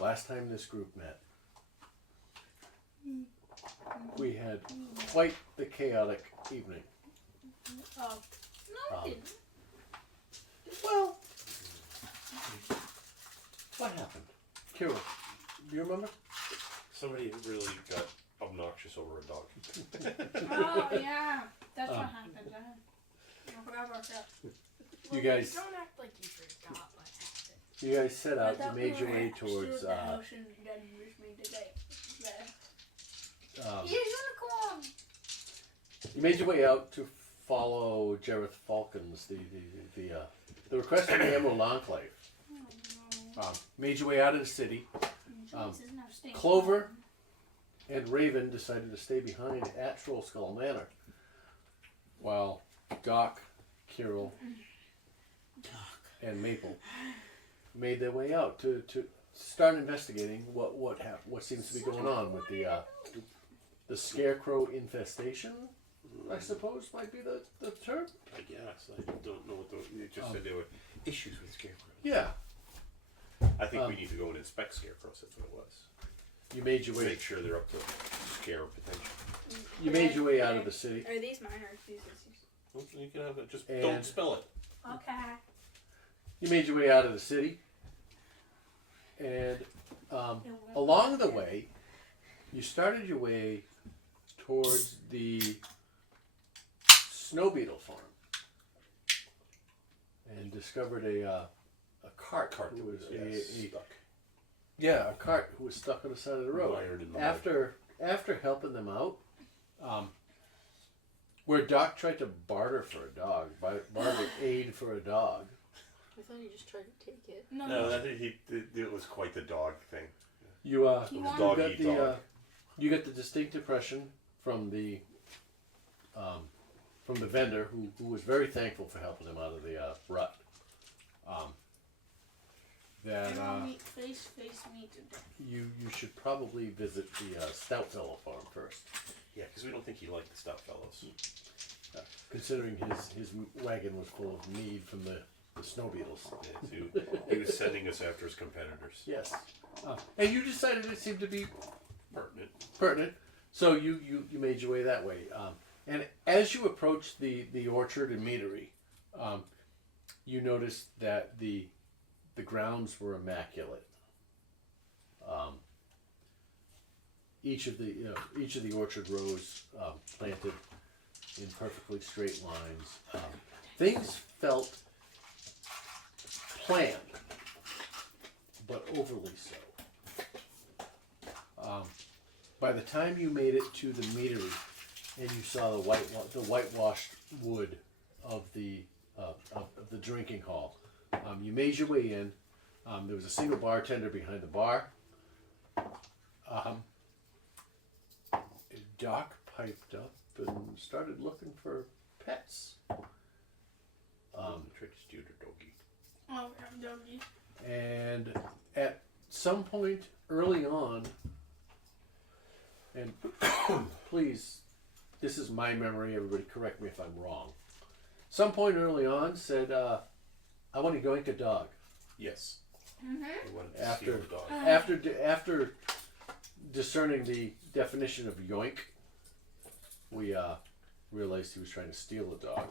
last time this group met, we had quite the chaotic evening. Oh, no, I didn't. Well, what happened? Kirill, do you remember? Somebody really got obnoxious over a dog. Oh, yeah. That's what happened. I forgot about that. You guys, Don't act like you forgot what happened. you guys set I out. You thought made we your were way still towards. at the house and Dad wished me today. Unicorn! You made your way out to follow Jareth Falcons, the request from the Emerald Enclave. Oh, no. Made your way out of the city. Jesus, now stay Clover calm. and Raven decided to stay behind at Troll Skull Manor, while Doc, Kirill, and Maple made their way out to start investigating what seems to be going on with the scarecrow infestation. I suppose might be the term. I guess. I don't know what you just said there were issues with scarecrows. Yeah. I think we need to go and inspect scarecrows. That's what it was. You made your way. Make sure they're up to scare potential. You made your way out of the city. Are these mine or these? Well, you can have it. Just And- don't spill it. Okay. You made your way out of the city, and along the way, you started your way towards the snow beetle farm, and discovered a cart. Cart who was stuck. a cart who was stuck on the side of the road. Wired in the mud. After helping them out, where Doc tried to barter for a dog, barter aid for a dog. I thought you just tried to take it. No, I think it was quite the dog thing. You It was dog eat dog. You get the distinct impression from the vendor who was very thankful for helping him out of the rut. That Face me today. you should probably visit the Stoutfellow farm first, Yeah, because we don't think he liked the stout fellows. considering his wagon was full of mead from the snow beetles. Yeah, he was sending us after his competitors. Yes, and you decided it seemed to be Pertinent. so you made your way that way. And as you approached the orchard and meadery, you noticed that the grounds were immaculate. Each of the orchard rows planted in perfectly straight lines. Things felt planned, but overly so. By the time you made it to the meadery and you saw the whitewashed wood of the drinking hall, you made your way in. There was a single bartender behind the bar. Doc piped up and started looking for pets. Tricked you to doggy. Oh, doggy. And at some point early on, and please, this is my memory, everybody correct me if I'm wrong. Some point early on said, I want to yoink a dog. Yes. Mm-hmm. We wanted to steal the dog. After discerning the definition of yoink, we realized he was trying to steal the dog.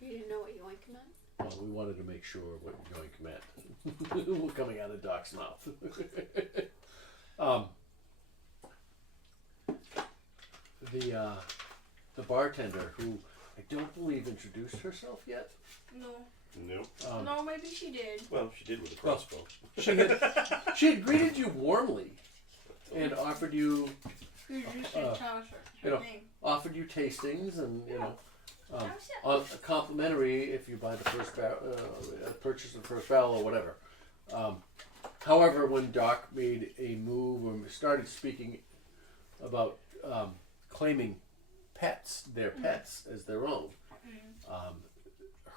You didn't know what yoink meant? Well, we wanted to make sure what yoink meant. Coming out of Doc's mouth. The bartender, who I don't believe introduced herself yet. No. Nope. No, maybe she did. Well, she did with a crossbow. She had greeted you warmly and offered you You just said tell us her you know, name. offered you tastings and complimentary if you buy the first purchase the first barrel or whatever. However, when Doc made a move or started speaking about claiming their pets as their own,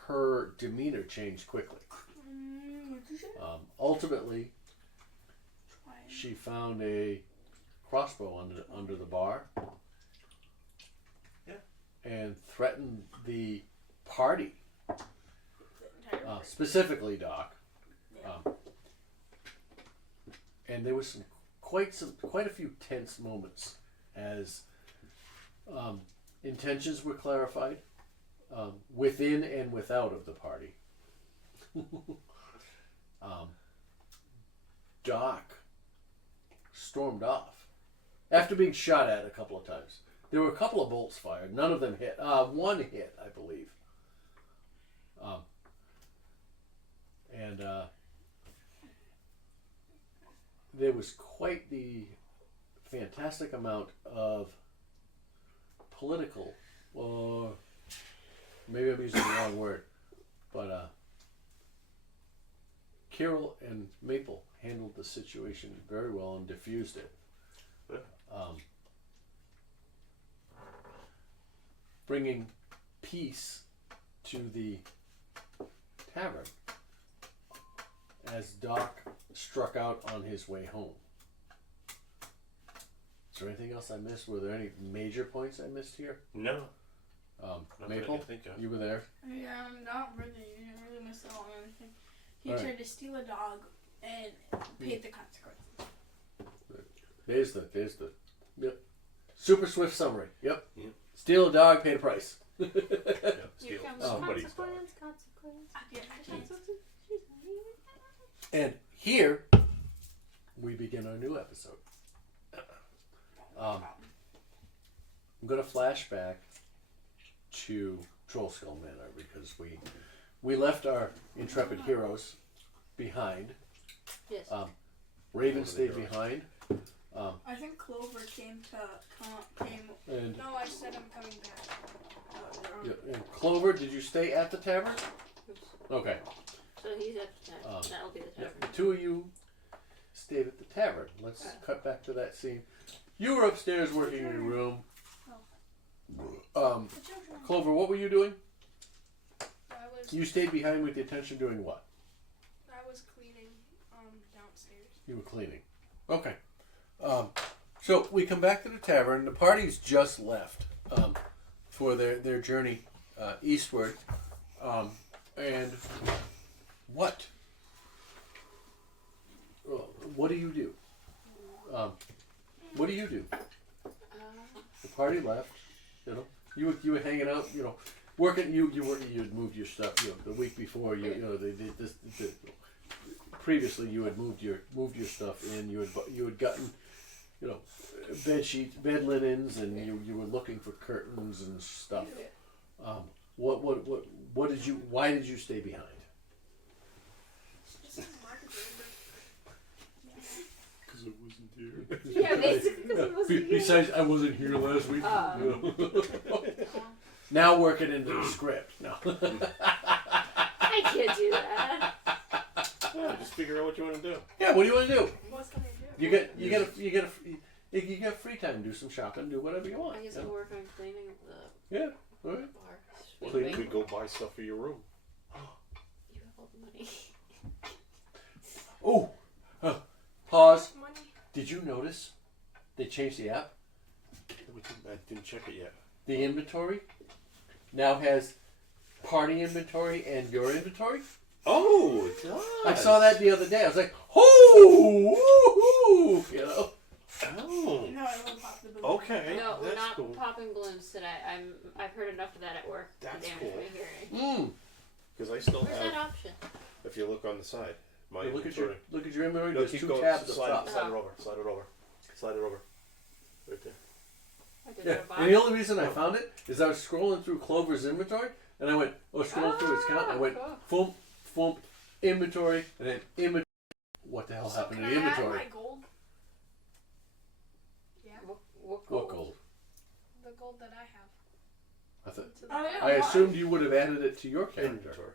her demeanor changed quickly. What'd you say? Ultimately, she found a crossbow under the bar. Yeah. And threatened the party, specifically Doc. and there was quite a few tense moments as intentions were clarified within and without of the party. Doc stormed off after being shot at a couple of times. There were a couple of bolts fired. None of them hit. One hit, I believe. And there was quite the fantastic amount of political, or maybe I'm using the wrong word, but Carol and Maple handled the situation very well and diffused it. Bringing peace to the tavern as Doc struck out on his way home. Is there anything else I missed? Were there any major points I missed here? No. Not that I Maple, can think of. you were there. Yeah, not really. You didn't really miss out on anything. He All right. tried to steal a dog and paid the consequences. There's the yep. Super swift summary. Yep. Yep. Steal a dog, pay the price. Yeah, Here steal comes somebody's dog. consequence. And here we begin our new episode. I'm going to flash back to Troll Skull Manor because we left our intrepid heroes behind. Yes. Raven What are the stayed heroes? behind. I think Clover came. And, No, I said I'm coming back. yeah, and Clover, did you stay at the tavern? Oops. Okay. So he's at the tavern. That'll be the Yeah, tavern. the two of you stayed at the tavern. Let's cut back to that scene. You were upstairs working in your room. Clover, what were you doing? You stayed behind with the attention doing what? I was cleaning downstairs. You were cleaning. Okay. So we come back to the tavern. The party's just left for their journey eastward. And what? What do you do? What do you do? The party left. You know, you were hanging out. You know, working. You had moved your stuff. You know, the week before. You know, previously you had moved your stuff in. You had gotten, you know, bed sheets, bed linens, and you were looking for curtains and stuff. What did you? Why did you stay behind? Because it wasn't here. Yeah, basically because it was Besides, I wasn't here last week. You know. Now working into the script. No. I can't do that. Yeah, just figure out what you want to do. Yeah. What do you want to do? What's gonna do? You get free time. Do some shopping. Do whatever you want. I guess you I'll know? work on cleaning the Yeah. All right. bar. Well, Clean. you could go buy stuff for your room. You have all the money. Oh. Pause. Money. Did you notice they changed the app? I didn't check it yet. The inventory now has party inventory and your inventory. Oh, it does. I saw that the other day. I was like, oh, woohoo, you know. Oh. No, I won't pop the balloon. Okay. No, we're that's not cool. popping balloons today. I've heard enough of that at work That's to damage cool. my hearing. Because I still Where's that have. option? If you look on the side, my Look at your inventory. inventory. No, There's keep two going. tabs up Slide top. it over. Slide it over. Slide it over. Right there. I did Yeah. it And the only reason I found it is I was scrolling through Clover's inventory, and I went, scrolling through his account. I went, cool. thump, inventory, and then inventory. What the hell So happened can to the I add inventory? my gold? Yeah, What gold? What gold? the gold that I have. I thought. Into the I assumed you would have added it to your character. Inventory.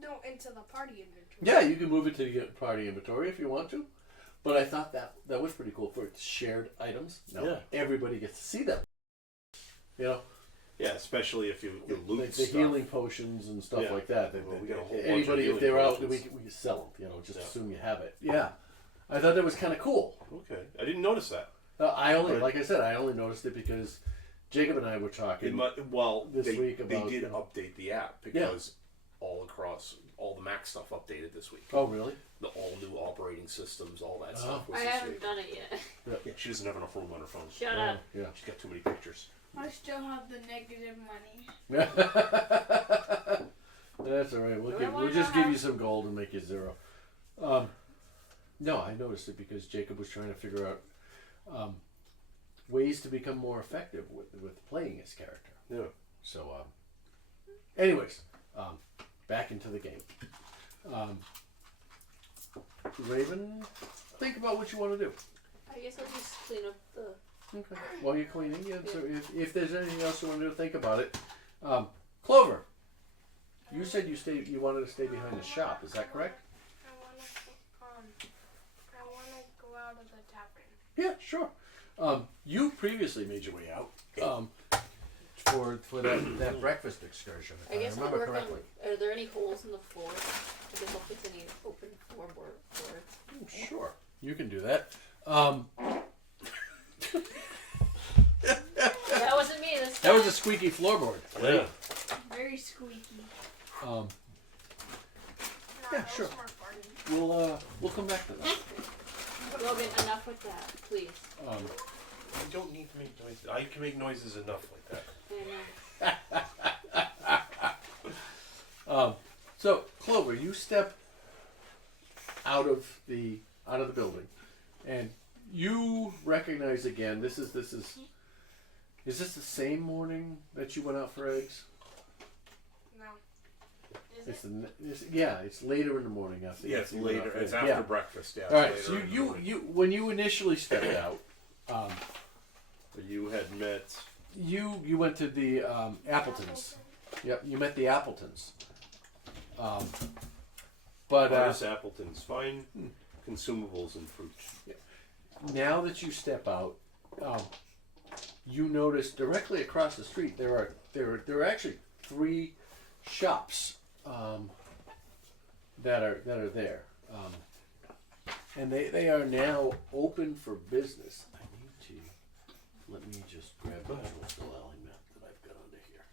No, into the party inventory. Yeah, you can move it to the party inventory if you want to, but I thought that was pretty cool for shared items. Now Yeah. everybody gets to see them. You know, Yeah, especially if you loot like the stuff. healing potions and stuff Yeah. like that. Well, we got a whole bunch of Anybody, if healing they're out, potions. we can sell them. You know, just Yeah. assume you have it. Yeah, I thought that was kind of cool. Okay, I didn't notice that. Like I said, I only noticed it because Jacob and I were talking. This this week about, they did you know- update the app because all the Mac stuff updated this week. Oh, really? the all new operating systems, all that Oh. stuff. Was I this haven't week. done it yet. Yeah, she doesn't have enough room on her phone. Shut up. Yeah. She's got too many pictures. I still have the negative money. That's all right. Do I We'll wanna just give have- you some gold and make it 0. No, I noticed it because Jacob was trying to figure out ways to become more effective with playing his character. Yeah. So, anyways, back into the game. Raven, think about what you want to do. I guess I'll just clean up the. Okay. While you're cleaning, yeah. So if there's anything else you want to do, think about it. Clover, you said you wanted to stay behind the shop. Is that correct? I wanna go out of the tavern. Yeah, sure. You previously made your way out for that breakfast excursion. If I guess I'll remember work correctly. on. Are there any holes in the floor? I guess I'll fix any open floorboards. Sure, you can do that. That wasn't me this That time. was a squeaky floorboard. Yeah. Very squeaky. Um, Nah, Yeah, that sure. was more fun. we'll come back to that. Logan, enough with that, please. I don't need to make noises. I can make noises enough like that. I know. So Clover, you step out of the building, and you recognize again. Is this the same morning that you went out for eggs? No. Is it? It's later in the morning. After Yeah, it's you went out later. for It's eggs. after Yeah. breakfast. Yeah. All right. it's So later in the morning. you when you initially stepped out, You had met. you went to the Appletons. Yep, you met the Appletons. But Miss Appleton's fine consumables and fruit. now that you step out, you notice directly across the street there are actually 3 shops that are there, and they are now open for business. I need to let me just grab the Trollskull Alley map that I've got under here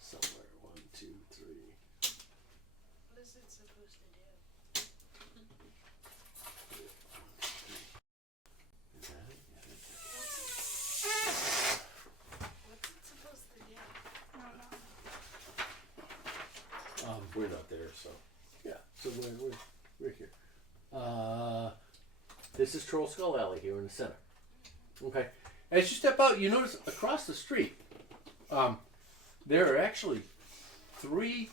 somewhere. 1, 2, 3. What is it supposed to do? Is that it? What's it supposed to do? I don't know. We're not there, so. Yeah, so we're here. This is Trollskull Alley here in the center. Okay. As you step out, you notice across the street, there are actually 3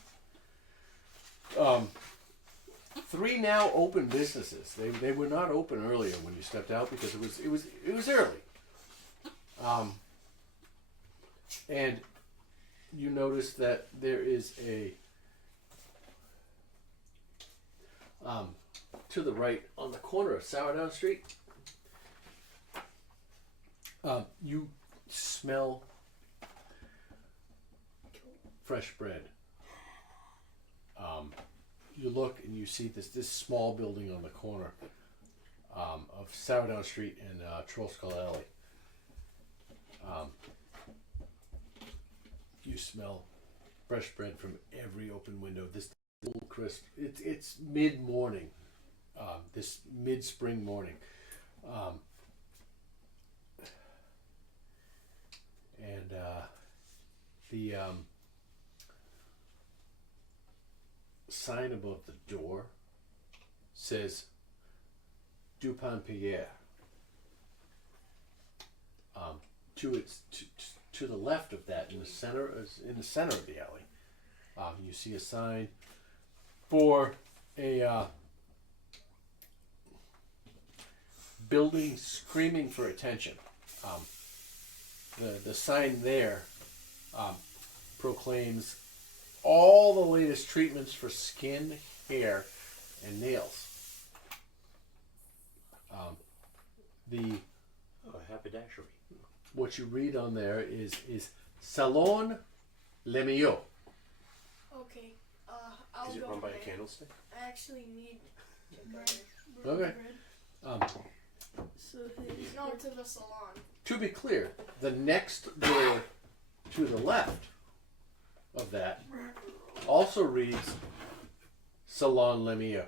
now open businesses. They were not open earlier when you stepped out because it was early. And you notice that there is a to the right on the corner of Sourdown Street. You smell fresh bread. You look and you see this small building on the corner of Sourdown Street and Trollskull Alley. You smell fresh bread from every open window. This little crisp. It's mid morning. This mid spring morning. And the sign above the door says Dupin Pierre. To the left of that, in the center of the alley, you see a sign for a building screaming for attention. The sign there proclaims all the latest treatments for skin, hair, and nails. Haberdashery. What you read on there is Salon Le Mieux. Okay. I'll Is it go run by a there. candlestick? I actually need to go. Okay. So his No, to the salon. To be clear, the next door to the left of that also reads Salon Le Mieux.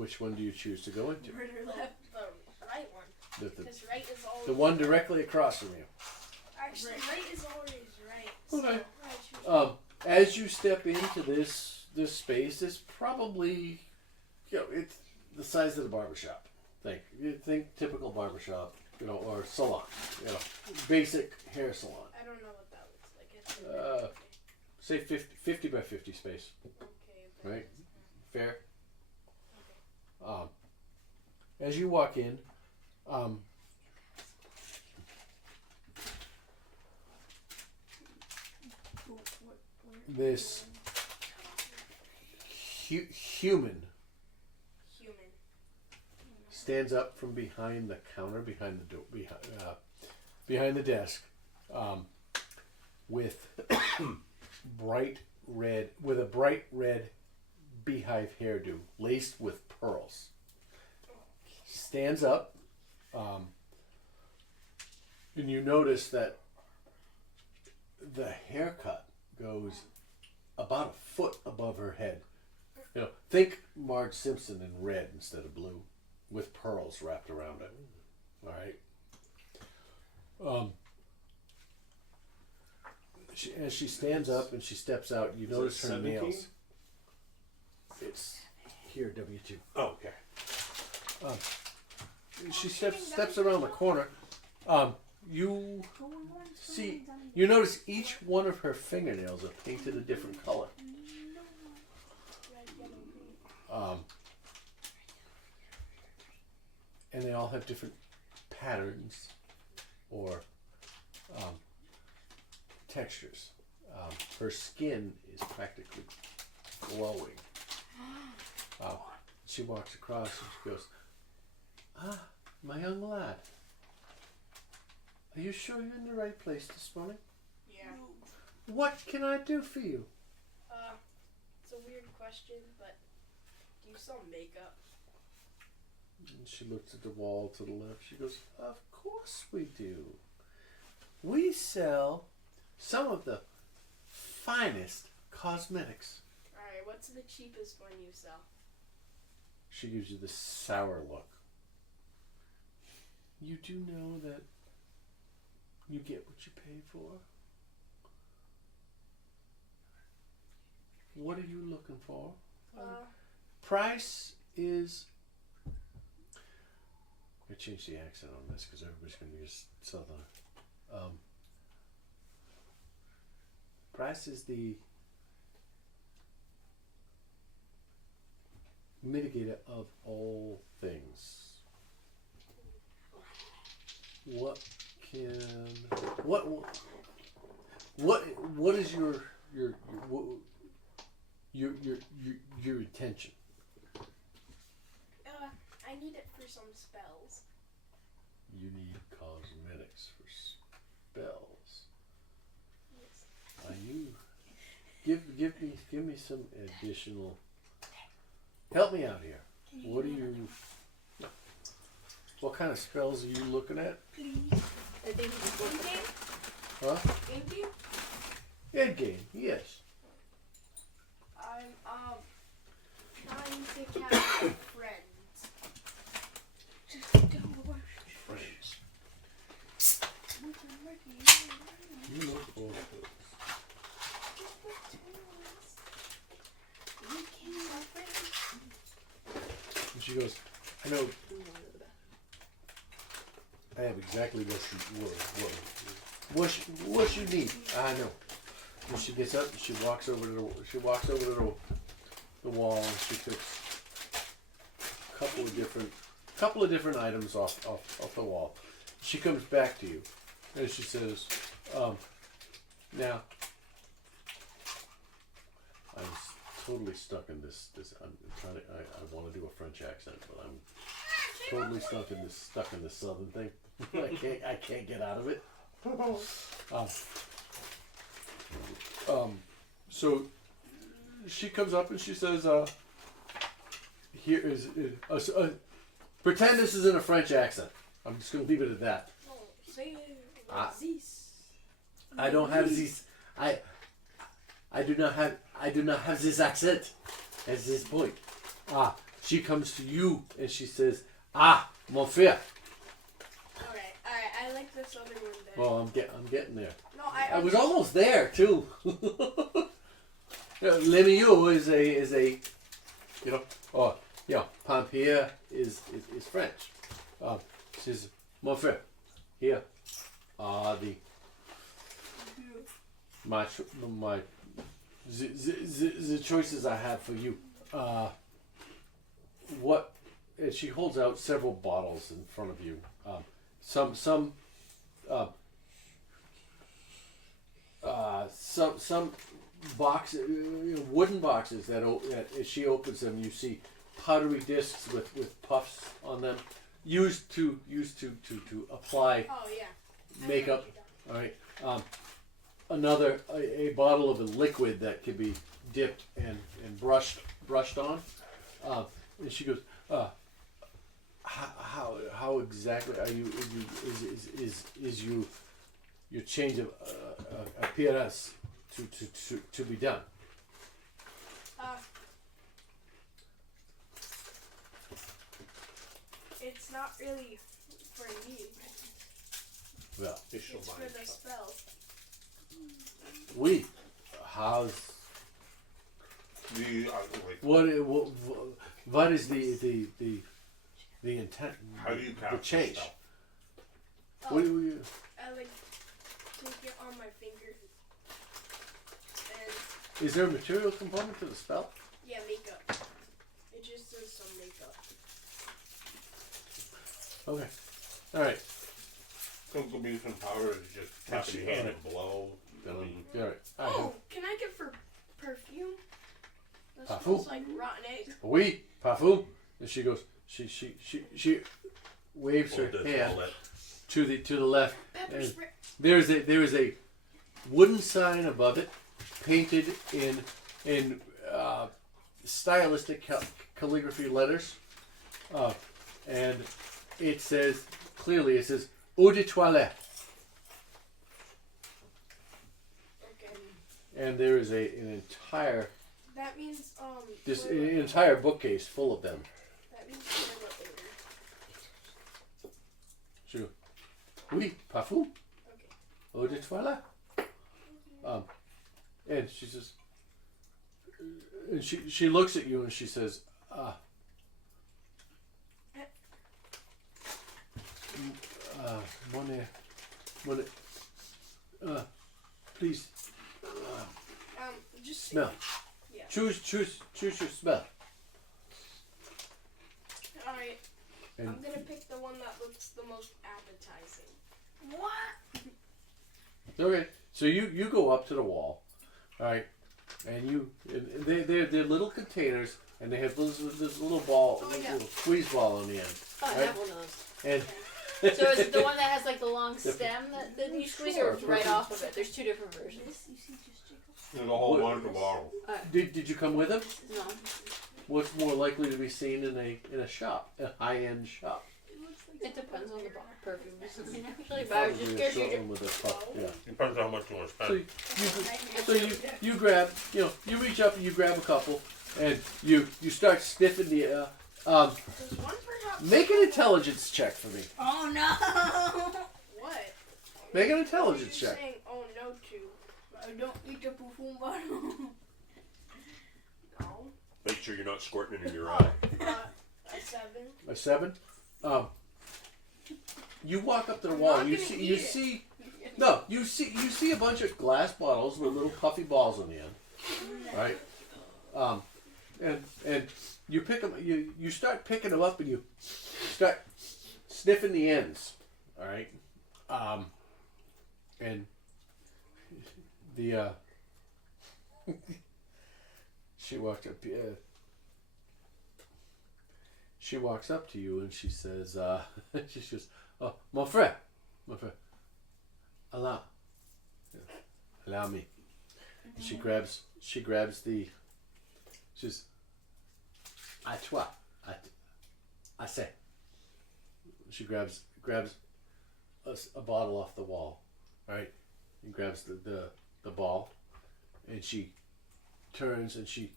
Which one do you choose to go into? Murder left. The right one. The Because right is always the one directly across from you. Actually, right is always right. Okay. So I choose As you step into this space, it's probably, it's the size of the barbershop. Think typical barbershop, or salon, basic hair salon. I don't know what that looks like. It's Say 50 by 50 space, okay. right? Fair. As you walk in, this human stands up from behind the counter, behind the door, behind the desk, with a bright red beehive hairdo laced with pearls. Stands up, and you notice that the haircut goes about a foot above her head. Think Marge Simpson in red instead of blue, with pearls wrapped around it. All right. As she stands up and she steps out, you notice her 17? nails. It's here, W2. Oh, okay. She steps around the corner. You notice each one of her fingernails are painted a different color. And they all have different patterns or textures. Her skin is practically glowing. She walks across and she goes, my young lad, are you sure you're in the right place this morning? Yeah. What can I do for you? It's a weird question, but do you sell makeup? And she looks at the wall to the left. She goes, of course we do. We sell some of the finest cosmetics. Alright, what's the cheapest one you sell? She gives you this sour look. You do know that you get what you pay for? What are you looking for? Price is... I'm going to change the accent on this because everybody's going to use Southern. Price is the mitigator of all things. What is your intention? I need it for some spells. You need cosmetics for spells. Yes. Are you give me some additional. Help me out here. What kind of spells are you looking at? I think he's looking. Huh? Thank you. Head game, yes. I'm trying to catch friends. Friends. You look for and she goes, I know I have exactly what you need. I know. And she gets up and she walks over to the wall and she picks a couple of different items off the wall. She comes back to you and she says, now I'm totally stuck in this I'm trying to I want to do a French accent, but I'm totally stuck in this southern thing. I can't get out of it. So she comes up and she says, here is pretend this is in a French accent. I'm just going to leave it at that. Oh, say this. I don't have this. I do not have this accent at this point. she comes to you and she says, "Ah, mon frère." Alright, I like this other one better. Well, I'm getting there. No, I was almost there too. Lemieux is a, you know, oh, you know, Pampierre is French. She says, "Mon frère, here are the choices I have for you. What?" And she holds out several bottles in front of you. Some boxes, wooden boxes that as she opens them, you see powdery discs with puffs on them, used to apply Oh yeah. makeup. All right. Another a bottle of a liquid that can be dipped and brushed on. And she goes, how exactly are you? Is your change of appearance to be done? It's not really for me. Well, It's for the spell. we how's The like, what is the intent? how do you the cast change? the spell? Oh, What do you? I like take it on my finger. And Is there a material component to the spell? yeah, makeup. It just does some makeup. Okay. All right. Could be some powder to just tap in your hand and blow. Then I mean, all right. Oh, can I get for perfume? That Parfum? smells like rotten eggs. Oui, parfum. And she goes. She waves her all this, hand all that. to the left. Pepper And spray. there is a wooden sign above it, painted in stylistic calligraphy letters, and it says clearly, it says "Eau de toilette," Okay. and there is an entire That means this toilet- an entire bookcase full of them. That means toilet paper. She goes, "Oui, parfum, Okay. eau de toilette." And she says, and she looks at you and she says, Monet, please Just smell. Yeah. Choose your smell." All right. And I'm gonna pick the one that looks the most appetizing. What? okay, so you go up to the wall, all right, and they're little containers, and they have this little ball, Oh, yeah. little squeeze ball on the end, Oh, I Right. have one of those. and So is it the one that has like the long stem that you squeeze, or it's right off of it? There's two different versions. There's a whole What- bunch of bottles. did you come with him? No. What's more likely to be seen in a shop, a high end shop? It depends on the perfume. Actually, but I was just Probably a scared short you. one with a puff, yeah. Depends on how much you want to So spend. you grab, you reach up and you grab a couple, and you start sniffing the. Does one perhaps? Make an intelligence check for me. Oh no! What? Make an What are intelligence you check. saying, oh no to? I don't eat the perfume bottle. No. Make sure you're not squirting it in your eye. A 7. A 7. You walk up to the wall. not You gonna see. eat You it. see. No. You see a bunch of glass bottles with little puffy balls on the end. Right. And you pick them. You start picking them up and you start sniffing the ends. All right. And the she walked up. She walks up to you and she says, she says, "Oh, mon frère, allow me." She grabs the. She's, "À toi, I say." She grabs a bottle off the wall, right? And grabs the ball, and she turns and she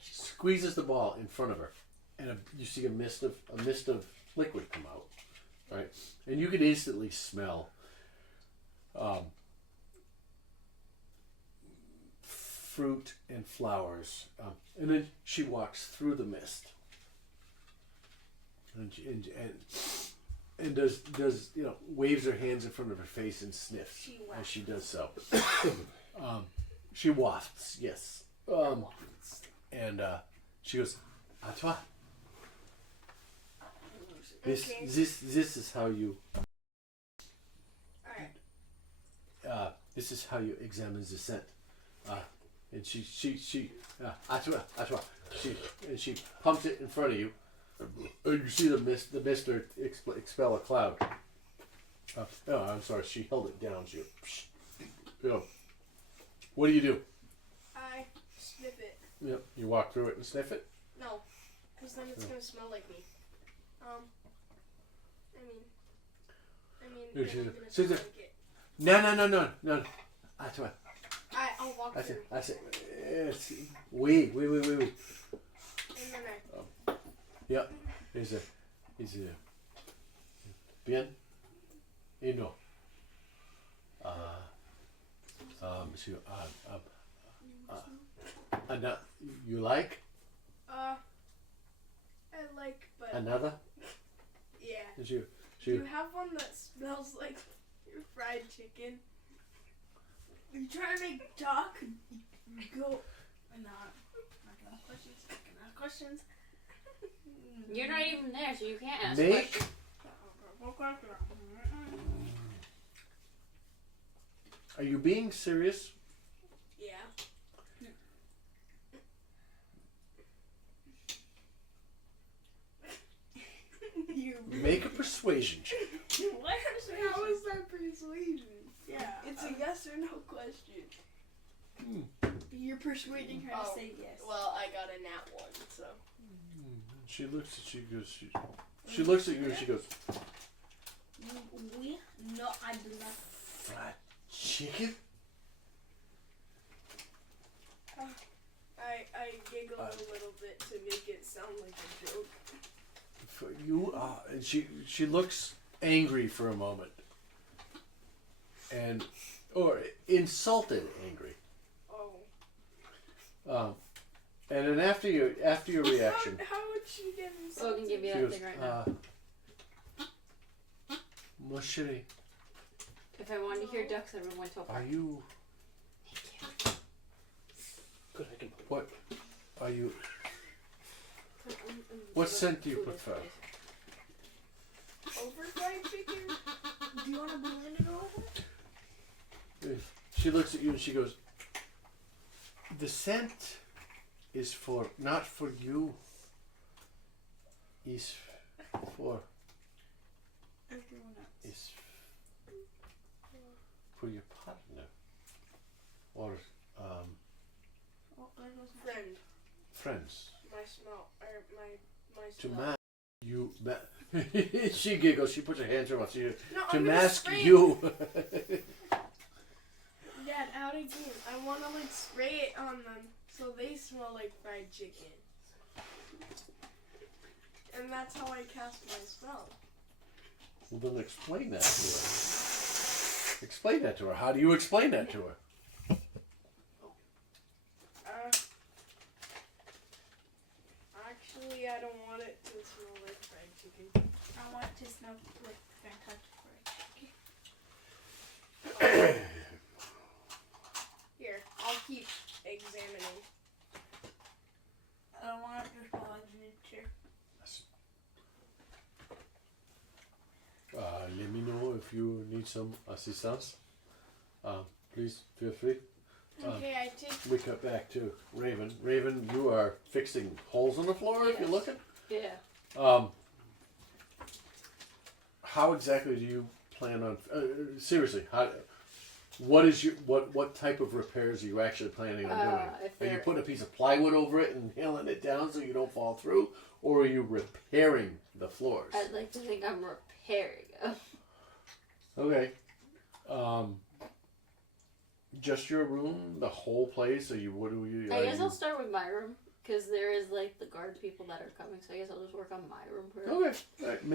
squeezes the ball in front of her, and you see a mist of liquid come out, right? And you can instantly smell fruit and flowers, and then she walks through the mist, and does waves her hands in front of her face and sniffs She as she does so. She wafts, yes, and she goes, "À toi." This is how you. Alright. This is how you examine the scent. And she à toi. She pumps it in front of you. And you see the mister expel a cloud. Oh, I'm sorry. She held it down. What do you do? I sniff it. Yep. You walk through it and sniff it. No, because then it's gonna smell like me. I mean, Yeah, then she's- I'm gonna she's smell a- like it. No. À toi. I'll walk through, I said, oui. and then Yeah. Is a bien et non. Monsieur, you like I like, but another? yeah. Monsieur, Do you have one that smells like fried chicken? You trying to make Doc go? Not gonna ask questions. Can I ask questions? You're not even there, so you can't ask Make- questions. Are you being serious? Yeah. You. Make a persuasion check. What? How is that persuasion? Yeah. It's a yes or no question. You're persuading her to say yes. Well, I got a nat 1, so. She looks at you. She looks at you and she goes, Oui? No, I do not. fried chicken? I giggle a little bit to make it sound like a joke. For you are. And she looks angry for a moment, or insulted angry. Oh. And then after your reaction, How would she get So I insulted? can give you she that goes, thing right now. mon chéri, If I wanted to hear ducks, I would have went to a are park. you? Good, I can. What are you? What scent do you prefer? Over fried chicken? Do you want to blend it over? She looks at you and she goes, the scent is not for you. Is for Everyone else. is for your partner or Oh, there goes my Friend. friends. My smell. Or my To smell. mask you. She giggles. She puts her hands around you. No, To I'm gonna mask spray it. you. Dad, out again. I want to like spray it on them so they smell like fried chicken. And that's how I cast my spell. Well, then explain that to her. Explain that to her. How do you explain that to her? Actually, I don't want it to smell like fried chicken. I want it to smell like fantastic fried chicken. Here, I'll keep examining. I don't want it to smell like nature. Let me know if you need some assistance. Please feel free. Okay, I take. We cut back to Raven. Raven, you are fixing holes in the floor if you're looking. Yeah. How exactly do you plan on? Seriously, what type of repairs are you actually planning on doing? Are you putting a piece of plywood over it and nailing it down so you don't fall through, or are you repairing the floors? I'd like to think I'm repairing them. Okay. Just your room, the whole place. Or what do you? I guess I'll start with my room. Because there is like the guard people that are coming, so I guess I'll just work on my room first. Okay. All right.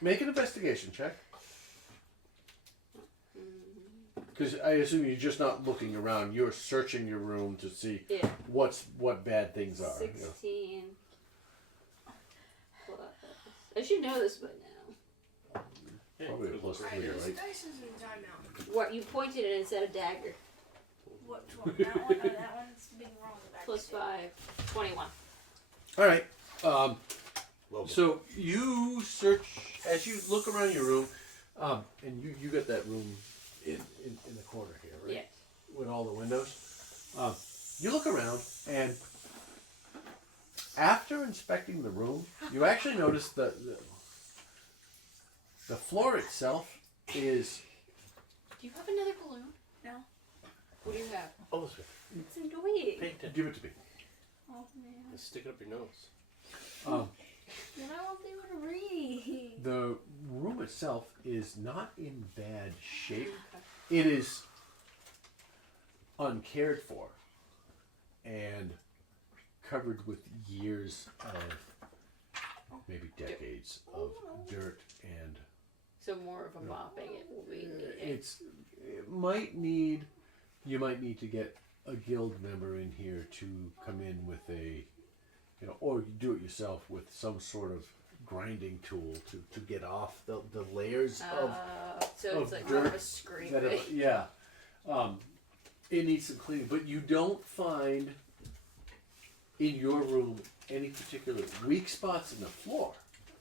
Make an investigation check. Because I assume you're just not looking around. You're searching your room to see Yeah. what bad things are. 16. Plus. I should know this by now. Yeah, Probably a good plus look. three, This right? dice is in timeout. What you pointed at it said a dagger. What one? That one? That one's being wrong. Plus 5. 21. All right. Logan. So you search as you look around your room, and you got that room in the corner here, right? Yeah. With all the windows. You look around, and after inspecting the room, you actually notice the floor itself is. Do you have another balloon? No. What do you have? Oh, this way. It's annoying. Pay attention. Give it to me. Oh man. Just stick it up your nose. Then I won't be able to read. The room itself is not in bad shape. Okay. It is uncared for and covered with years of maybe decades of dirt and So more of a mopping it will be needed. you might need to get a guild member in here to come in with a or you do it yourself with some sort of grinding tool to get off the layers So of it's like more of dirt a scrape. that it needs some cleaning, but you don't find in your room any particular weak spots in the floor.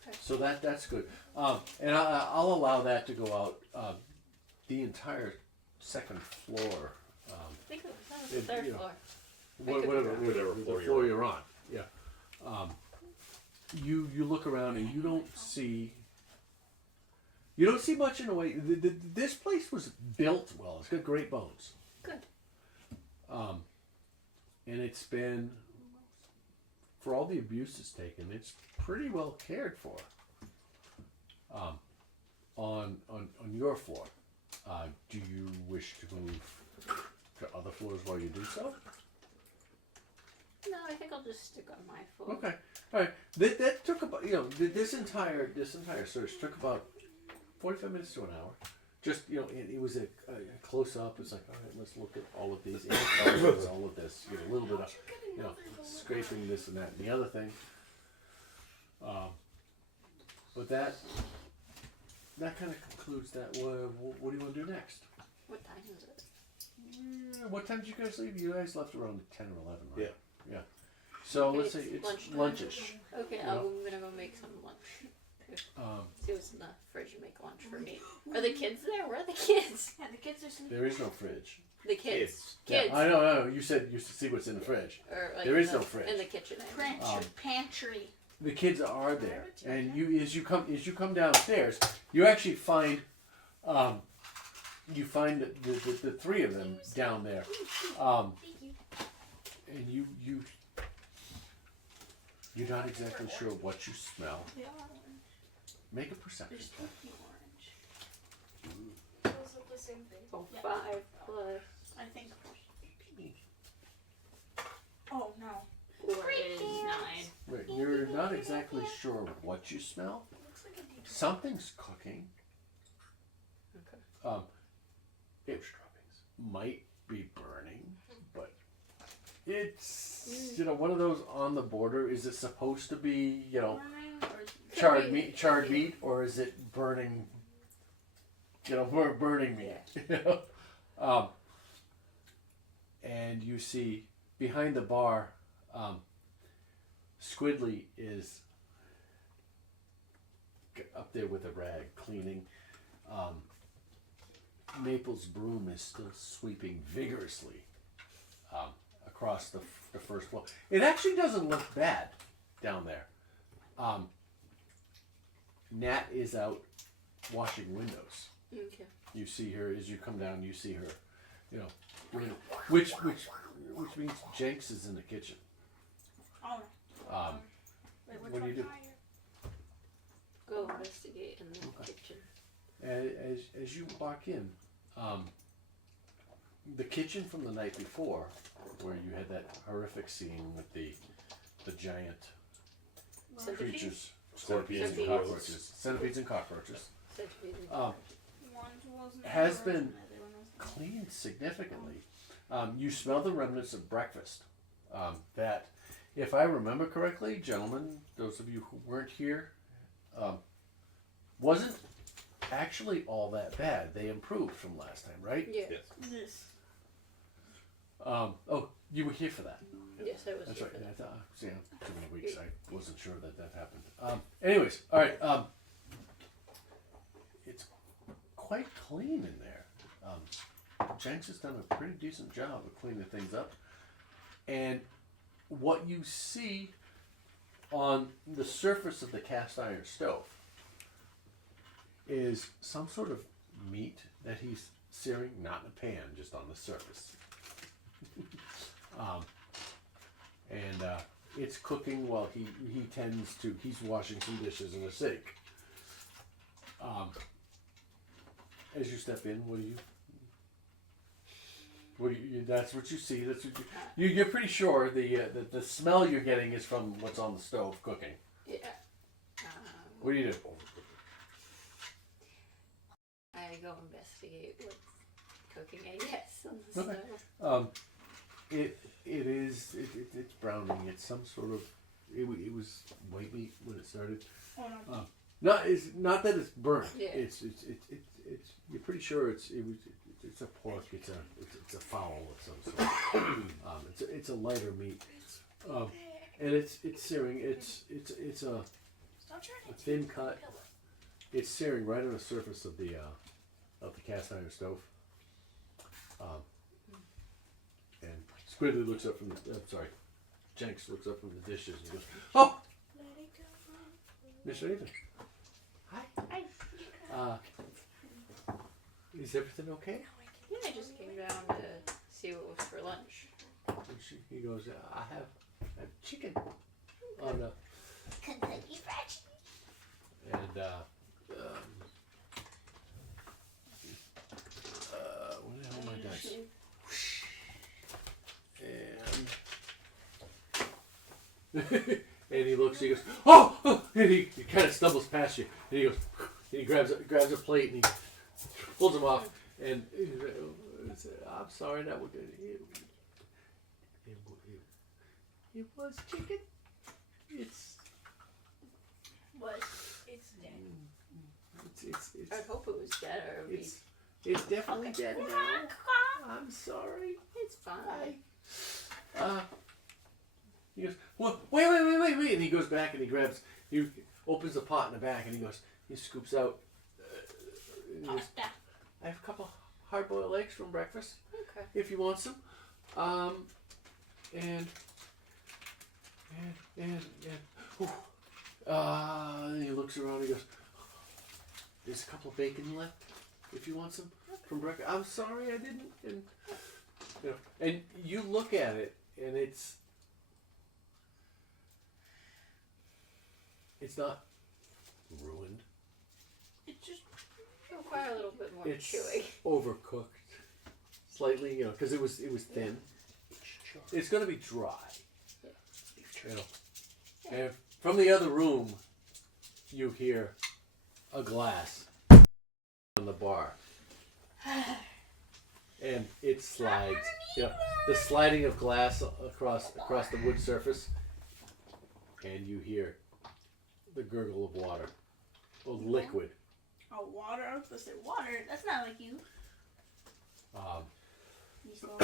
Okay. So that's good. And I'll allow that to go out. The entire second floor, I think it was the third floor. whatever Whatever floor, floor you're on. Yeah. You look around and you don't see much in the way. This place was built well. It's got great bones. Good. And it's been, for all the abuse it's taken, it's pretty well cared for. On your floor, do you wish to move to other floors while you do so? No, I think I'll just stick on my floor. Okay, all right. That took about this entire search took about 45 minutes to an hour. Just it was a close up. It's like, all right, let's look at all of these, all of this, a little bit of scraping this and that and the other thing. But that kind of concludes that. What do you want to do next? What time is it? What time did you guys leave? You guys left around 10 or 11, right? Yeah. So Okay, let's say it's it's lunchtime. lunchish. Okay, Yeah. I'm gonna go make some lunch. See what's in the fridge and make lunch for me. Are the kids there? Where are the kids? Yeah, the kids are sleeping. There is no fridge. The kids. Yeah, Kids. I know. You said you see what's in the fridge. Or like There in is the, no fridge. in the kitchen. I mean. Pantry. The kids are there, and as you come downstairs, you actually find the three of them down there, Thank you. and you're not exactly sure what you smell. They are. Make a perception There's check. cookie orange. Those look the same thing. Oh, Yeah. 5 plus I think. Oh no. 4 is 9. Right, you're not exactly sure what you smell. Looks like a deep. Something's cooking. Okay. It might be burning, but it's one of those on the border. Is it supposed to be Burning or charred meat, or is it burning? We're burning meat. And you see behind the bar, Squidly is up there with a rag cleaning. Maple's broom is still sweeping vigorously across the first floor. It actually doesn't look bad down there. Nat is out washing windows. Okay. You see her as you come down. You see her, which means Jenks is in the kitchen. Oh. Wait, what do you do? Go investigate in the Okay. kitchen. As you walk in, the kitchen from the night before, where you had that horrific scene with the giant Centipedes? creatures, Scorpions centipedes and Centipedes. cockroaches, centipedes and cockroaches, Centipedes. One wasn't has yours been and the other one was mine. cleaned significantly. You smell the remnants of breakfast. That, if I remember correctly, gentlemen, those of you who weren't here, wasn't actually all that bad. They improved from last time, right? Yeah. Yes. This. Oh, you were here for that. Yes, I was That's here right. for that. Yeah, too many weeks. I wasn't sure that happened. Anyways, all right. It's quite clean in there. Jenks has done a pretty decent job of cleaning things up. And what you see on the surface of the cast iron stove is some sort of meat that he's searing, not in a pan, just on the surface. It's cooking while he tends to, he's washing some dishes in a sink. As you step in, that's what you see. That's what you're pretty sure the smell you're getting is from what's on the stove cooking. Yeah. What do you do? I go investigate what's cooking, I guess, on the Okay. stove. It's browning. It's some sort of, it was white meat when it started. Oh no. It's not that it's burnt. Yeah. It's you're pretty sure it's a pork. It's a fowl of some sort. It's a lighter meat. And it's searing. It's a Stop trying to thin cut. It's searing right on the surface of the cast iron stove. And Squidly looks up from the. Jenks looks up from the dishes and goes, "Oh, Mr. Ethan. Hi. Is everything okay?" Yeah, I just came down to see what was for lunch. And he goes, "I have chicken on the." Kentucky Fried Chicken. And where the hell are my dice? And he looks, he goes, "Oh!" And he kind of stumbles past you, and he goes, and he grabs a plate and he pulls them off, and he says, "I'm sorry, that was good. It was chicken. It's dead. I would hope it was dead or it would be. it's definitely dead now. I'm sorry. It's fine. He goes, "Well, wait," and he goes back and he opens the pot in the back and he scoops out. And he goes, "I have a couple hard-boiled eggs from breakfast, Okay. if you want some." And he looks around and he goes, "There's a couple of bacon left, if you want some from breakfast." "I'm sorry, I didn't." And you look at it and it's not ruined. It just Require a little bit more It's chewing. overcooked slightly, because it was thin. It's going to be dry. And from the other room, you hear a glass on the bar, and it slides. The sliding of glass across the wood surface, and you hear the gurgle of water, of liquid. oh, water. I was supposed to say water. That's not like you. You still-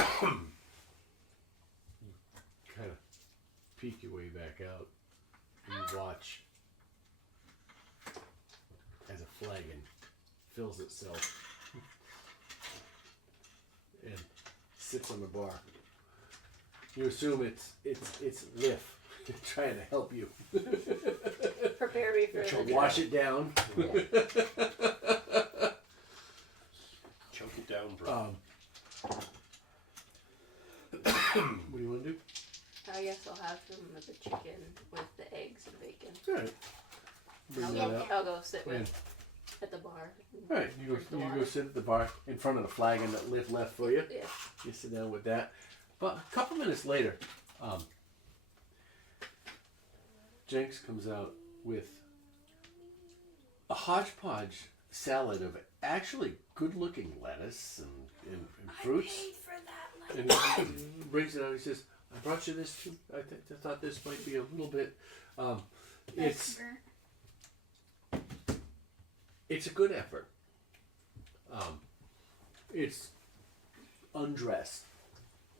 Kind of peek your way back out and you watch as a flagon fills itself and sits on the bar. You assume it's Liff trying to help you Prepare me for the wash it down. Choke it down, bro. What do you want to do? I guess I'll have some of the chicken with the eggs and bacon. All right. Bring that out. I'll go sit with At the bar. Right, you go sit at the bar in front of the flagon that Liv left for you. Yeah. You sit down with that. But a couple minutes later, Jenks comes out with a hodgepodge salad of actually good-looking lettuce and fruits. I paid for that. And he brings it out. He says, "I brought you this too. I thought this might be a little bit. It's a good effort. It's undressed,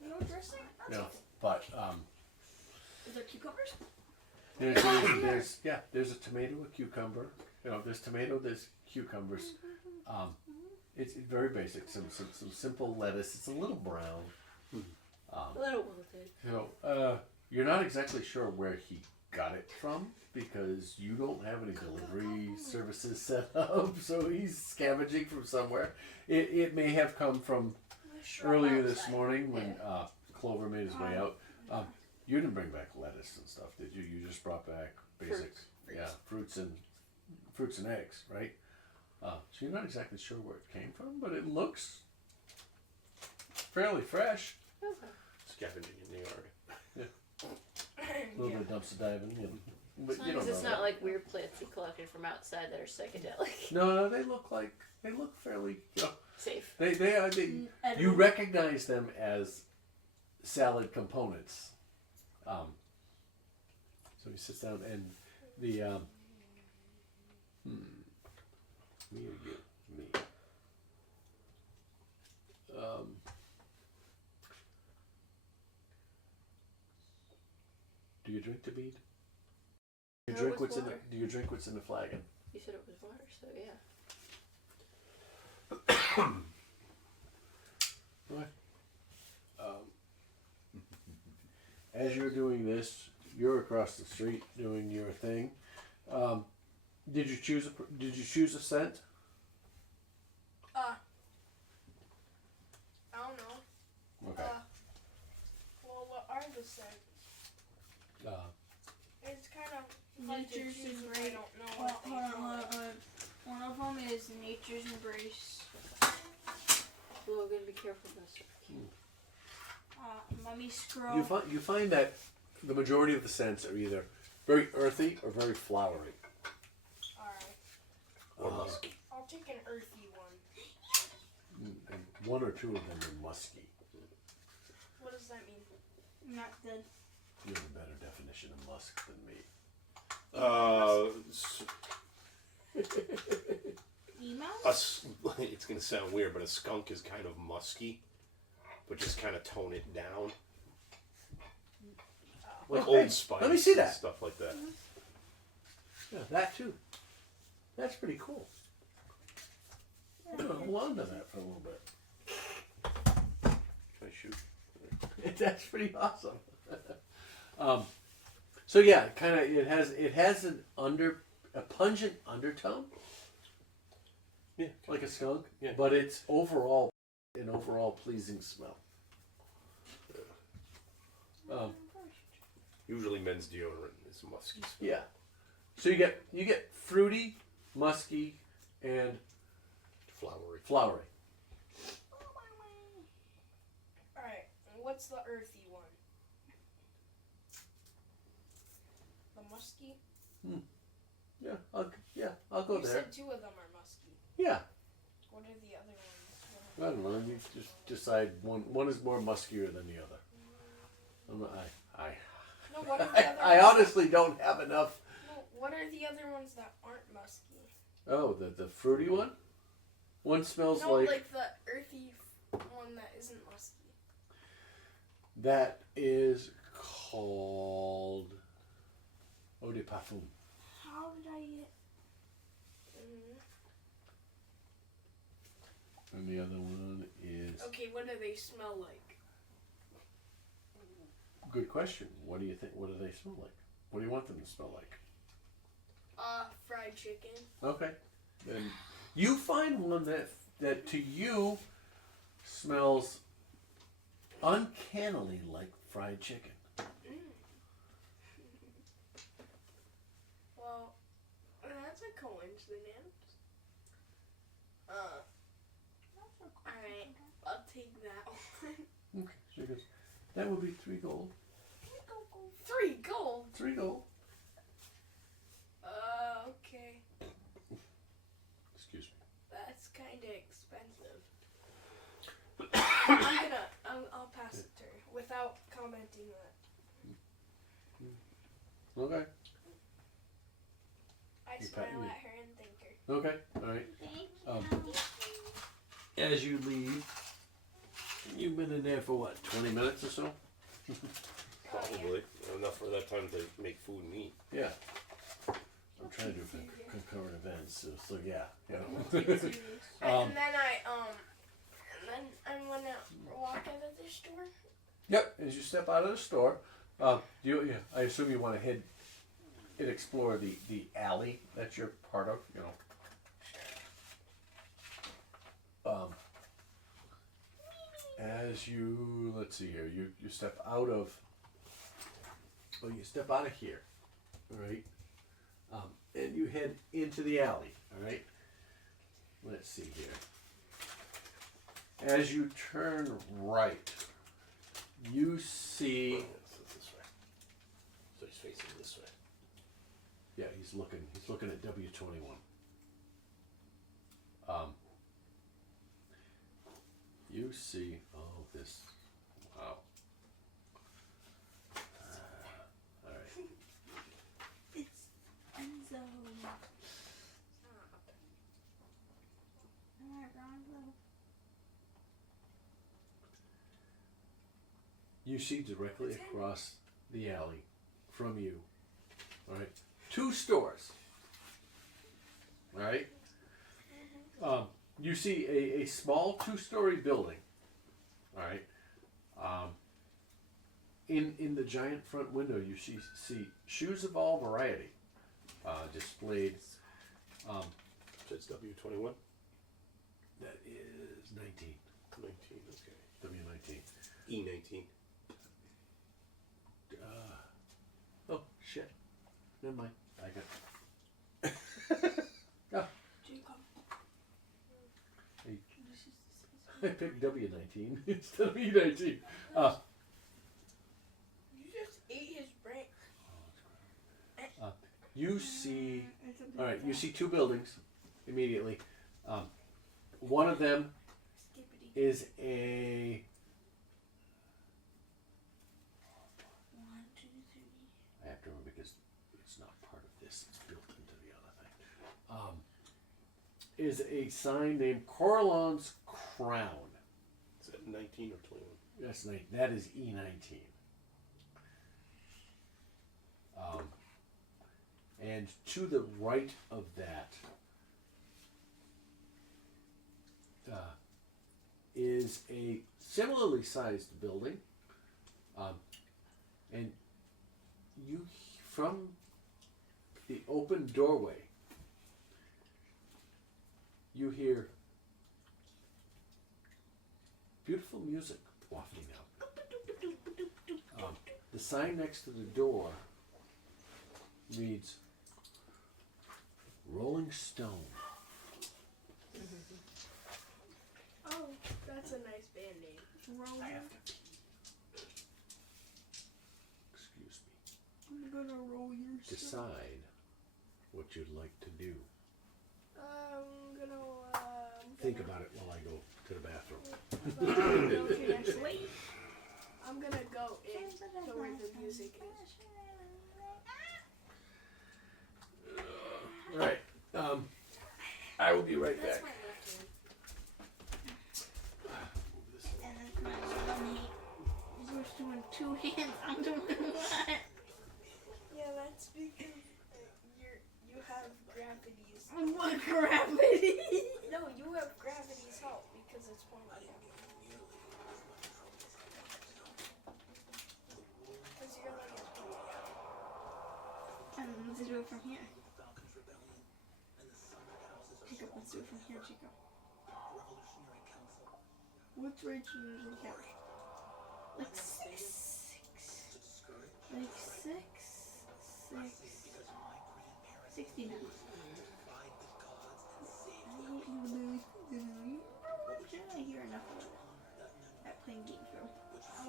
No dressing? you know, but Is there cucumbers? there's a tomato, a cucumber. You know, there's tomato, there's cucumbers. It's very basic. Some simple lettuce. It's a little brown. A little wilted. You know, you're not exactly sure where he got it from because you don't have any delivery services set up. So he's scavenging from somewhere. It may have come from earlier this morning when Clover made his way out. You didn't bring back lettuce and stuff, did you? You just brought back basic, fruits and eggs, right? So you're not exactly sure where it came from, but it looks fairly fresh. Okay. Scavenging in the yard. A little bit of dumpster diving, but As long you don't as know it's that. not like weird plants he collected from outside that are psychedelic. No, they look fairly. You know, Safe. they are. You recognize them as salad components. So he sits down and the me or you? Me. Do you drink the bead? Do you No, drink it was what's in water. do you drink what's in the flagon? You said it was water, so yeah. As you're doing this, you're across the street doing your thing. Did you choose a scent? I don't know. Okay. Well, what are the scents? It's kind of hard to Nature's choose if I Embrace. don't know Hold what they on, call hold it. on, hold on. One of them is Nature's Embrace. Logan, be careful this. Let me scroll. You find that the majority of the scents are either very earthy or very flowery. Alright. Or musky. I'll take an earthy one. And one or two of them are musky. What does that mean? Not good. You have a better definition of musk than me. Emo? It's gonna sound weird, but a skunk is kind of musky, but just kind of tone it down, like Okay, Old Spice. let me see and that. stuff like that. Yeah, that too. That's pretty cool. I'm gonna hold on to that for a little bit. Can I shoot? That's pretty awesome. So yeah, kind of. It has a pungent undertone, Yeah, like a skunk. Yeah. But it's an overall pleasing smell. Usually men's deodorant is musky. Yeah. So you get fruity, musky, and Flowery. flowery. Alright, what's the earthy one? The musky? I'll go You there. said two of them are musky. Yeah. What are the other ones? I don't know. You just decide one is more muskier than the other. No, what are the other I ones? honestly don't have enough. No, what are the other ones that aren't musky? Oh, the fruity one. One smells No, like the earthy one that isn't musky. that is called eau de parfum. How did I get? And the other one is Okay, what do they smell like? good question. What do you think? What do they smell like? What do you want them to smell like? Fried chicken. Okay. Then you find one that to you smells uncannily like fried chicken. Well, that's a coincidence. I'll take that one. Okay, so he goes, that would be 3 gold. 3 gold. 3 gold. Okay. Excuse me. That's kind of expensive. I'll pass it to her without commenting that. Okay. I You smile pat me. at her and thank her. Okay. All right. As you leave, you've been in there for what, 20 minutes or so? Probably enough for that time to make food and eat. Yeah. I'm trying to do concurrent events, so yeah. You know. And then I'm gonna walk out of the store. Yep. As you step out of the store, I assume you want to head and explore the alley that you're part of. You know. As you, let's see here, you step out of. Well, you step out of here, all right, and you head into the alley, all right. Let's see here. As you turn right, you see. So it's this way. So he's facing this way. Yeah, he's looking at W21. You see. Oh, this. Wow. All right. It's Enzo. Am I wrong though? You see directly across the alley from you, all right, 2 stores, all right. You see a small 2-story building, all right. In the giant front window, you see shoes of all variety displayed. So it's W21. That is 19. 19. Okay. W19. E19. Oh shit! Never mind. I got. Jacob. I picked W19 instead of E19. You just ate his brain. You see. All right. You see 2 buildings immediately. One of them Skippity. is a. 1, 2, 3. I have to remember because it's not part of this. It's built into the other thing. Is a sign named Coralon's Crown. Is that 19 or 21? That's that is E19. And to the right of that is a similarly sized building, and you from the open doorway you hear beautiful music wafting out. The sign next to the door reads Rolling Stone. Oh, that's a nice band name. I have to. Excuse me. I'm gonna roll your Decide what you'd like to do. I'm gonna Think about it while I go to the bathroom. go to next week. I'm gonna go in to where the music is. Right. I will be right That's back. my left hand. And it's my money. You're doing 2 hands. I'm doing what? Yeah, that's because you have gravity's. What gravity? No, you have gravity's help because it's one of them. Because you're like a And let's do it from here. Jacob, let's do it from here, Jacob. What's Rachel usually count? Like 6. Like 6. 69. I hear enough of it.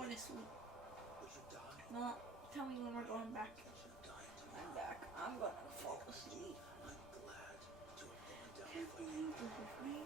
going to sleep. No, tell me when we're going back. I'm back. I'm gonna fall asleep. Can't believe this is me.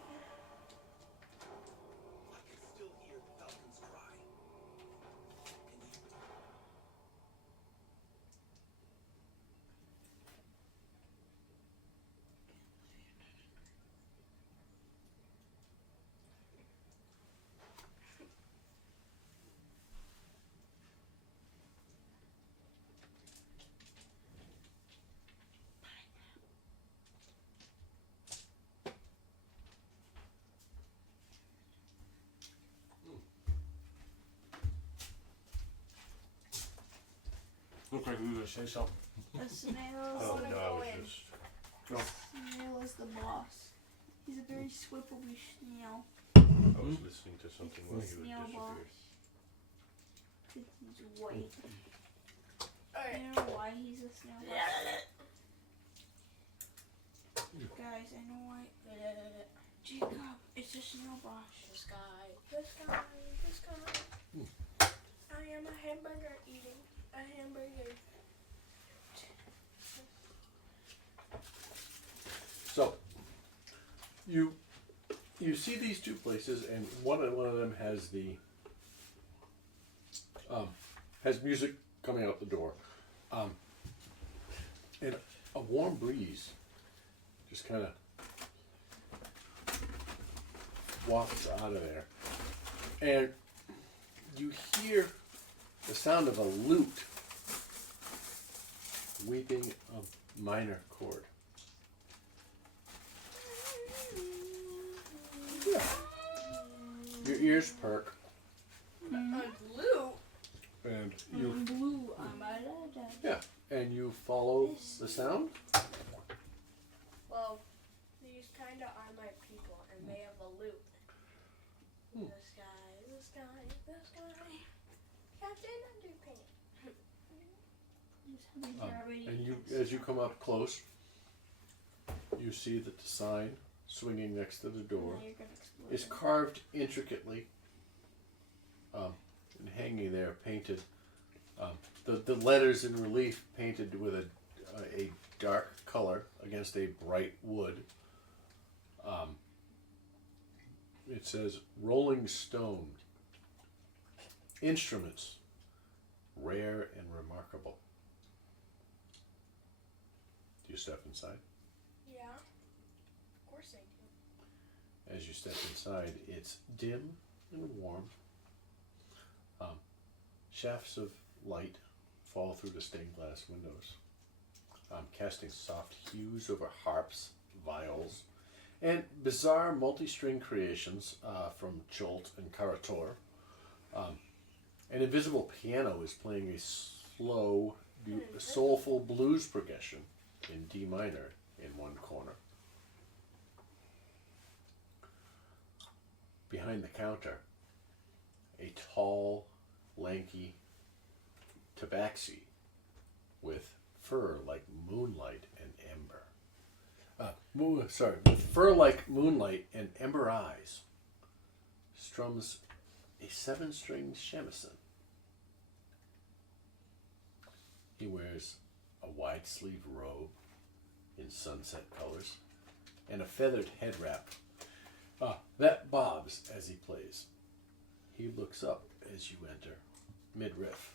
Look like we were gonna say something. The snail. Oh, Snail no, I was just. is the boss. He's a very swiftly snail. I was listening to something while you Snail had boss. disappeared. He's white. You know why he's a snail boss? Guys, I know why. Jacob, it's a snail boss. This guy. This guy. I am a hamburger eating a hamburger. So you see these two places, and one of them has the has music coming out the door, and a warm breeze just kind of wafts out of there, and you hear the sound of a lute weeping a minor chord. Yeah. Your ears perk, Blue. and you Blue. and you follow the sound. Well, these kind of are my people, and they have a loop. This guy. Captain Underpants. And you, as you come up close, you see that the sign swinging next to the door is carved intricately, and hanging there, painted. The letters in relief painted with a dark color against a bright wood. It says Rolling Stone. Instruments, rare and remarkable. Do you step inside? Yeah. Of course I do. As you step inside, it's dim and warm. Shafts of light fall through the stained glass windows, casting soft hues over harps, viols, and bizarre multi-string creations from Jolt and Karator. An invisible piano is playing a slow, soulful blues progression in D minor in one corner. Behind the counter, a tall, lanky tabaxi with fur like moonlight and ember. With fur like moonlight and ember eyes, strums a 7-string shamisen. He wears a wide-sleeved robe in sunset colors and a feathered head wrap. That bobs as he plays. He looks up as you enter, mid-riff.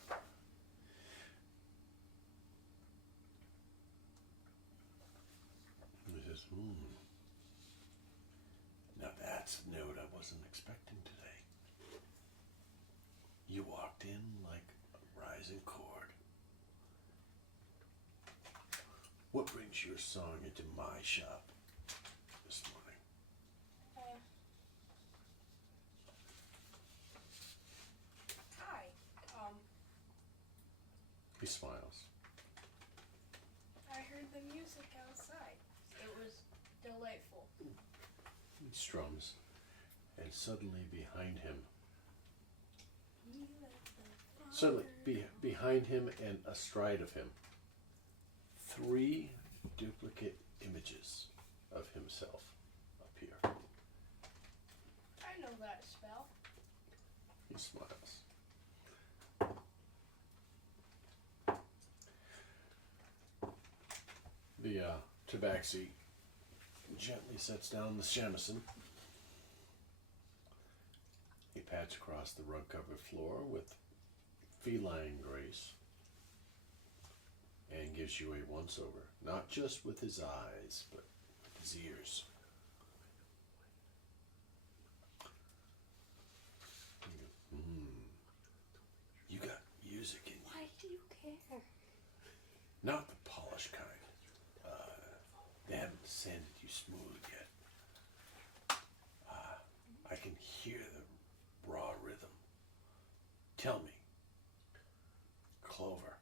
He says, now that's a note I wasn't expecting today. You walked in like a rising chord. What brings your song into my shop this morning? Hi. He smiles. I heard the music outside. It was delightful. He strums, and suddenly behind him, behind him and astride of him, 3 duplicate images of himself appear. I know that spell. He smiles. tabaxi gently sets down the shamisen. He pats across the rug-covered floor with feline grace and gives you a once-over, not just with his eyes, but with his ears. You got music in you. Why do you care? Not the polished kind. They haven't sanded you smooth yet. I can hear the raw rhythm. Tell me, Clover,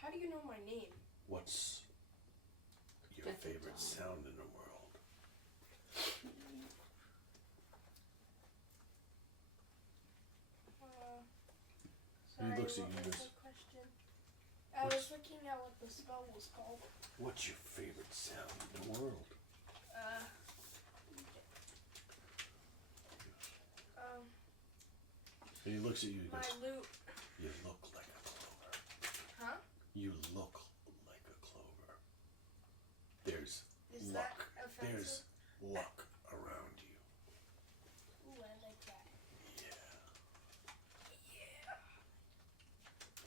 How do you know my name? what's your favorite sound in the world? Sorry, He looks at what you was and goes, the question? I was looking at what the spell was called. what's your favorite sound in the world? And he looks at you and My goes, loot. you look like a clover. Huh? You look like a clover. There's Is luck. that offensive? There's luck around you. Ooh, I like that. Yeah.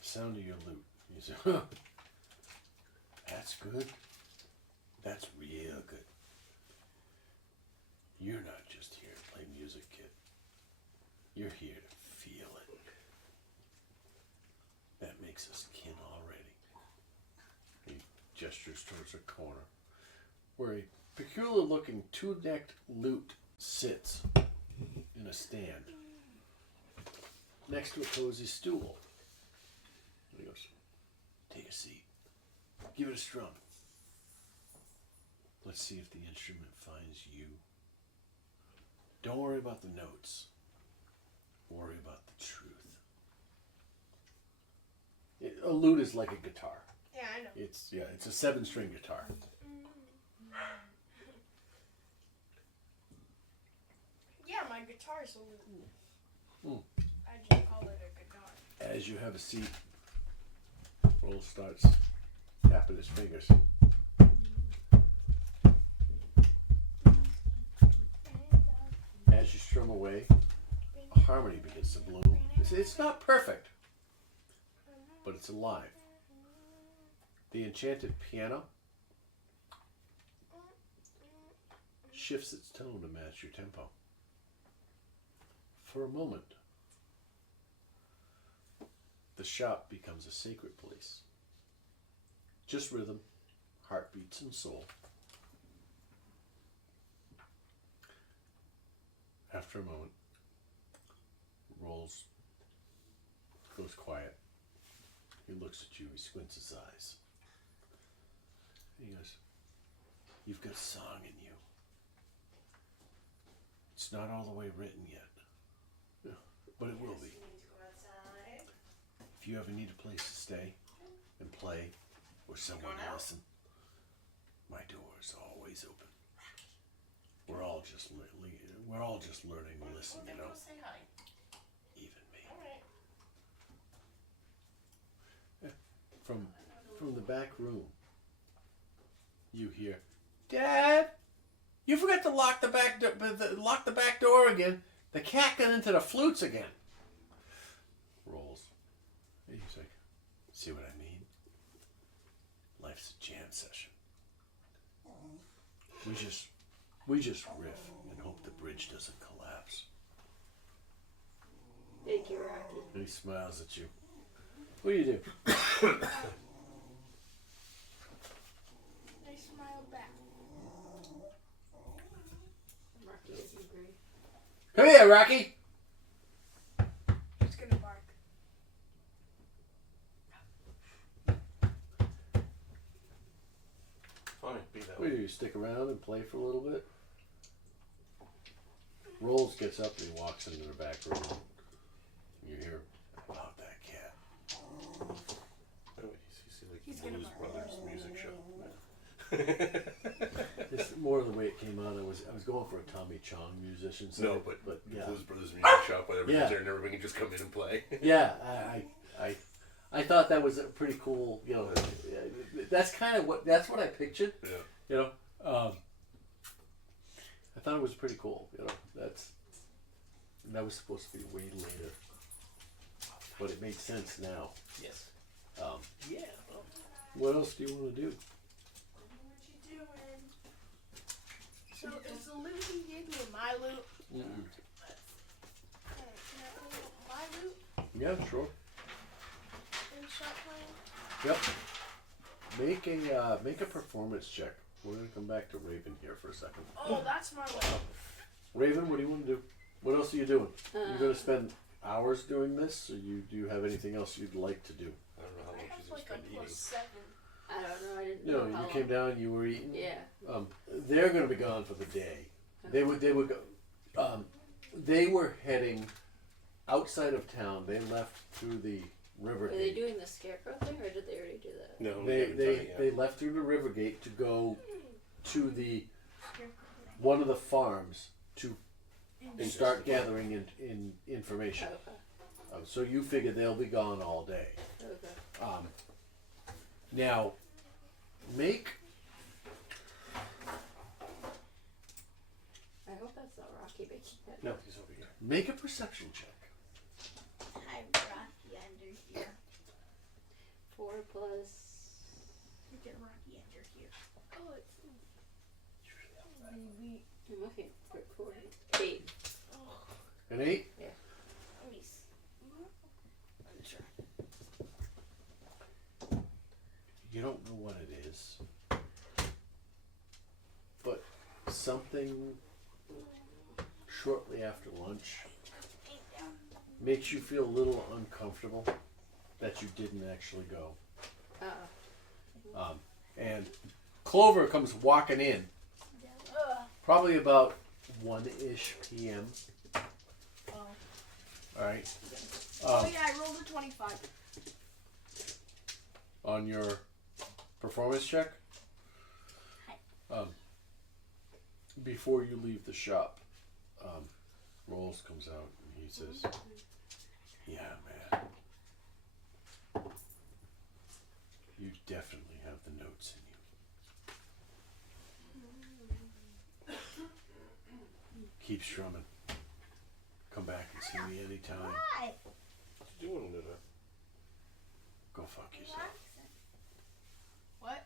Sound of your lute. You say, huh. That's good. That's real good. You're not just here to play music, kid. You're here to feel it. That makes us kin already. He gestures towards a corner where a peculiar-looking two-necked lute sits in a stand next to a cozy stool. And he goes, take a seat. Give it a strum. Let's see if the instrument finds you. Don't worry about the notes. Worry about the truth. A lute is like a guitar. Yeah, I know. It's a 7-string guitar. Yeah, my guitar is a loot. Hmm. I just call it a guitar. As you have a seat, Roll starts tapping his fingers. As you strum away, a harmony begins to bloom. It's not perfect, but it's alive. The enchanted piano shifts its tone to match your tempo. For a moment, the shop becomes a sacred place. Just rhythm, heartbeats, and soul. After a moment, Rolls goes quiet. He looks at you, he squints his eyes. He goes, you've got a song in you. It's not all the way written yet, but it will be. If you ever need a place to stay and play or someone to listen, my door is always open. We're all just learning to listen, you know. Say hi. Even me. From the back room, you hear, Dad, you forgot to lock the back door again. The cat got into the flutes again. Rolls. And he's like, see what I mean? Life's a jam session. We just riff and hope the bridge doesn't collapse. Thank you, Rocky. And he smiles at you. What do you do? I smile back. Rocky doesn't agree. Come here, Rocky. He's gonna bark. Fine, be that What way. do you stick around and play for a little bit? Rolls gets up and he walks into the back room. You hear about that cat. Oh, you see like He's gonna Blues bark. Brothers music show. It's more the way it came out. I was going for a Tommy Chong musician. So No, but yeah, Blues Brothers music shop, whatever. Yeah. There and everybody can just come in and play. yeah. I I thought that was a pretty cool. That's kind of that's what I pictured. Yeah. I thought it was pretty cool. That was supposed to be way later, but it made sense now. Yes. Yeah. What else do you want to do? What you doing? So is the loot he gave me my loot? Mm-mm. Can I play my loot Yeah, sure. and start playing? Yep. Make a performance check. We're gonna come back to Raven here for a second. Oh, that's my loot. Raven, what do you want to do? What else are you doing? You're gonna spend hours doing this, or do you have anything else you'd like to do? I don't know how I much have he's like a spend eating. +7. I don't know. I didn't You know. know, how you came long. down, you were eating. Yeah. They're gonna be gone for the day. They would go. They were heading outside of town. They left through the river Were they gate. doing the scarecrow thing, or did they already do that? No, we haven't done it yet. They left through the river gate to go to one of the farms to start gathering in information. Okay. So you figure they'll be gone all day. Okay. Now, make I hope that's not Rocky making that. No, he's over here. make a perception check. Hi, Rocky under here. 4 plus. Look at Rocky under here. Oh, it's maybe. I'm looking for 4. 8. An 8. Let me see. I'm sure. You don't know what it is, but something shortly after lunch makes you feel a little uncomfortable that you didn't actually go. And Clover comes walking in, probably about 1-ish p.m. Oh. All right. Oh yeah, I rolled a 25. On your performance check, before you leave the shop, Rolls comes out and he says, "Yeah, man, you definitely have the notes in you. Keep strumming. Come back and see me anytime. Why? What's he doing today? Go fuck yourself." What?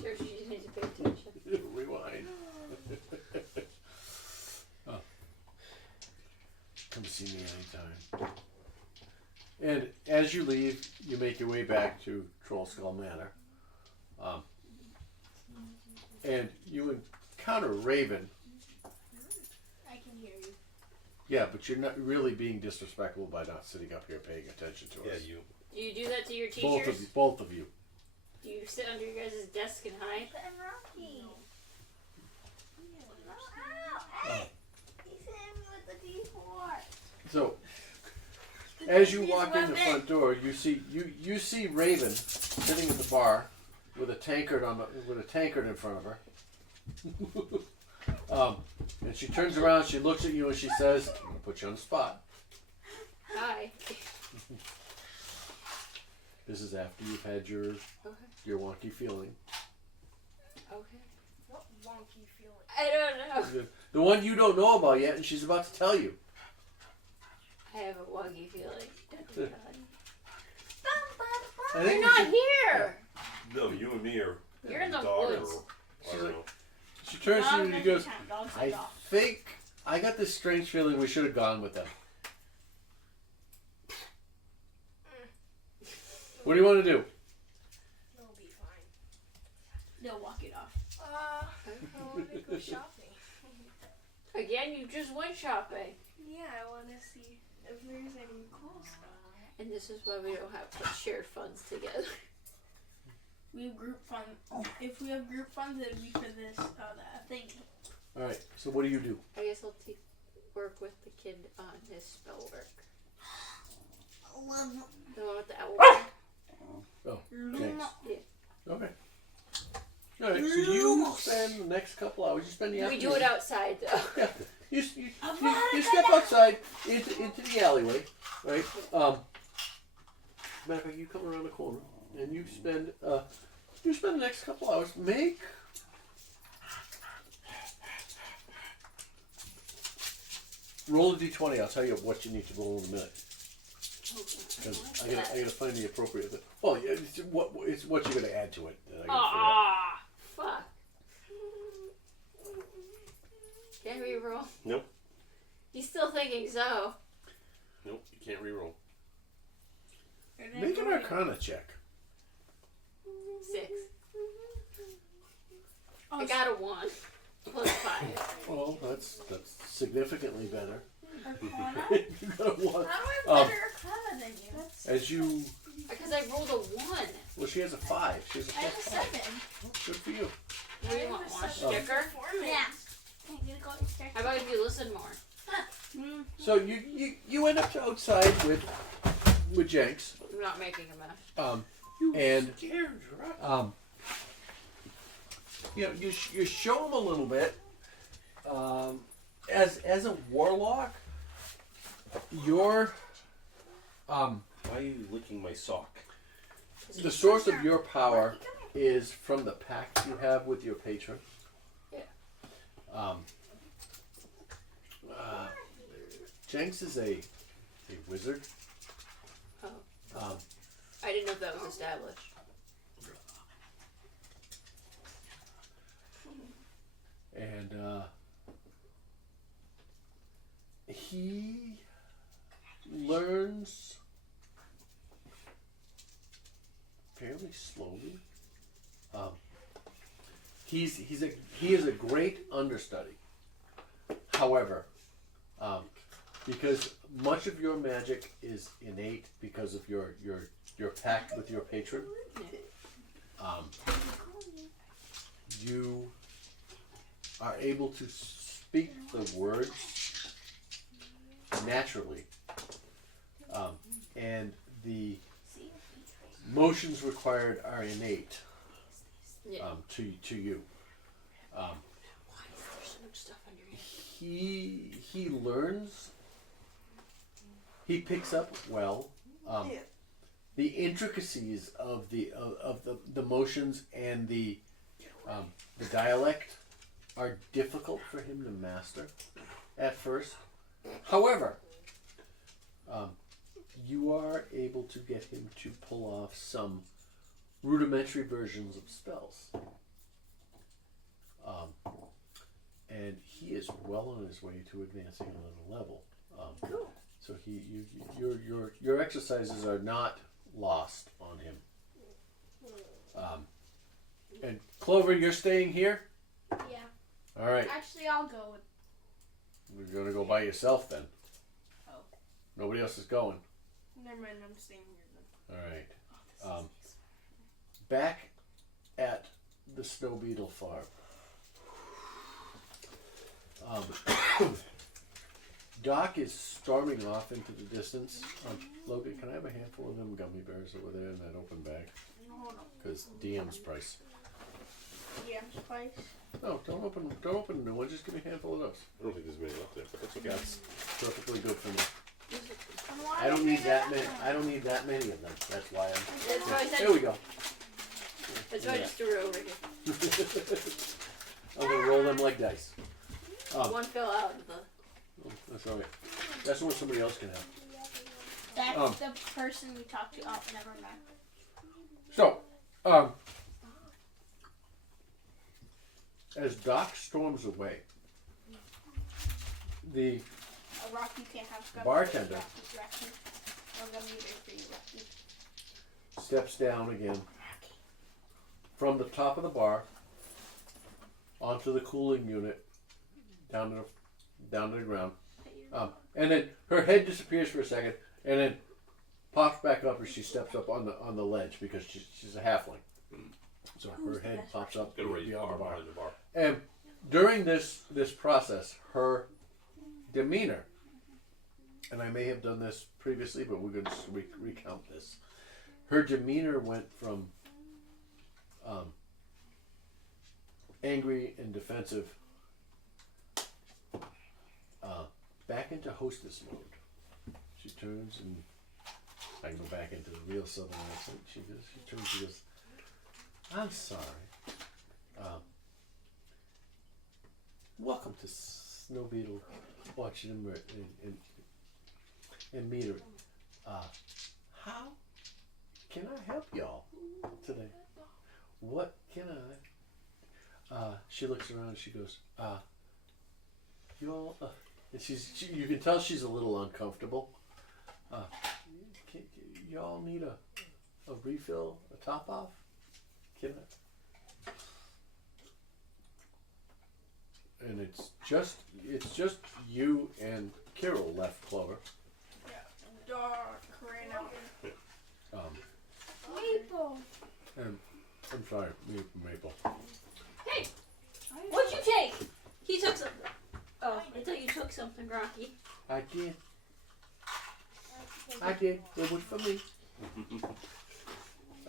Sure, she just needs to pay attention. Rewind. Oh. Come see me anytime. And as you leave, you make your way back to Troll Skull Manor. And you encounter Raven. I can hear you. Yeah, but you're not really being disrespectful by not sitting up here paying attention to us. Yeah, you. Do you do that to your Both teachers? of you. Both of you. Do you sit under your guys' desk and hide? And Rocky. Oh. He's hitting me with the D4. So, as you His walk in the weapon. front door, you see Raven sitting at the bar with a tankard in front of her. And she turns around, she looks at you, and she says, "I'm gonna put you on the spot. Hi. This is after you've had your wonky feeling. Okay. What wonky feeling? I don't know. The one you don't know about yet, and she's about to tell you. I have a wonky feeling. I You're think not here. No, you and me are. You're in the dog woods. Or, I She's don't like- know. she turns to you and she goes, Dogs "I think I got this strange feeling we should have gone with them." What do you want to do? They'll be fine. They'll walk it off. I want to go shopping. Again, you just went shopping. Yeah, I want to see if there's any cool stuff. And this is why we don't have put shared funds together. We have group fund. If we have group funds, it'd be for this that thing. All right. So what do you do? I guess I'll work with the kid on his spell work. The one with the owl. Oh, thanks. Yeah. Okay. All right. So you spend the next couple hours. You spend the We afternoon. do it outside though. Yeah. You step outside into the alleyway, right? matter of fact, you come around the corner and you spend the next couple hours. Roll a d20. I'll tell you what you need to roll in a minute. Because I gotta find the appropriate thing. Well, it's what you're gonna add to it. That I gotta figure out. Fuck. Can we roll? Nope. He's still thinking so. Nope, you can't reroll. Make an Arcana check. 6. Oh, I got a 1. Plus 5. Well, that's significantly better. Arcana? You got a 1. How do I have better Arcana than you? As you, Because I rolled a 1. well, she has a 5. She has a I have a plus 5. 7. Good for you. What do you want? Want a sticker? Yeah. I'm gonna go and How about if you listen more? So you end up outside with Jenks. I'm not making a mess. And Scared, right? you show him a little bit. As a warlock, your Why are you licking my sock? the source of your power is from the pact you have with your patron. Yeah. Jenks is a wizard. Oh. I didn't know if that was established. And he learns fairly slowly. He is a great understudy. However, because much of your magic is innate because of your pact with your patron, you are able to speak the words naturally, and the motions required are innate Yeah. to you. Why is there so much stuff under here? He learns. He picks up well. The intricacies of the motions and the dialect are difficult for him to master at first. However, you are able to get him to pull off some rudimentary versions of spells. And he is well on his way to advancing another level. Cool. So your exercises are not lost on him. And Clover, you're staying here? Yeah. All right. Actually, I'll go with. You're gonna go by yourself then. Oh. Nobody else is going. Never mind, I'm staying here then. All right. Back at the Snow Beetle farm. Doc is storming off into the distance. Logan, can I have a handful of them gummy bears over there in that open bag? No. Because DM's price. DM's price. No, don't open a new one. Just give me a handful of those. I don't think there's many left there, but that's okay. That's perfectly good for me. And why I don't did need they that do many. I don't need that many of them. That's why I'm. That's why I said. There we go. That's why I just threw it over here. I'm gonna roll them like dice. One fell out of the. Oh, that's all right. That's what somebody else can have. That's the person we talked to. Oh, never mind. So, as Doc storms away, the A rock you can't have. bartender I'm gonna need it for you, Rocky. steps down again from the top of the bar onto the cooling unit down to the ground, and then her head disappears for a second, and then pops back up as she steps up on the ledge because she's a halfling. So her head pops up Gotta raise beyond bar the bar. behind the bar. And during this process, her demeanor, and I may have done this previously, but we're going to recount this. Her demeanor went from angry and defensive back into hostess mode. She turns and I can go back into the real southern accent. She turns, she goes, I'm sorry. Welcome to Snow Beetle watching him and meet her. How can I help y'all today? What can I? She looks around and she goes, y'all, and you can tell she's a little uncomfortable. Y'all need a refill, a top off? Can I? And it's just you and Kirill left, Clover. Yeah. Dark ran out. Maple. And I'm sorry, Maple. Hey, what'd you take? He took something. Oh, I thought you took something, Rocky. I did. It was for me.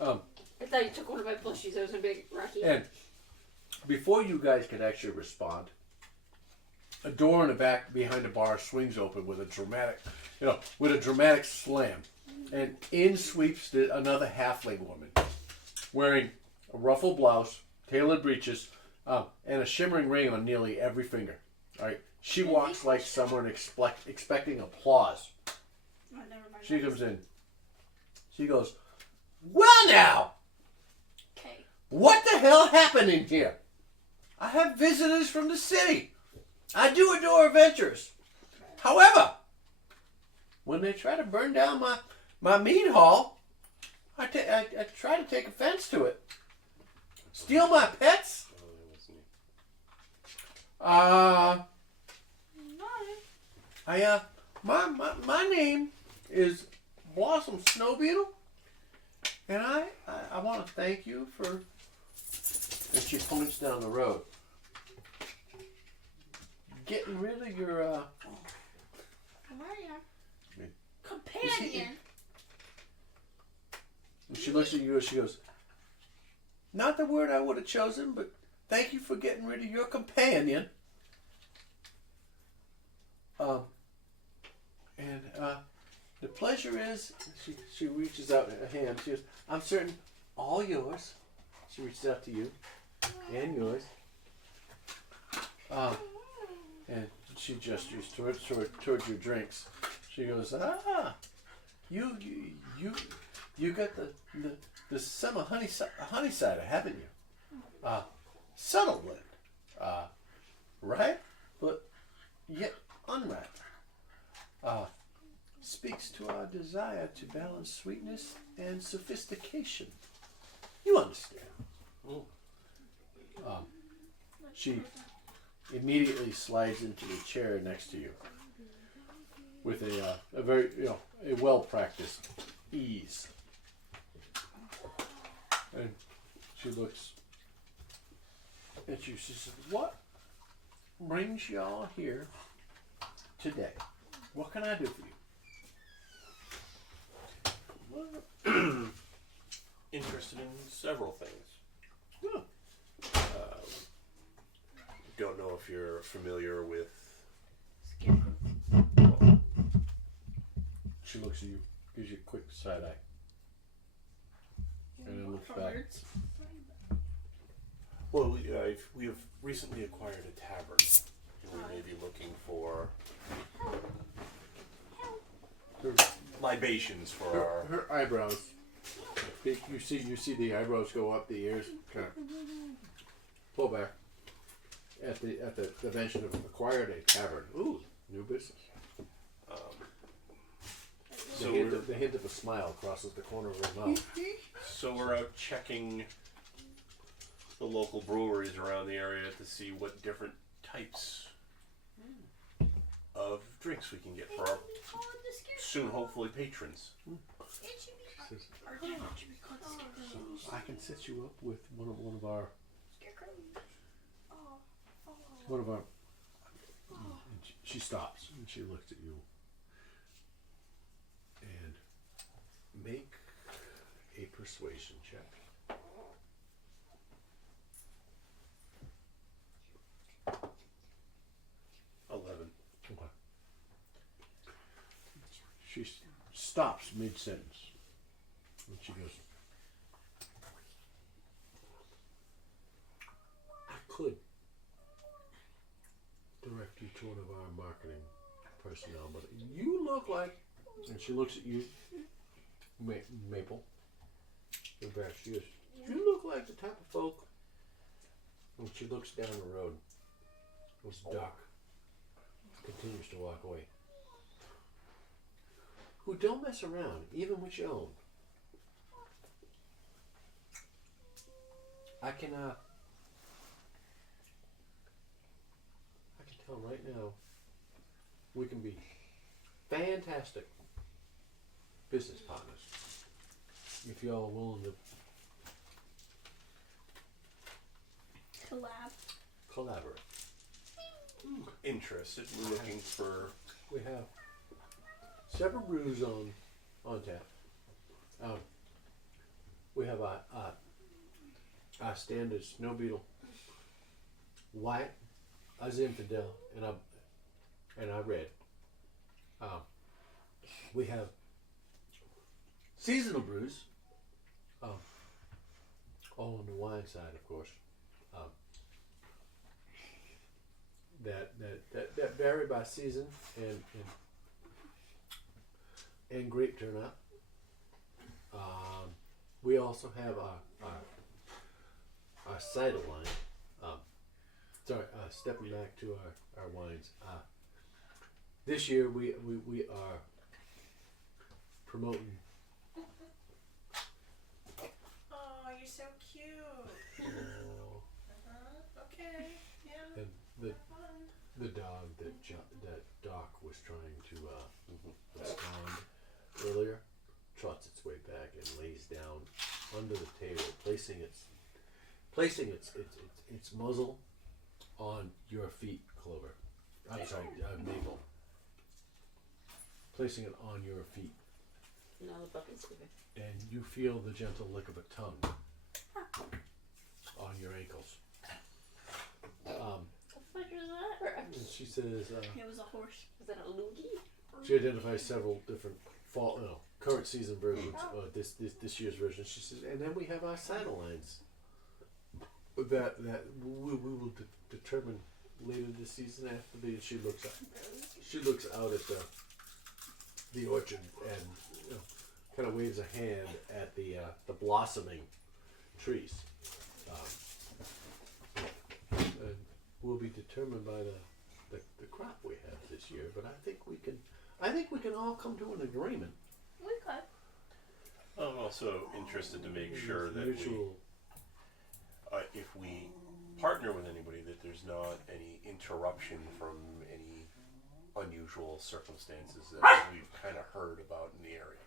I thought you took one of my plushies. I was a big Rocky. And before you guys can actually respond, a door in the back behind the bar swings open with a dramatic slam, and in sweeps another halfling woman, wearing a ruffled blouse, tailored breeches, and a shimmering ring on nearly every finger. All right, she walks like someone expecting applause. Oh, never mind. She comes in. She goes, "Well now, Okay. what the hell happened in here? I have visitors from the city. I do adore adventures. However, when they try to burn down my mead hall, I try to take offense to it. Steal my pets? My name is Blossom Snow Beetle, and I want to thank you for." And she points down the road. Getting rid of your How are ya? Me. Companion. And she looks at you and she goes, "Not the word I would have chosen, but thank you for getting rid of your companion." The pleasure is, she reaches out a hand. She goes, "I'm certain all yours." She reaches out to you and yours. And she gestures towards your drinks. She goes, you got the summer honey cider, haven't you? Subtle blend, right? But yet unwrapped. Speaks to our desire to balance sweetness and sophistication. You understand. She immediately slides into the chair next to you with a very a well practiced ease, and she looks at you. She says, "What brings y'all here today? What can I do for you?" Interested in several things. Huh. Don't know if you're familiar with. She looks at you, gives you a quick side eye, and then looks back. Well, we have recently acquired a tavern, and we may be looking for libations for our. Her eyebrows. You see the eyebrows go up, the ears kind of pull back at the mention of acquired a tavern. Ooh, new business. So the hint of a smile crosses the corner of her mouth. So we're out checking the local breweries around the area to see what different types of drinks we can get for our soon hopefully patrons. I can set you up with one of our. And she stops and she looks at you. And make a persuasion check. Okay. She stops mid-sentence. she goes, I could direct you to one of our marketing personnel, but you look like, and she looks at you, Maple, and back, she goes, you look like the type of folk, and she looks down the road, this duck continues to walk away, who don't mess around, even with your own. I can tell right now, we can be fantastic business partners if y'all are willing to collaborate. Interested. We're looking for. We have several brews on tap. We have our standard snow beetle, white, a Zinfandel, and a red. We have seasonal brews, all on the wine side, of course. That vary by season and grape turnout. We also have our cider line. Stepping back to our wines. This year we are promoting. Oh, you're so cute. Okay. Yeah. And the dog that Doc was trying to respond earlier trots its way back and lays down under the table, placing its muzzle on your feet, Clover. I'm sorry, Maple. Placing it on your feet. No, the puppy's moving. And you feel the gentle lick of a tongue on your ankles. What the fuck is that? And she says, It was a horse. Is that a loogie? she identifies several different current season versions, this year's version. She says, and then we have our cider lines that we will determine later this season after she looks out at the orchard and kind of waves a hand at the blossoming trees. And will be determined by the crop we have this year. But I think we can all come to an agreement. We could. I'm also interested to make sure that if we partner with anybody, that there's not any interruption from any unusual circumstances that we've kind of heard about in the area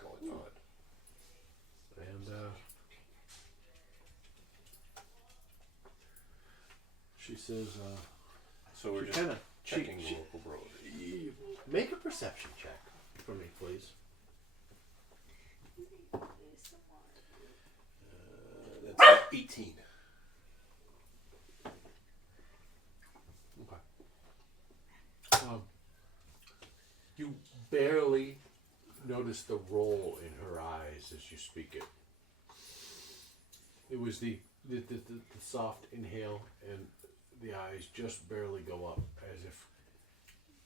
going on. And she says, So we're she just kinda- checking she- the local brewery. make a perception check for me, please. That's 18. Okay. You barely notice the roll in her eyes as you speak it. It was the soft inhale, and the eyes just barely go up, as if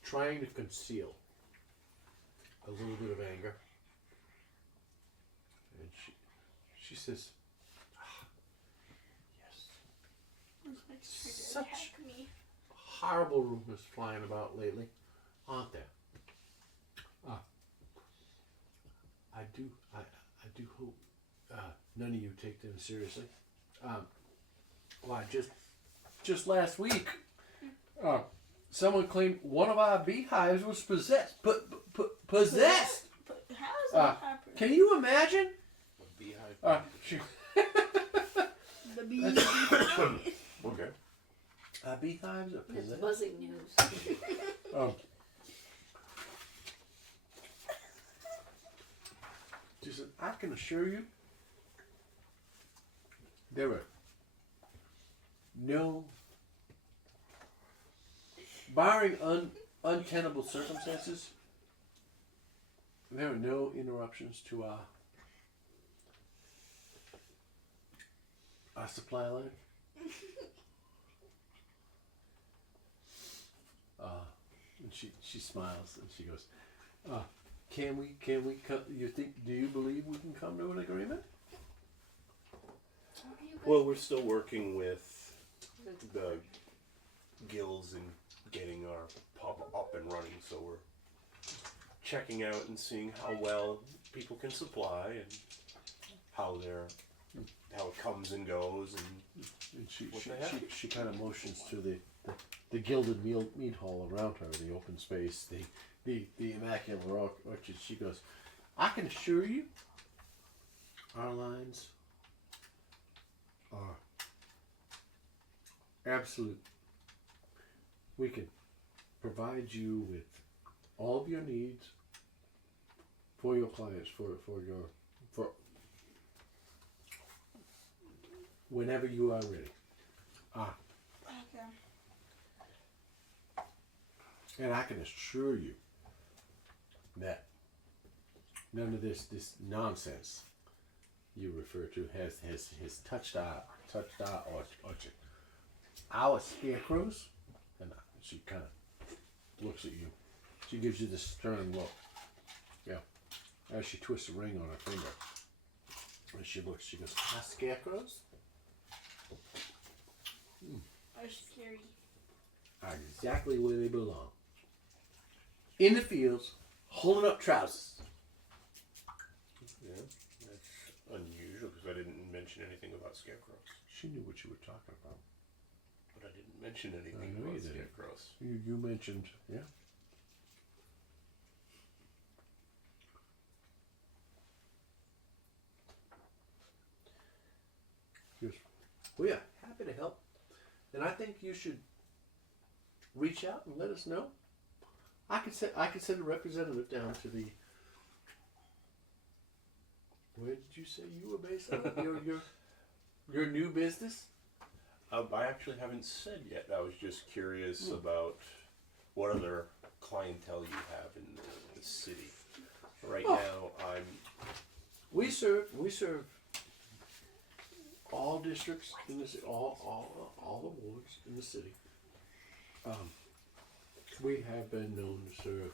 trying to conceal a little bit of anger. And she says, yes. Such horrible rumors flying about lately, aren't there? I do hope none of you take them seriously. Why, just last week, someone claimed one of our beehives was possessed. Possessed. How is that happen? Can you imagine? Beehive. The bees. Okay. Beehives are That's possessed. buzzing news. She said, I can assure you, there are no, barring untenable circumstances, there are no interruptions to our our supply line. And she smiles and she goes, can we do you believe we can come to an agreement? What are you guys Well, we're still working with the guilds and getting our pub up and running, so we're checking out and seeing how well people can supply and how it comes and goes, and And What they have. she kind of motions to the gilded mead hall around her, the open space, the immaculate orchard. She goes, I can assure you, our lines are absolute. We can provide you with all of your needs for your clients, for whenever you are ready. Okay. And I can assure you that none of this nonsense you refer to has touched our orchard. Our scarecrows, and she kind of looks at you. She gives you this stern look. Yeah. As she twists a ring on her finger. And she looks, she goes, our scarecrows Are scary. are exactly where they belong. In the fields, holding up trousers. yeah, that's unusual because I didn't mention anything about scarecrows. She knew what you were talking about. But I didn't mention I anything know about you didn't. scarecrows. You mentioned, yeah. Yes. We are happy to help. And I think you should reach out and let us know. I could send a representative down to the. Where did you say you were based out of? Your new business? I actually haven't said yet. I was just curious about what other clientele you have in the city. Right now, We serve all districts in the city, all the wards in the city. We have been known to serve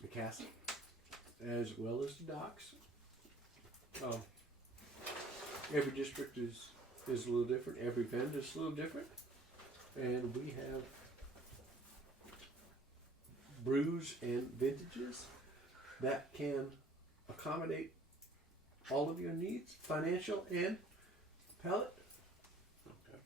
the castle as well as the docks. Every district is a little different. Every vendor is a little different, and we have brews and vintages that can accommodate all of your needs, financial and palate. okay.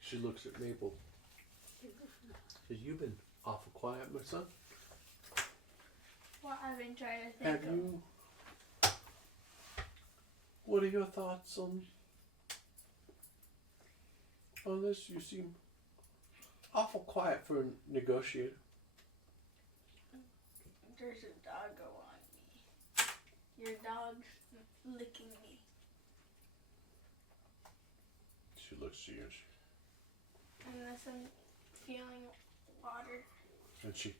She looks at Maple. Says, "You've been awful quiet, my son. Well, I've been trying to think Have of. you? What are your thoughts on this? You seem awful quiet for a negotiator." There's a doggo on me. Your dog's licking me. She looks to you, Unless I'm feeling water. and she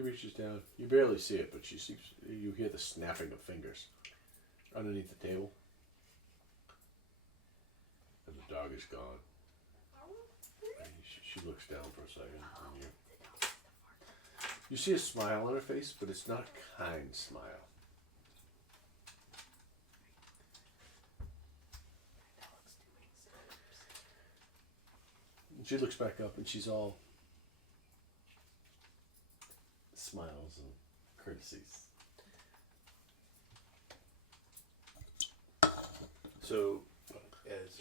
reaches down. You barely see it, but you hear the snapping of fingers underneath the table, and the dog is gone. And she looks down for a second, and you see a smile on her face, but it's not a kind smile. And she looks back up, and she's all smiles and courtesies. So, as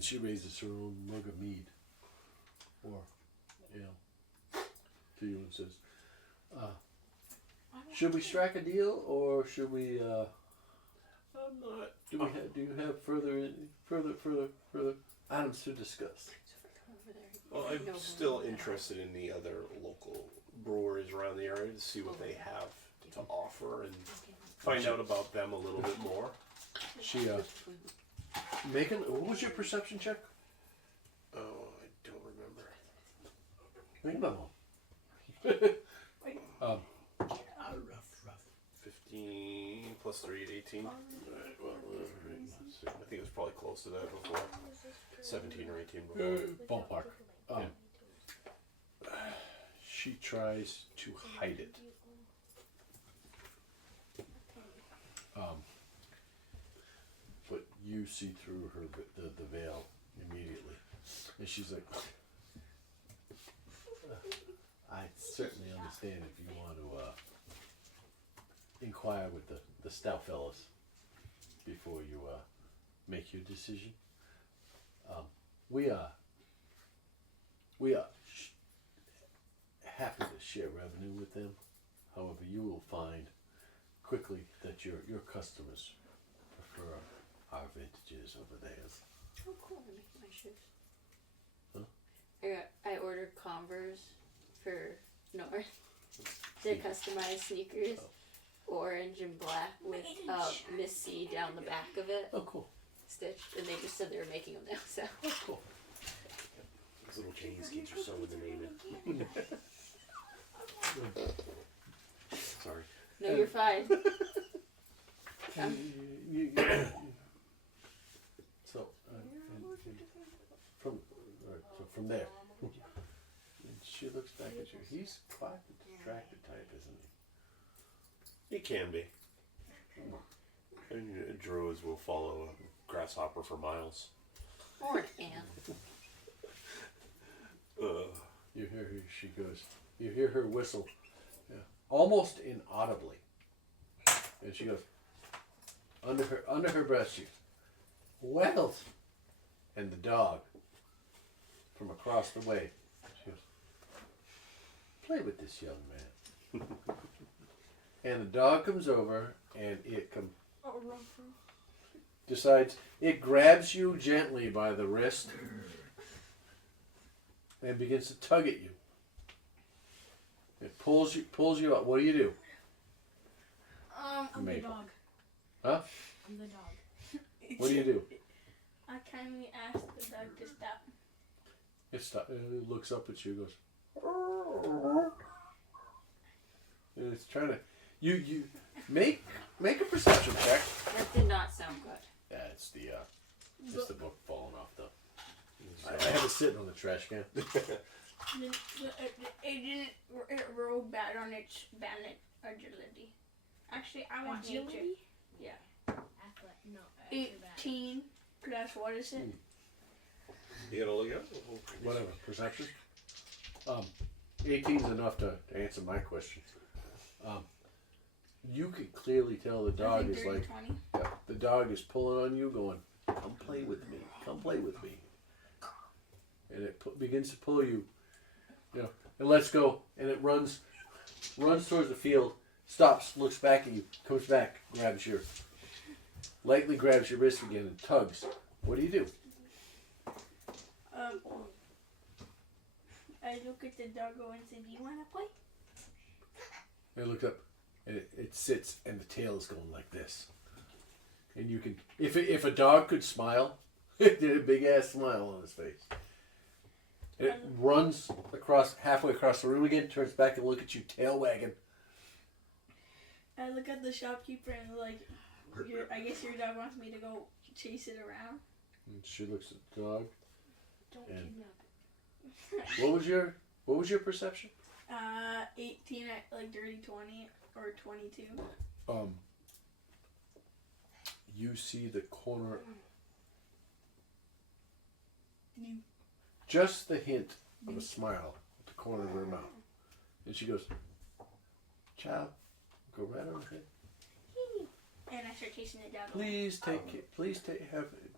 She raises her own mug of mead or ale to you and says, "Should we strike a deal, or should we? I'm not. Do you have further items to discuss?" Well, I'm still interested in the other local breweries around the area to see what they have to offer and find out about them a little bit more. She what was your perception check? Oh, I don't remember. Leave him alone. 15 plus 3 at 18. Alright, well, let's see. I think it was probably close to that before. 17 or 18 before. Ballpark. She tries to hide it. But you see through her the veil immediately, and she's like, "I certainly understand if you want to inquire with the stout fellas before you make your decision. We are happy to share revenue with them. However, you will find quickly that your customers prefer our vintages over theirs." Oh, cool! They're making my shoes. Huh? I ordered Converse for North. They're customized sneakers, orange and black with Miss C down the back of it, Oh, cool. stitched, and they just said they were making them now. So Oh, cool. Those little chain skates are so in the name. Sorry. no, you're fine. So, from there, and she looks back at you. He's quite the distracted type, isn't he? It can be. And druids will follow a grasshopper for miles. Or an ant. You hear her, she goes, you hear her whistle, almost inaudibly. And she goes, under her breath, she goes, "Well," and the dog, from across the way, she goes, "Play with this young man." And the dog comes over, and it decides, it grabs you gently by the wrist, and begins to tug at you. It pulls you up. What do you do? I'm the Maple. dog. Huh? I'm the dog. What do you do? I kindly ask the dog to stop. It looks up at you and goes, and it's trying to, you make a perception check. That did not sound good. Yeah, it's the book falling off the, I have it sitting on the trash can. It rolled bad on its agility. Actually, I want nature. Agility? Yeah. No. 18 plus what is it? You gotta look it up. Whatever, perception. 18's enough to answer my question. You can clearly tell the dog is like, 20. the dog is pulling on you, going, "Come play with me, come play with me," and it begins to pull you, and lets go, and it runs towards the field, stops, looks back at you, comes back, lightly grabs your wrist again and tugs. What do you do? I look at the doggo and say, "Do you want to play?" And it looks up, and it sits, and the tail is going like this. And you can, if a dog could smile, it did a big ass smile on his face. And it runs halfway across the room again, turns back and look at you, tail wagging. I look at the shopkeeper and like, I guess your dog wants me to go chase it around. And she looks at the dog. Don't And- kidnap it. What was your perception? 18 at like dirty 20 or 22. You see the corner, You. just the hint of a smile at the corner of her mouth. And she goes, "Child, go right on ahead. And I start chasing it down. Please have it.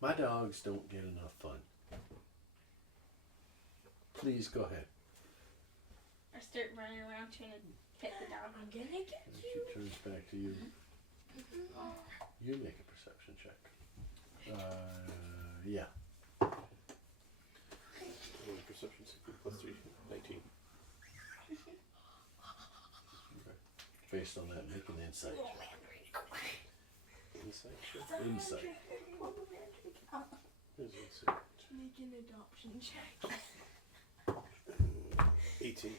My dogs don't get enough fun. Please go ahead." I start running around trying to pet the dog. I'm gonna get And she turns back to you. You make a perception check. Yeah. Perception 16 plus 3, 19. Based on that, make an insight. Insight, sure. Insight. Here's insight. Make an adoption check. 18.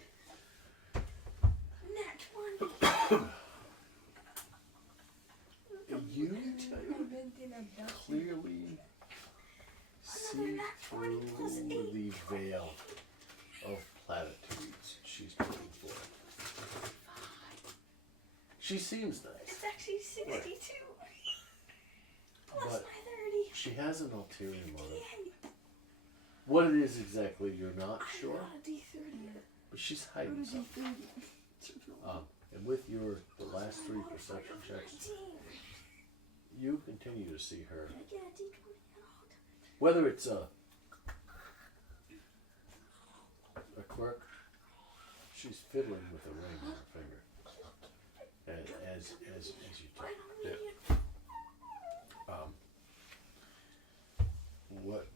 Nat 20. You Prevent an abduction. clearly see through the veil of platitudes she's looking for. She seems nice, It's actually 62. Plus but my 30. she has an ulterior motive. What it is exactly, you're not I sure, got a D30. but she's hiding something. And with the last 3 perception checks, you continue to see her. I get a D20 at all times. Whether it's a quirk, she's fiddling with a ring on her finger. As you talk. Yeah. What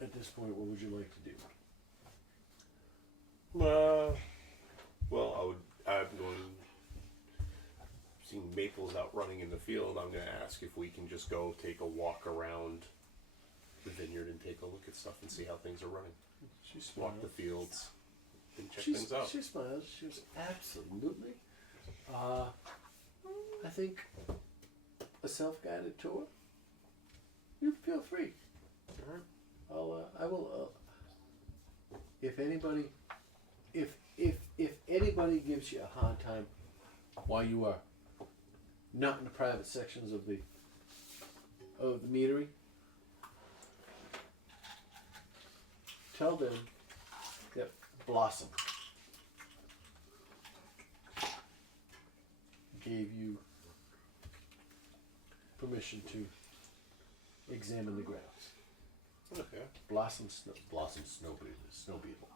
at this point? What would you like to do? Well, I'm going. Seeing Maple's out running in the field, I'm going to ask if we can just go take a walk around the vineyard and take a look at stuff and see how things are running. She smiles. Walk the fields and check She's- things out. She smiles. She goes, absolutely. I think a self-guided tour. You feel free. I will. If anybody gives you a hard time while you are not in the private sections of the meadery, tell them that Blossom gave you permission to examine the grounds. Okay. Blossom Snow Beetle.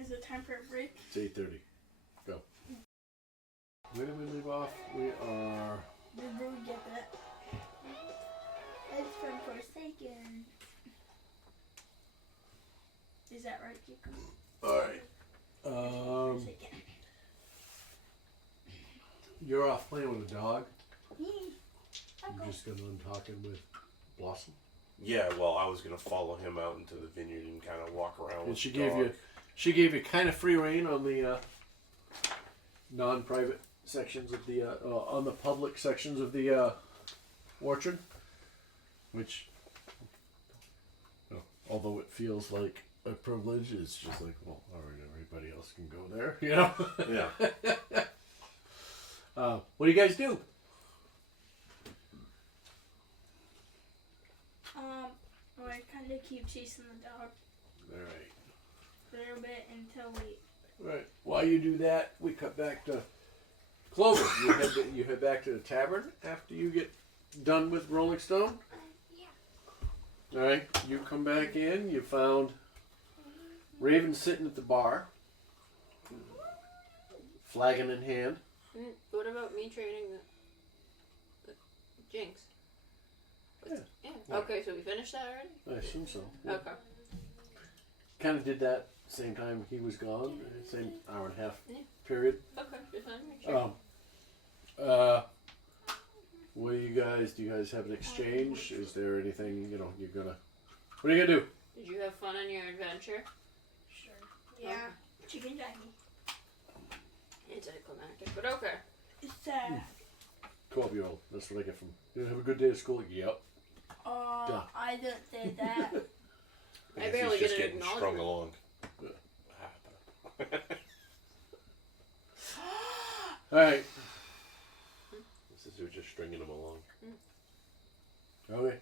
Is it time for a break? It's 8:30. Go. Where did we leave off? We are. Did we get that? It's from Forsaken. Is that right, Jacob? Alright. Forsaken. You're off playing with a dog. I'll You go. just got done talking with Blossom. Yeah, well, I was going to follow him out into the vineyard and kind of walk around And with she the gave dog. you kind of free reign on the non-private sections of the on the public sections of the orchard, which, although it feels like a privilege, it's just like, well, all right, everybody else can go there, you know. Yeah. What do you guys do? I kind of keep chasing the dog All right. a little bit until we. Right. While you do that, we cut back to Clover. You head back to the tavern after you get done with Rolling Stone. Yeah. All right. You come back in. You found Raven sitting at the bar, flagon in hand. What about me trading the Jinx? Yeah. Okay, so we finished that already? I assume so. Yeah. Okay. Kind of did that same time he was gone. Same hour and a half Yeah. period. Okay, just wanted to make sure. What do you guys have an exchange? Is there anything, you're gonna, what are you gonna do? Did you have fun on your adventure? Sure. Yeah. Chicken jockey. Anticlimactic, but okay. It's 12-year-old. That's what I get from, you have a good day at school? Yep. Duh. I don't say that. I guess barely he's just get an getting strung acknowledgement. along. Alright. This is just stringing him along. Okay.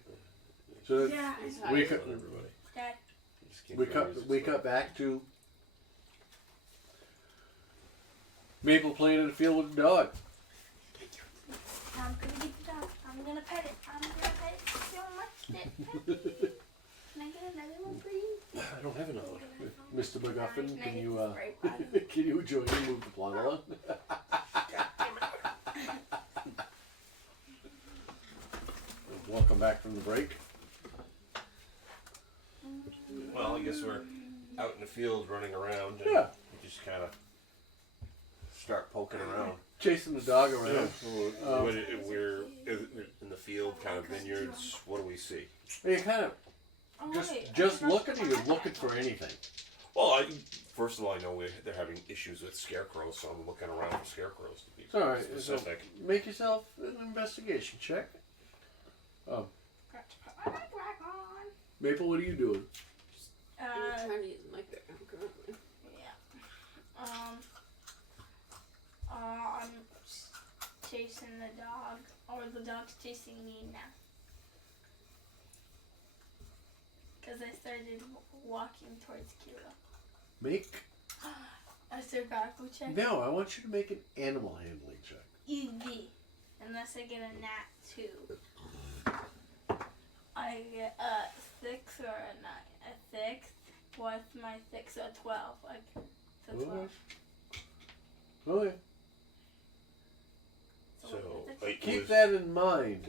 So Yeah. we Not cut, everybody. Dad. You just can't we hear cut, music, we so- cut back to Maple playing in the field with the dog. I'm gonna get the dog. I'm gonna pet it. I'm gonna pet it so much that Can I get another one for you? I don't have another one. Mr. McGuffin, Can I can get you, this right bottom? can you join me move the plot along? Welcome back from the break. Well, I guess we're out in the field running around. And Yeah. we just kind of poking around. Chasing the dog around. We're in the field, kind of vineyards. What do we see? You kind of Oh, just wait, I just forgot looking, to or put you're my looking backpack for on. anything. Well, first of all, I know they're having issues with scarecrows, so I'm looking around for scarecrows to be It's all right. specific. So make yourself an investigation check. Forgot to put my backpack on. Maple, what are you doing? I'm trying to use the microphone currently. Yeah. I'm chasing the dog, or the dog's chasing me now. Because I started walking towards Kira. Make A survival check. no. I want you to make an animal handling check. Easy. Unless I get a nat 2. I get a 6 or a 9. A 6 plus my 6, so 12. So 12. Okay. So Keep that in mind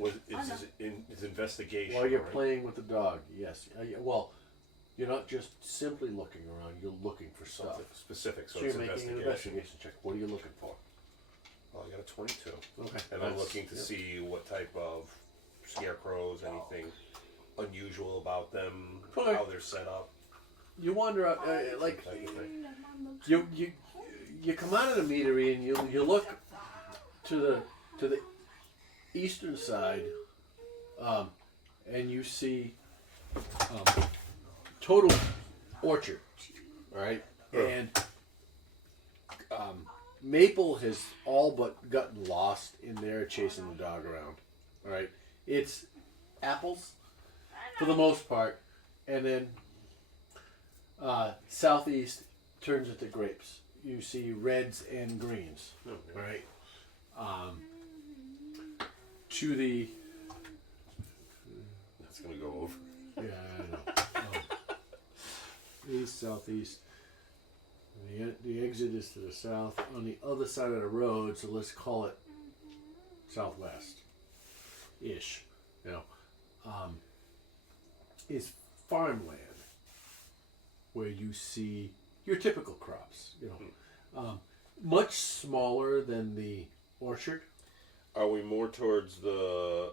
is investigation while you're right? playing with the dog. Yes. Well, you're not just simply looking around. You're looking for stuff. Something specific. So So it's you're making an investigation. investigation check. What are you looking for? Well, I got a 22, Okay. and I'm looking to see what type of scarecrows, anything unusual about them, Okay. how they're set up. You wander out, like Type of thing. you come out of the meadery and you look to the eastern side, and you see total orchard, all right, and Maple has all but gotten lost in there chasing the dog around. All right, it's apples for the most part, and then southeast turns into grapes. You see reds and greens. Okay. Right. To the That's gonna go over. yeah, I know. East, southeast. The exit is to the south. On the other side of the road, so let's call it southwest ish. You know, is farmland where you see your typical crops. You know, much smaller than the orchard. Are we more towards the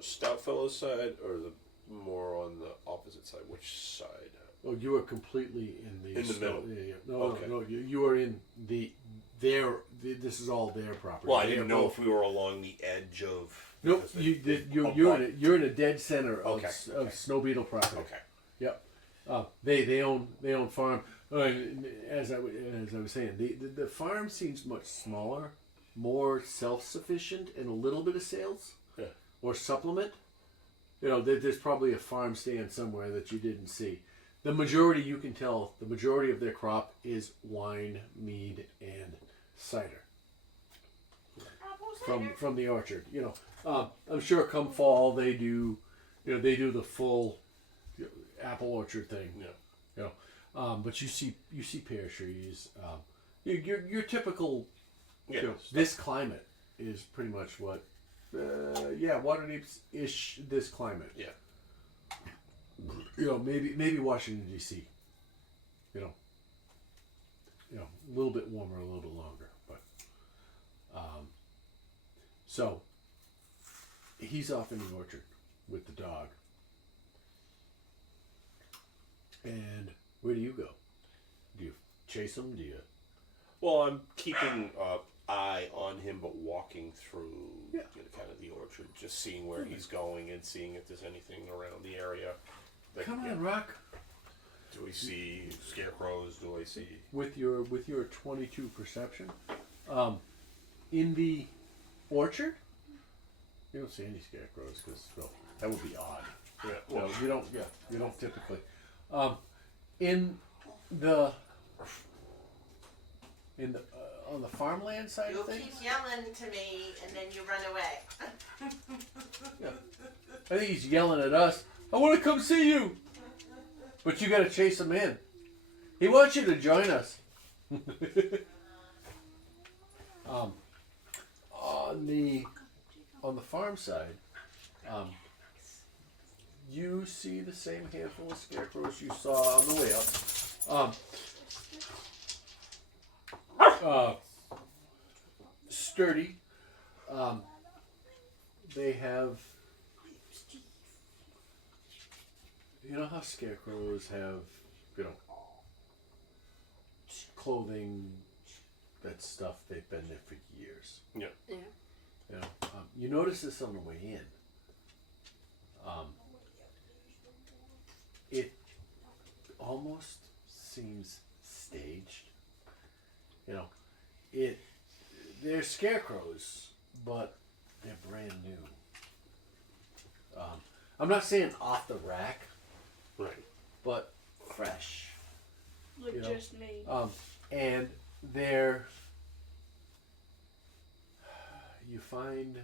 stout fellow's side, or the more on the opposite side? Which side? Oh, you are completely in the middle. Yeah. No, Okay. no, you are in this is all their property. Well, I They didn't are know both- if we were along the edge of. Nope, because you're in a dead center of, Okay, of okay. snow beetle property. Okay. Yep. They own farm. As I was saying, the farm seems much smaller, more self-sufficient, and a little bit of sales Yeah. or supplement. You know, there's probably a farm stand somewhere that you didn't see. The majority, you can tell, the majority of their crop is wine, mead, and cider from the orchard. You know, I'm sure come fall they do, they do the full apple orchard thing. Yeah. You know, but you see pear trees. Your typical. Yeah. This climate is pretty much what. Waterdeep's ish. This climate. Yeah. Maybe Washington D.C. A little bit warmer, a little bit longer, but. So. He's off in the orchard with the dog. And where do you go? Do you chase him? Do you? Well, I'm keeping an eye on him, but walking through kind of the orchard, just seeing where he's going and seeing if there's anything around the area. Come on, Rock. Do we see scarecrows? Do I see? With your 22 perception, in the orchard, you don't see any scarecrows because that would be odd. Yeah. Well, you don't. Yeah, you don't typically. In the on the farmland side You'll of things, keep yelling to me and then you run away. I think he's yelling at us. I want to come see you, but you got to chase him in. He wants you to join us. On the farm side, you see the same handful of scarecrows you saw on the way up. sturdy. They have, you know how scarecrows have, you know, clothing, that stuff they've been there for years. Yeah. Yeah. You know, you notice this on the way in. It almost seems staged. You know, they're scarecrows, but they're brand new. I'm not saying off the rack, Right. but fresh. Like You know, just me. And they're, you find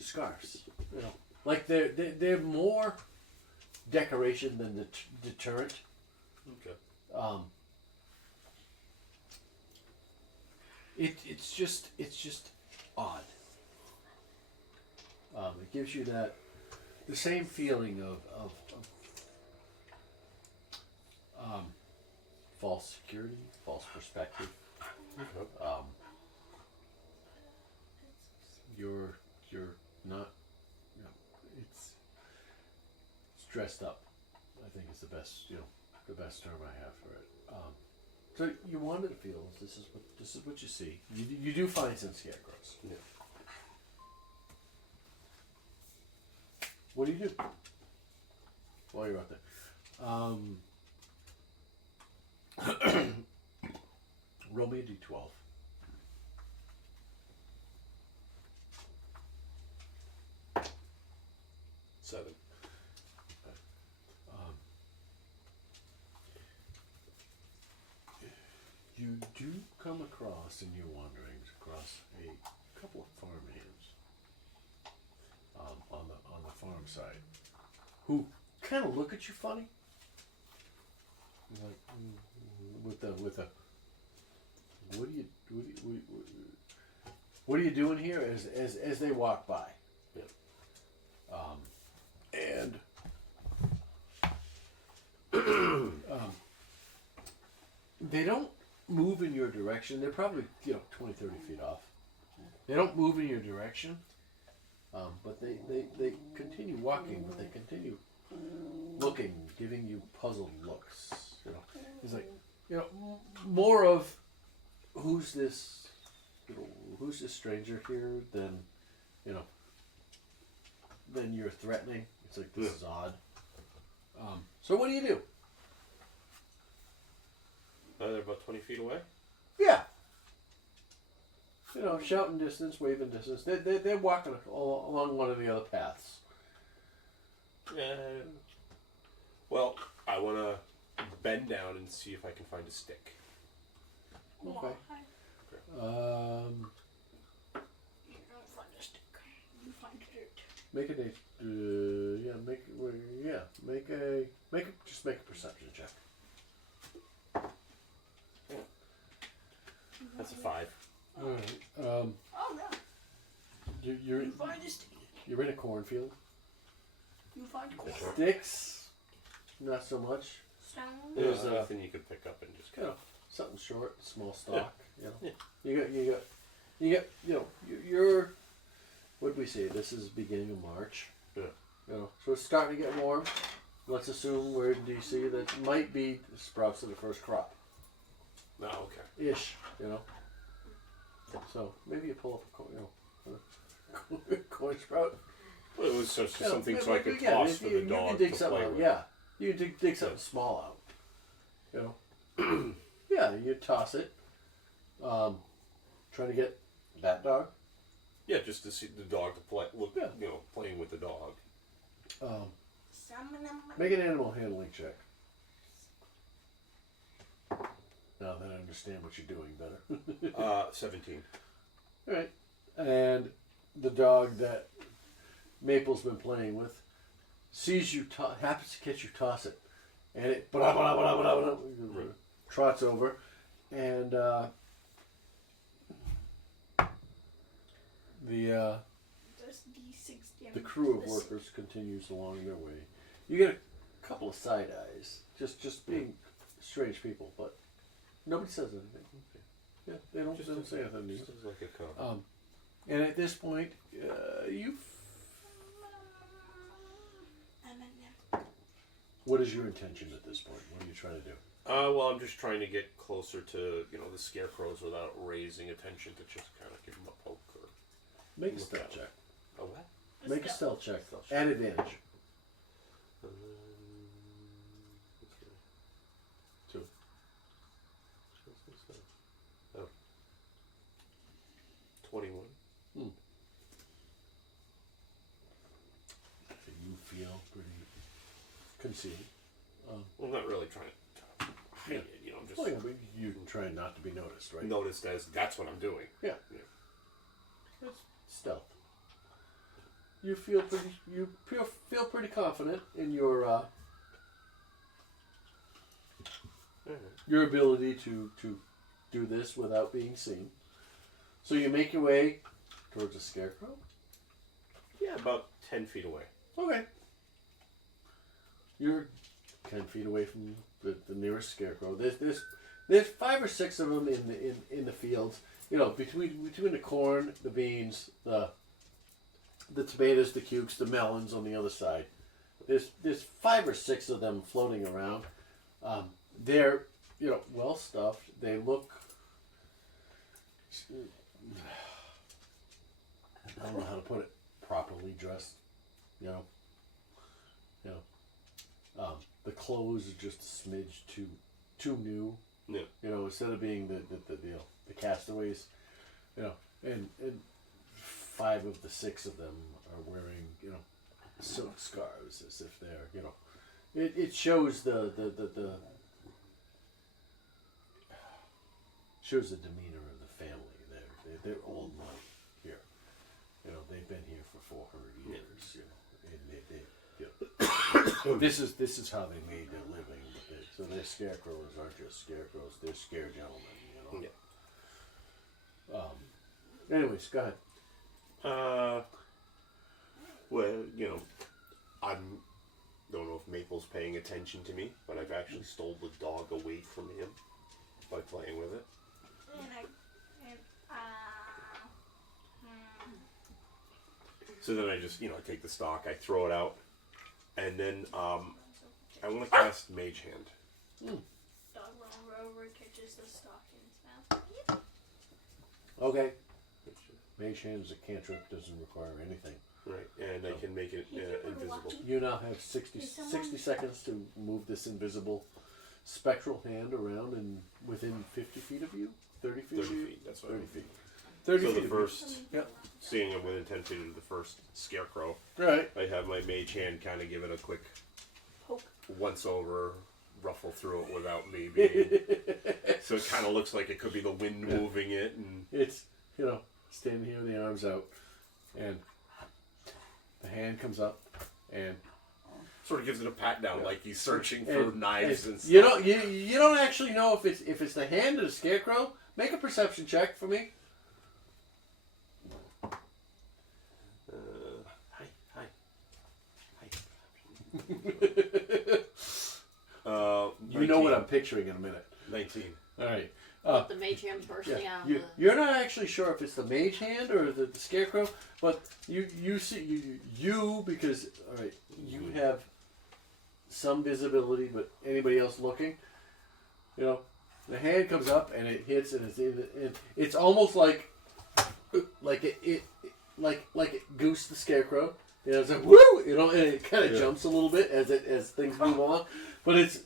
scarves. You know, like they're more decoration than deterrent. Okay. It's just odd. It gives you the same feeling of false security, false perspective. Okay. You're not, you know, it's dressed up. I think is the best term I have for it. So you wanted to feel this is what you see. You do find some scarecrows. Yeah. What do you do while you're out there? Roll me a d12. 7. You do come across in your wanderings across a couple of farmhands on the farm side who kind of look at you funny, like with a what are you doing here as they walk by. Yeah. And they don't move in your direction. They're probably 20, 30 feet off. They don't move in your direction, but they continue walking, but they continue looking, giving you puzzled looks. It's like more of who's this stranger here than than you're threatening. It's like this is odd. So what do you do? They're about 20 feet away. Yeah. Shouting distance, waving distance. They're walking along one of the other paths. Well, I want to bend down and see if I can find a stick. Okay. You don't find a stick. You find dirt. Make a make a perception check. That's a 5. All right. Oh no. You're You find a stick. you're in a cornfield. You find corn. Sticks, not so much. Stone. There's nothing you could pick up and just kind of. Something short, small stalk. Yeah. You got. You're. What did we say? This is beginning of March. Yeah. So it's starting to get warm. Let's assume we're in DC. That might be the sprouts of the first crop. Oh, okay. Ish. So maybe you pull up a coin sprout. Well, it was just something so I could Yeah, toss for the you dog can dig to something play out. with. Yeah, you can dig something small out. Yeah, you toss it. Trying to get that dog. Yeah, just to see the dog to play. Look, Yeah. Playing with the dog. Make an animal handling check. Now that I understand what you're doing better. 17. All right, and the dog that Maple's been playing with sees you, happens to catch you toss it, and it trots over, and the crew of workers continues along their way. You get a couple of side eyes, just being strange people, but nobody says anything. Yeah, they don't say anything to you. Just as like a comment. And at this point, you. What is your intention at this point? What are you trying to do? Well, I'm just trying to get closer to, the scarecrows without raising attention to just kind of give them a poke or... Make a stealth check. A what? Make a stealth check. Stealth check. At advantage. Let's go. 2. What's this stuff? Oh. 21. You feel pretty conceited. Well, I'm not really trying to hide it, I'm just Well, yeah, but you're trying not to be noticed, right? noticed as that's what I'm doing. Yeah. It's stealth. You feel pretty confident in your your ability to do this without being seen. So you make your way towards a scarecrow. Yeah, about 10 feet away. Okay. You're 10 feet away from the nearest scarecrow. There's 5 or 6 of them in the fields. Between the corn, the beans, the tomatoes, the cukes, the melons on the other side. There's 5 or 6 of them floating around. They're well stuffed. They look. I don't know how to put it. Properly dressed. The clothes are just a smidge too new. Yeah. Instead of being the castaways, and 5 of the 6 of them are wearing silk scarves as if they're it shows the shows the demeanor of the family. They're old money here. They've been here for 400 years. And this is how they made their living. So their scarecrows aren't just scarecrows; they're scare gentlemen. Yeah. Anyways, go ahead. Well, I don't know if Maple's paying attention to me, but I've actually stole the dog away from him by playing with it. So then I just, I take the stock, I throw it out, and then I want to cast Mage Hand. Dog rolls over, catches the stock in his mouth. Okay. Mage Hand is a cantrip, doesn't require anything. Right, and I can make it invisible. You now have 60 seconds to move this invisible spectral hand around and within 50 feet of you? 30 feet 30 of you? feet, that's what 30 I feet. 30 So feet the of first, Yep. seeing I'm within 10 feet of the first scarecrow, Right. I have my Mage Hand kind of give it a quick Poke. once over, ruffle through it without me being... so it kind of looks like it could be the wind moving it, and... It's, standing here with the arms out, and the hand comes up, and sort of gives it a pat down, like he's searching for knives and stuff. You don't actually know if it's the hand or the scarecrow. Make a perception check for me. Hi. You know what I'm picturing in a minute. 19. All right. The mage hand bursting out. You're not actually sure if it's the mage hand or the scarecrow, but you see you because all right, you have some visibility, but anybody else looking, the hand comes up and it hits and it's almost like it goosed the scarecrow. It's like woo, and it kind of jumps a little bit as things move on, but it's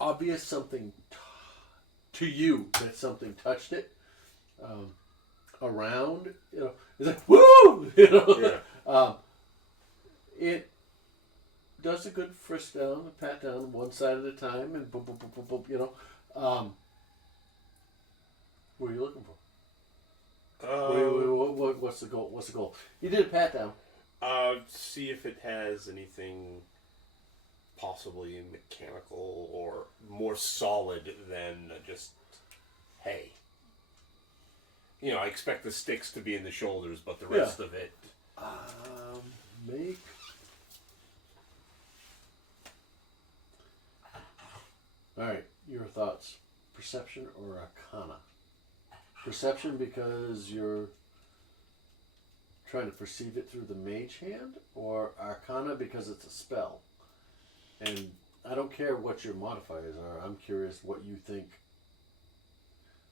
obvious something to you that something touched it around. It's like woo, it does a good frisk down, a pat down one side at a time, and boom, boom, boom, boom, boom. What are you looking for? What's the goal? What's the goal? You did a pat down. See if it has anything possibly mechanical or more solid than just hay. I expect the sticks to be in the shoulders, but the rest of it... Make... Alright, your thoughts. perception or arcana? Perception because you're trying to perceive it through the mage hand, or arcana because it's a spell? And I don't care what your modifiers are. I'm curious what you think.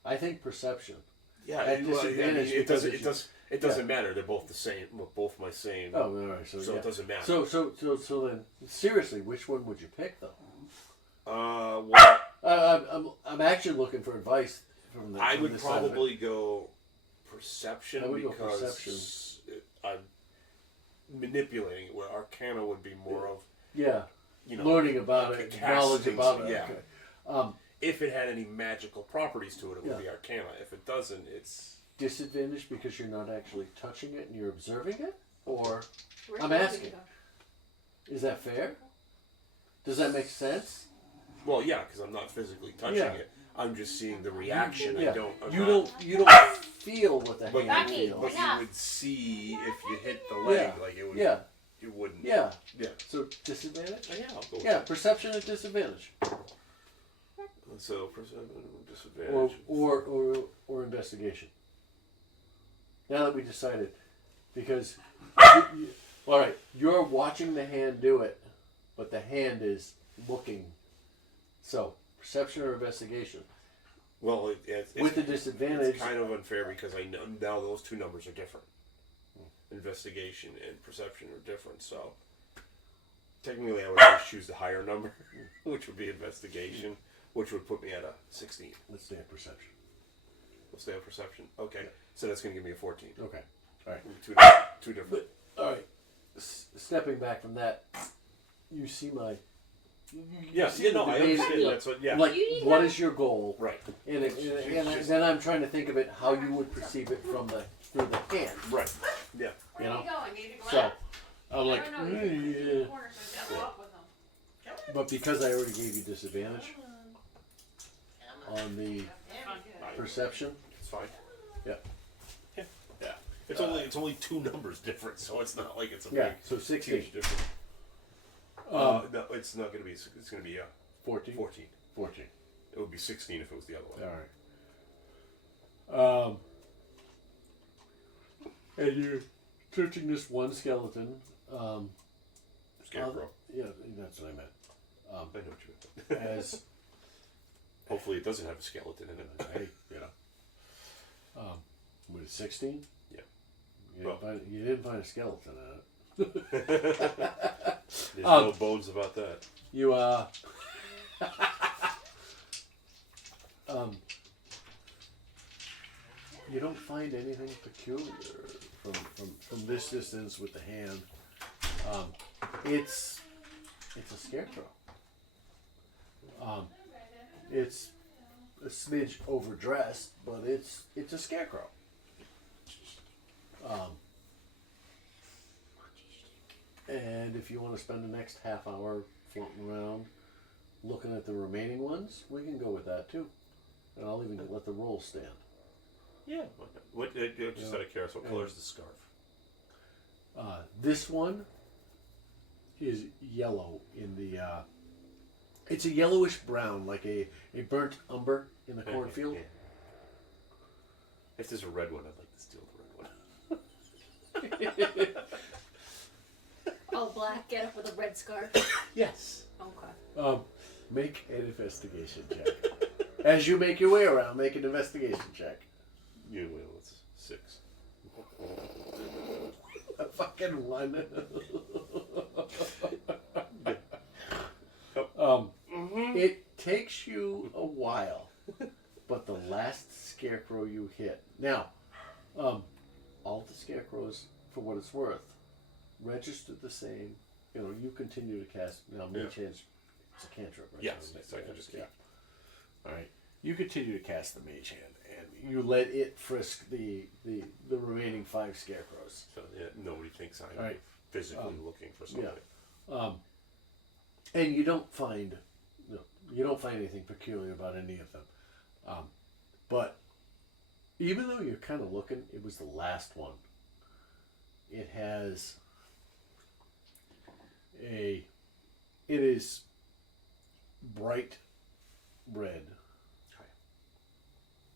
I think perception. Yeah, At disadvantage it because doesn't. It doesn't matter. They're both the same. Both my same. Oh, all right. So yeah. it doesn't matter. So then, seriously, which one would you pick though? Well, I'm actually looking for advice from the. I from would this side of it. probably go perception I would go because perception. I'm manipulating it. Where Arcana would be more of Yeah, you know learning about it, casting, knowledge about it. yeah. Okay. If it had any magical properties to it, it would Yeah. be Arcana. If it doesn't, it's Disadvantage because you're not actually touching it and you're observing it, or Where's I'm the asking. go? is that fair? Does that make sense? well, yeah, because I'm not physically touching Yeah. it. I'm just seeing the reaction. Yeah. I don't. I'm You not, don't feel what the But, hand Rocky, feels. but enough. you would see if you hit the leg, Yeah. like it would. Yeah, It wouldn't. yeah. Yeah. So disadvantage? Yeah, I'll go with Yeah, that. perception at disadvantage, So disadvantage. or investigation. Now that we decided, because all right, you're watching the hand do it, but the hand is looking. So perception or investigation Well, it's with the disadvantage. It's kind of unfair because I know now those two numbers are different. Investigation and perception are different, so technically I would always choose the higher number, which would be investigation, which would put me at a 16. Let's stay at perception. We'll stay on perception. Okay, so that's going to give me a 14. Okay. All right. Two different. All right. Stepping back from that, you see my. Yes, see yeah, the no, I debate- understand. That's what. Yeah, Like, what is your goal? right, And then I'm trying to think of it how you would perceive it from through the hand. right. Yeah, Where You are know? you going? Need to go So out? I'm like, I don't know. You're in the yeah. corner, so I gotta walk with them. But because I already gave you disadvantage on the perception, it's fine. Yeah. Yeah, yeah. It's only two numbers different, so it's not like it's a yeah. big, So 16, huge difference. No, it's not going to be. It's going to be 14, 14. 14. It would be 16 if it was the other way. All right. And you're searching this one skeleton. Scarecrow. Yeah, that's what I meant. I know what you meant. As Hopefully, it doesn't have a skeleton in it. hey, with 16. Yeah. You didn't find a skeleton in it. There's no bones about that. You you don't find anything peculiar from this distance with the hand. It's a scarecrow. It's a smidge overdressed, but it's a scarecrow. And if you want to spend the next half hour floating around looking at the remaining ones, we can go with that too. And I'll even let the roll stand. Yeah. What? Just out of curiosity, what color is the scarf? This one is yellow in the. It's a yellowish brown, like a burnt umber in the cornfield. Yeah. If there's a red one, I'd like to steal the red one. All black, get up with a red scarf. Yes. Okay. Make an investigation check. As you make your way around, make an investigation check. You will. It's 6. A fucking one. It takes you a while, but the last scarecrow you hit. Now, all the scarecrows, for what it's worth, registered the same. You know, you continue to cast. Now, mage hands, it's a cantrip, right? Yes, so I can just keep. All right. You continue to cast the mage hand, and you let it frisk the remaining 5 scarecrows. So yeah, nobody thinks I'm All right. physically looking for something. And you don't find anything peculiar about any of them. But even though you're kind of looking, it was the last one. It has it is bright red,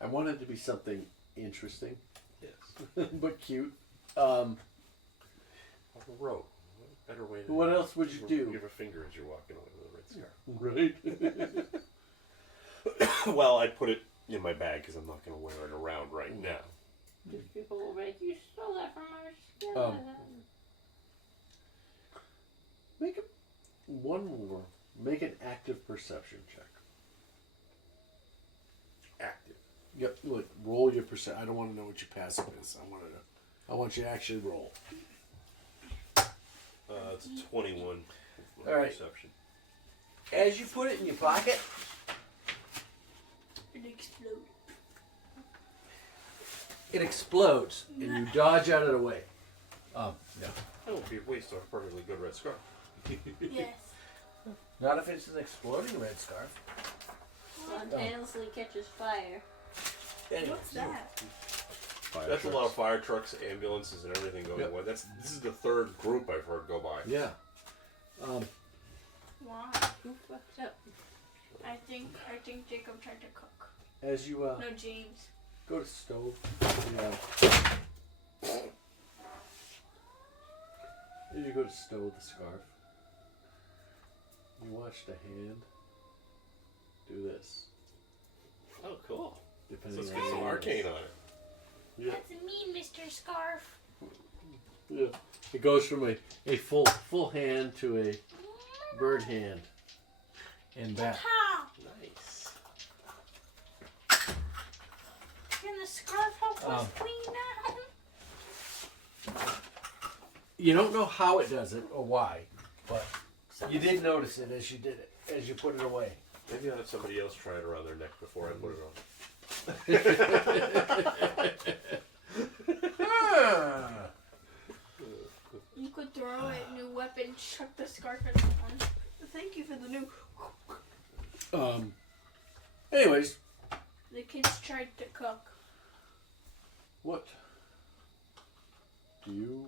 I want it to be something interesting, Yes. but cute. On the road. What better way to What else would you do? Give a finger as you're walking away with a red scarf. Right. Well, I'd put it in my bag because I'm not going to wear it around right now. Because people will be like, you stole that from our skeleton. Make it one more. Make an active perception check. Active. Yep. Look, roll your percent. I don't want to know what your passive is. I want you to actually roll. It's a 21. All right. Perception. As you put it in your pocket, It exploded. it explodes, and you dodge out of the way. No. That would be a waste of a perfectly good red scarf. Yes. Not if it's an exploding red scarf. Spontaneously catches fire. Anyway, What's that? fire That's a lot trucks. of fire trucks, ambulances, and everything going Yep. on. This is the third group I've heard go by. Yeah. Why? Who fucked up? I think Jacob tried to cook. As you No, James. go to stove, as you go to stow the scarf, you watch the hand do this. Oh, cool. So Depending let's on get some the hand. arcane on it. Yeah. That's me, Mr. Scarf. Yeah. It goes from a full hand to a bird hand and back. How? Nice. Can the scarf help us clean now? You don't know how it does it or why, but you did notice it as you did it, as you put it away. Maybe I'll have somebody else try it around their neck before I put it on. You could throw a new weapon, chuck the scarf at someone. Thank you for the new. Anyways, The kids tried to cook. what do you?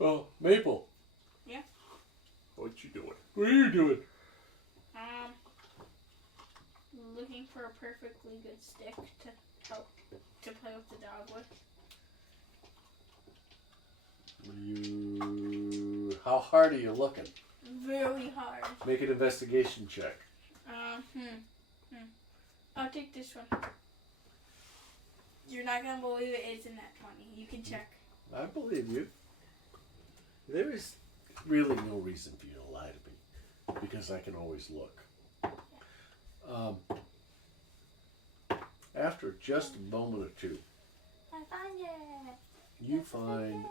Oh, Maple, What you doing? what are you doing? Looking for a perfectly good stick to help to play with the dog with. How hard are you looking? Very hard. Make an investigation check. I'll take this one. You're not gonna believe it. It's in that 20. You can check. I believe you. There is really no reason for you to lie to me, because I can always look. After just a moment or two, I found it. you find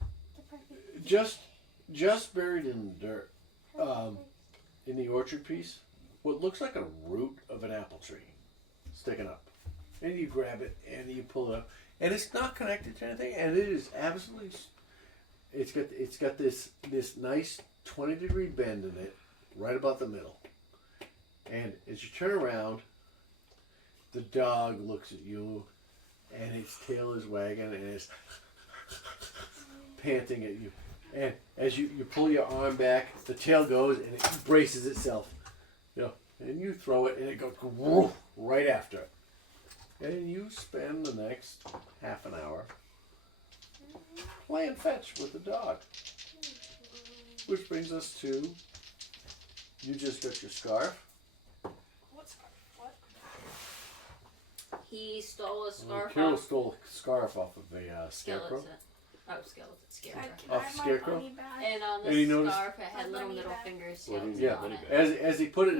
The perfect. just buried in the dirt, in the orchard piece, what looks like a root of an apple tree sticking up. And you grab it and you pull it up, and it's not connected to anything, and it is absolutely. It's got this nice 20-degree bend in it, right about the middle. And as you turn around, the dog looks at you, and its tail is wagging, and it's panting at you. And as you pull your arm back, the tail goes and it braces itself. And you throw it and it goes woof, right after it. And you spend the next half an hour playing fetch with the dog. Which brings us to, you just got your scarf. What scarf? What? He stole a scarf Kirill off stole a scarf off of a scarecrow. skeleton. Oh, skeleton. Scarecrow. Off my Scarecrow? bunny back. And on the And he noticed- scarf, it had My little bunny middle back. fingers Well, skeleton Yeah, on it. as he put it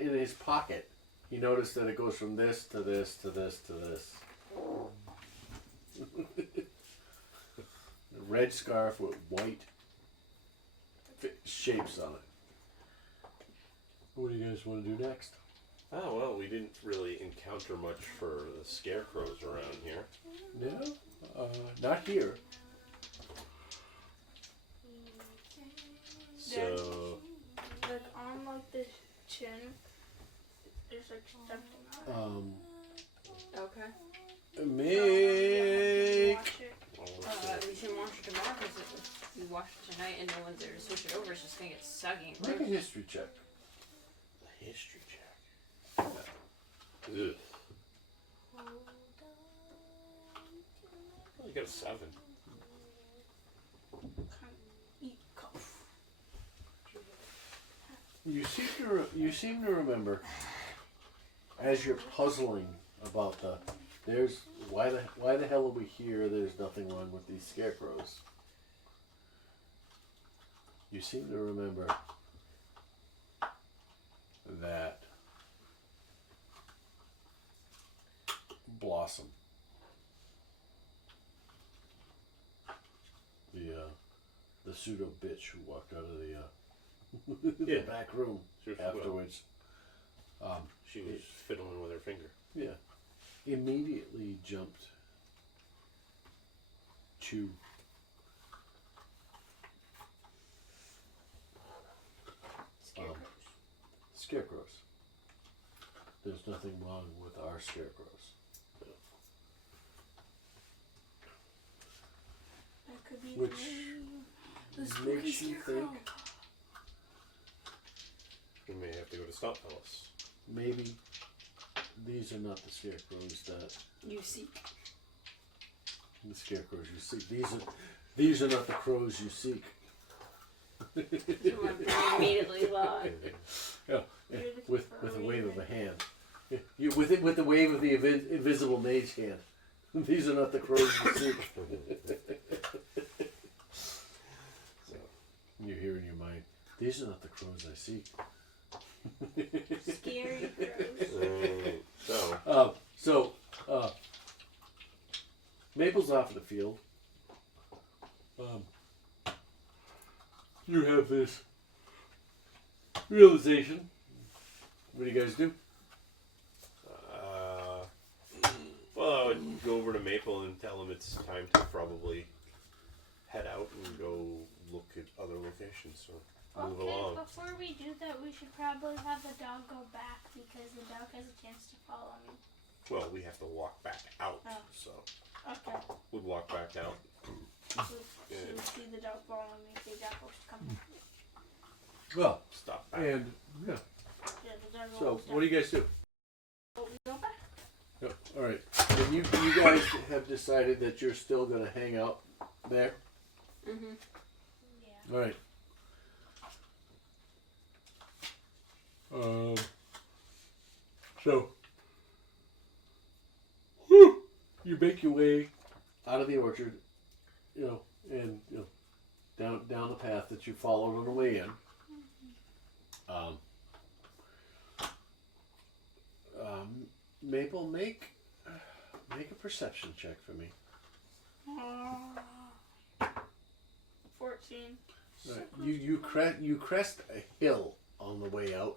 in his pocket, he noticed that it goes from this to this to this to this. A red scarf with white shapes on it. What do you guys want to do next? Oh, well, we didn't really encounter much for the scarecrows around here. No, not here. So, Like on like the chin, there's like something. Okay. Make Watch it. We should watch it tomorrow because if we watch it tonight and no one's there to switch it over, it's just gonna get soggy and make a gross. history check. History check. Ugh. Well, you got a 7. Eat cough. You seem to remember, as you're puzzling about why the hell are we here? There's nothing wrong with these scarecrows. You seem to remember that Blossom, the pseudo bitch who walked out of the Yeah. back room Sure, afterwards. She was fiddling with her finger. Yeah. Immediately jumped to scarecrows. There's nothing wrong with our scarecrows. That could be Which the spooky makes you scarecrow. think We may have to go to Stop Palace. maybe these are not the scarecrows that You seek. the scarecrows you seek. These are not the crows you seek. Someone immediately lied. Yeah, You're looking with for a a wave of raven. a hand. Yeah, with the wave of the invisible mage hand. These are not the crows you seek. You hear in your mind, these are not the crows I seek. Scary crows. So, Maple's off in the field. You have this realization. What do you guys do? well, I would go over to Maple and tell him it's time to probably head out and go look at other locations or move Okay, along. before we do that, we should probably have the dog go back because the dog has a chance to follow me. Well, we have to walk back out, Oh. so Okay. we'd walk back out. So we see the dog following me. The dog will come back. Well, Stop back. and yeah. Yeah, the dog will So, stop. what do you guys do? We go back. Yep. All right. And you guys have decided that you're still going to hang out there. Mm-hmm. Yeah. All right. So, you make your way out of the orchard, and down the path that you followed on the way in. Maple, make a perception check for me. 14. Right. You crest a hill on the way out,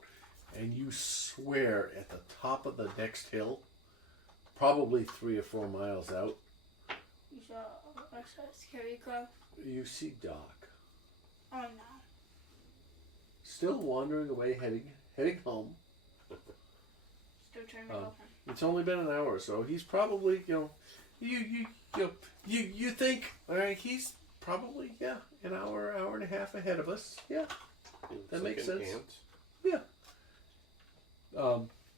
and you swear at the top of the next hill, probably 3 or 4 miles out, You saw a scary crow. you see Doc Oh no. still wandering away, heading home. Still trying to Um, help him. It's only been an hour or so. He's probably you think, all right, he's probably an hour and a half ahead of us. Yeah. Looks that like makes an sense. ant.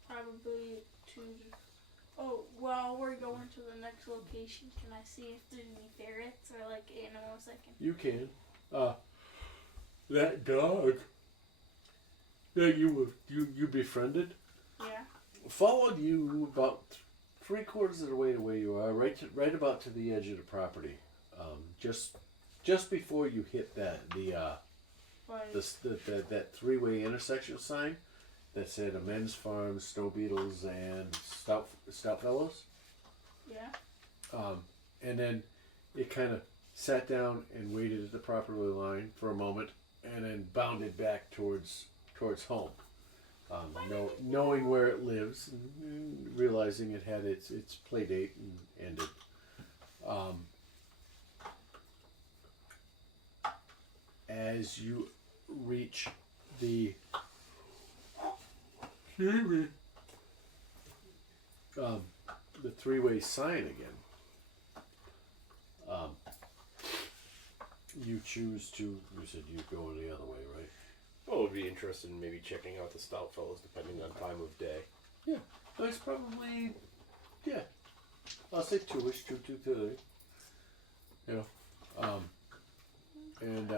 Probably to. Oh, while we're going to the next location, can I see if there's any ferrets or like animals that can? You can. That dog that you befriended Yeah. followed you about 3/4 of the way to where you are, right about to the edge of the property. Just before you hit that Like, that 3-way intersection sign that said Amends Farm, Snow Beetles, and Stout Fellows. yeah. And then it kind of sat down and waited at the property line for a moment, and then bounded back towards home. Knowing where it lives, and realizing it had its play date and ended. As you reach the 3-way sign again, you choose to. You said you're going the other way, right? Well, would be interested in maybe checking out the stout fellows depending on time of day. But it's probably, yeah, I'll say 2-ish, 2:30. You know, and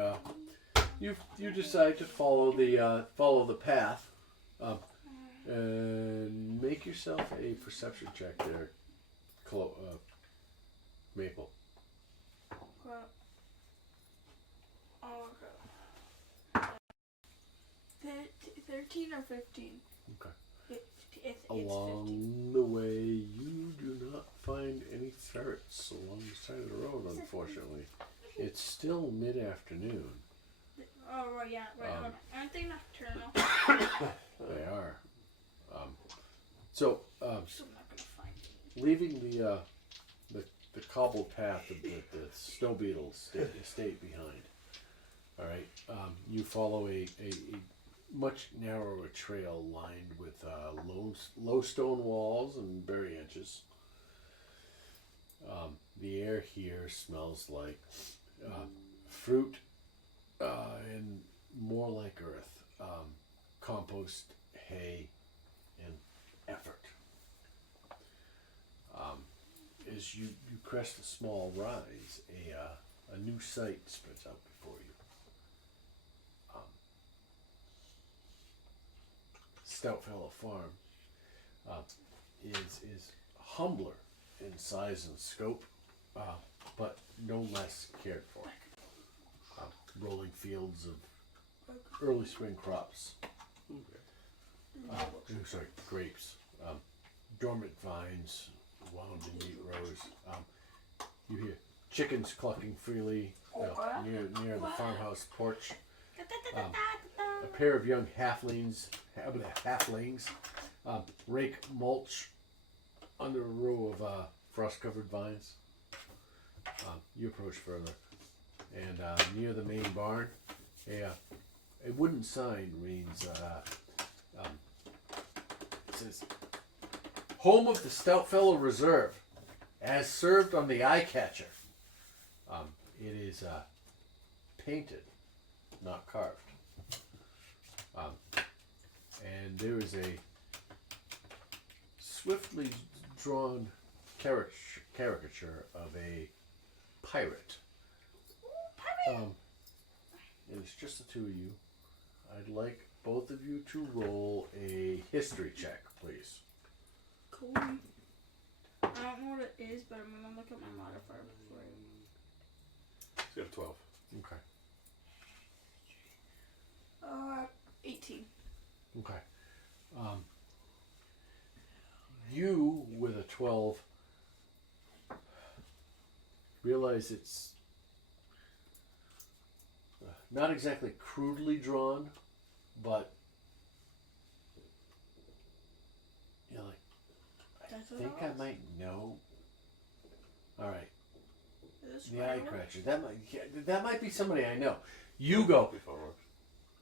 you decide to follow the path, and make yourself a perception check there, Maple. Well, oh, okay. 13 or 15? Okay. It's 15. Along the way, you do not find any ferrets along the side of the road, unfortunately. It's still mid-afternoon. Oh, right, yeah, right. Aren't they nocturnal? They are. So, So I'm not gonna find any. leaving the cobbled path that the snow beetles stayed behind. All right, you follow a much narrower trail lined with low stone walls and berry hedges. The air here smells like fruit and more like earth, compost, hay, and effort. As you crest a small rise, a new sight spreads out before you. Stoutfellow Farm is humbler in size and scope, but no less cared for. Rolling fields of early spring crops. Grapes. Dormant vines wound in neat rows. You hear chickens clucking freely near the farmhouse porch. A pair of young halflings rake mulch under a row of frost-covered vines. You approach further, and near the main barn, a wooden sign reads, it says, "Home of the Stoutfellow Reserve, as served on the eye catcher." It is painted, not carved. And there is a swiftly drawn caricature of a pirate. And it's just the two of you. I'd like both of you to roll a history check, please. Cool. I don't know what it is, but I'm gonna look at my modifier before. It's got a 12. Okay. 18. Okay. You, with a 12, realize it's not exactly crudely drawn, but you're like, That's I what think it I was? might know. All right, Is this the eye right? catcher. That might be somebody I know. You go. If it works.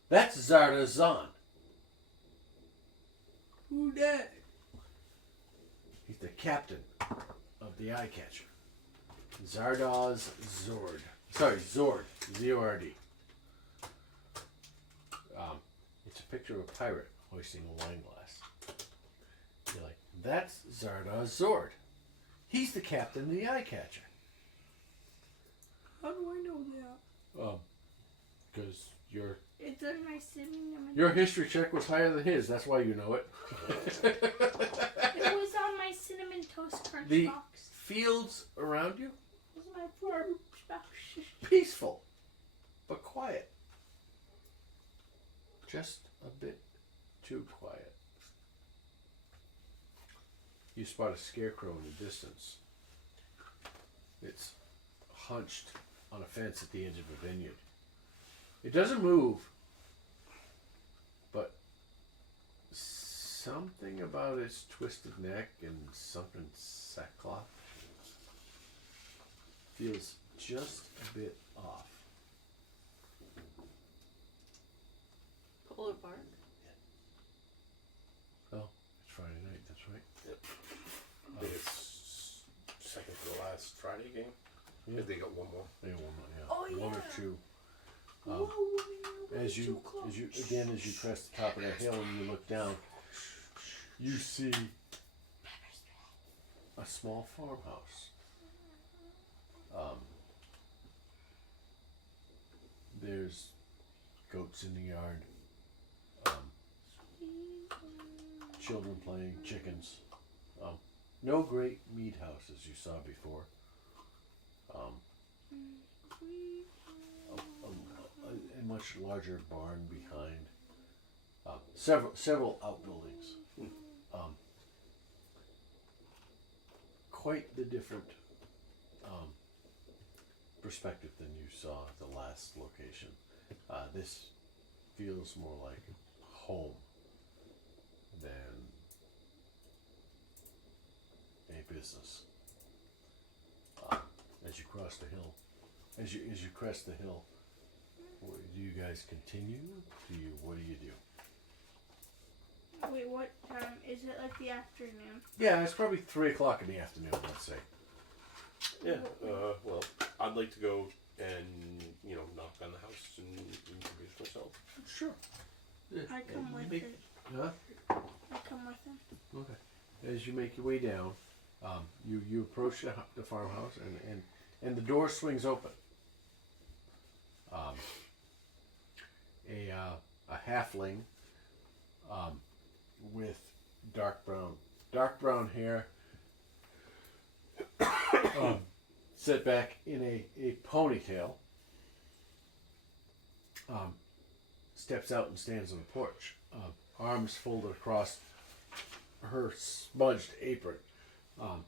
That's Zarda Zahn. Who that? He's the captain of the eye catcher. Zardoz Zord. Sorry, Zord. Z-O-R-D. It's a picture of a pirate hoisting a wine glass. You're like, that's Zardoz Zord. He's the captain of the eye catcher. How do I know that? Because It's in my synonym. your history check was higher than his. That's why you know it. It was on my cinnamon toast crunch The- box. Fields around you, It was my farm box. peaceful, but quiet. Just a bit too quiet. You spot a scarecrow in the distance. It's hunched on a fence at the edge of a vineyard. It doesn't move, but something about its twisted neck and something sackcloth feels just a bit off. Polar bark. Oh, it's Friday night, that's right. I think it's second to the last Friday game. Yeah. They got one more. They will, yeah. Oh, One yeah. or two. Whoa, as you crest the top of that hill and you look down, you see a small farmhouse. There's goats in the yard. Children playing, chickens. No great meat house as you saw before. A much larger barn behind. Several outbuildings. Quite the different perspective than you saw at the last location. This feels more like home than a business. As you cross the hill, as you crest the hill, do you guys continue? What do you do? Wait, what time? Is it like the afternoon? Yeah, it's probably 3 o'clock in the afternoon, let's say. Yeah. Well, I'd like to go and knock on the house and introduce myself. Sure. Yeah. I come with it. Huh? I come with him. Okay. As you make your way down, you approach the farmhouse and the door swings open. A halfling with dark brown hair, set back in a ponytail, steps out and stands on the porch, arms folded across her smudged apron, her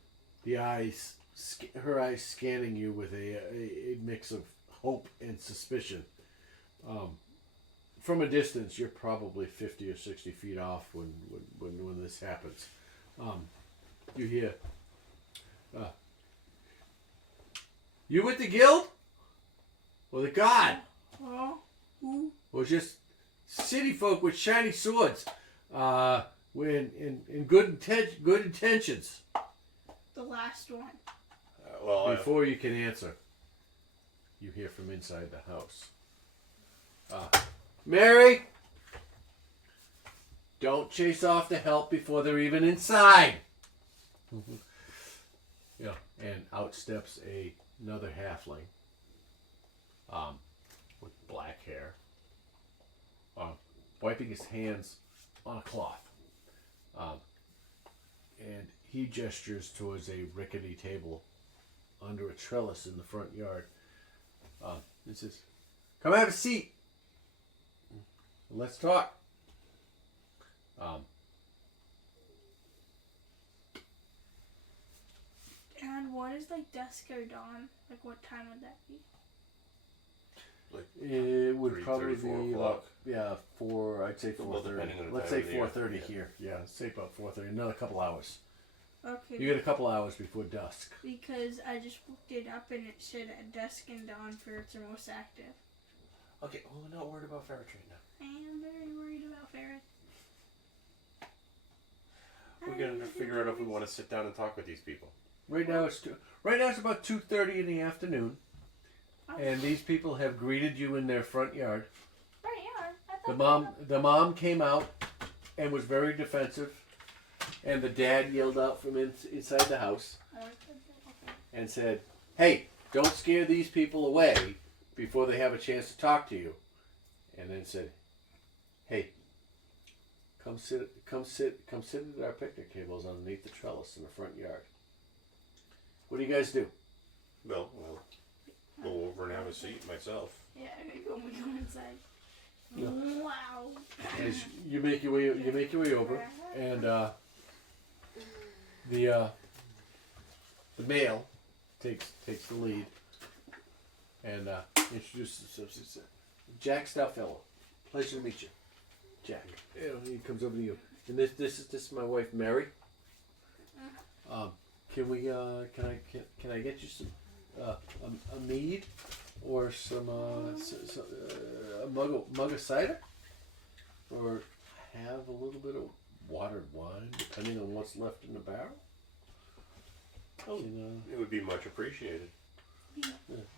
eyes scanning you with a mix of hope and suspicion. From a distance, you're probably 50 or 60 feet off when this happens. You hear, "You with the guild? Or the god? Oh, who? Or just city folk with shiny swords? In good intentions." The last one. Before you can answer, you hear from inside the house. "Mary, don't chase off the help before they're even inside." Yeah, and out steps another halfling, with black hair, wiping his hands on a cloth, and he gestures towards a rickety table under a trellis in the front yard. He says, "Come have a seat. Let's talk." And what is like dusk or dawn? Like what time would that be? It would 3:30, probably 4 be o'clock. about 4. I'd say Well, 4:30. depending on the Let's time say of the year. 4:30 Yeah. here. Yeah, say about 4:30. Another couple hours. Okay. You get a couple hours before dusk. Because I just looked it up and it said at dusk and dawn ferrets are most active. Okay, well, we're not worried about ferret trade now. I am very worried about ferrets. We're gonna figure out if we want to sit down and talk with these people. Right now it's about 2:30 in the afternoon, and these people have greeted you in their front yard. Right, yeah. I thought The mom came out and was very defensive, and the dad yelled out from inside the house and said, "Hey, don't scare these people away before they have a chance to talk to you." And then said, "Hey, come sit at our picnic tables underneath the trellis in the front yard." What do you guys do? Well, I'll go over and have a seat myself. Yeah, we go inside. Yeah. Wow. As you make your way over, and the male takes the lead and introduces himself. He says, "Jack Stoutfellow, pleasure to meet you, Jack." He comes over to you, and this is my wife Mary. Can I get you some a mead or some a mug of cider, or have a little bit of watered wine, depending on what's left in the barrel? Oh, it would be much appreciated.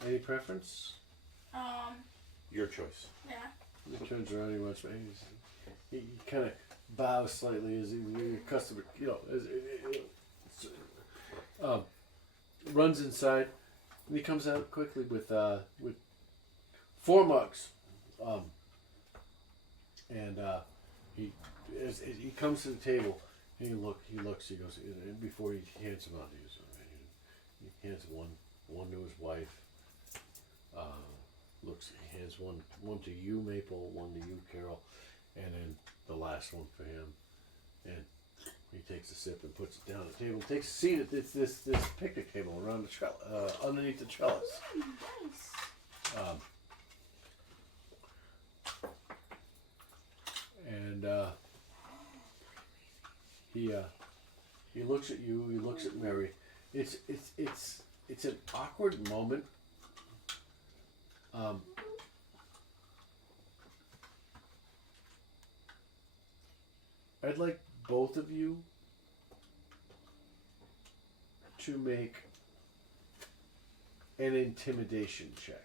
Any preference? Your choice. Yeah. He turns around. He runs. He kind of bows slightly as he accustomed. Runs inside. And he comes out quickly with 4 mugs. He comes to the table and he looks, he goes, and before he hands them out, he hands one to his wife. He hands one to you, Maple, one to you, Carol, and then the last one for him. And he takes a sip and puts it down at the table. Takes a seat at this picnic table around the underneath the trellis. Nice. And he looks at you. He looks at Mary. It's an awkward moment. I'd like both of you to make an intimidation check.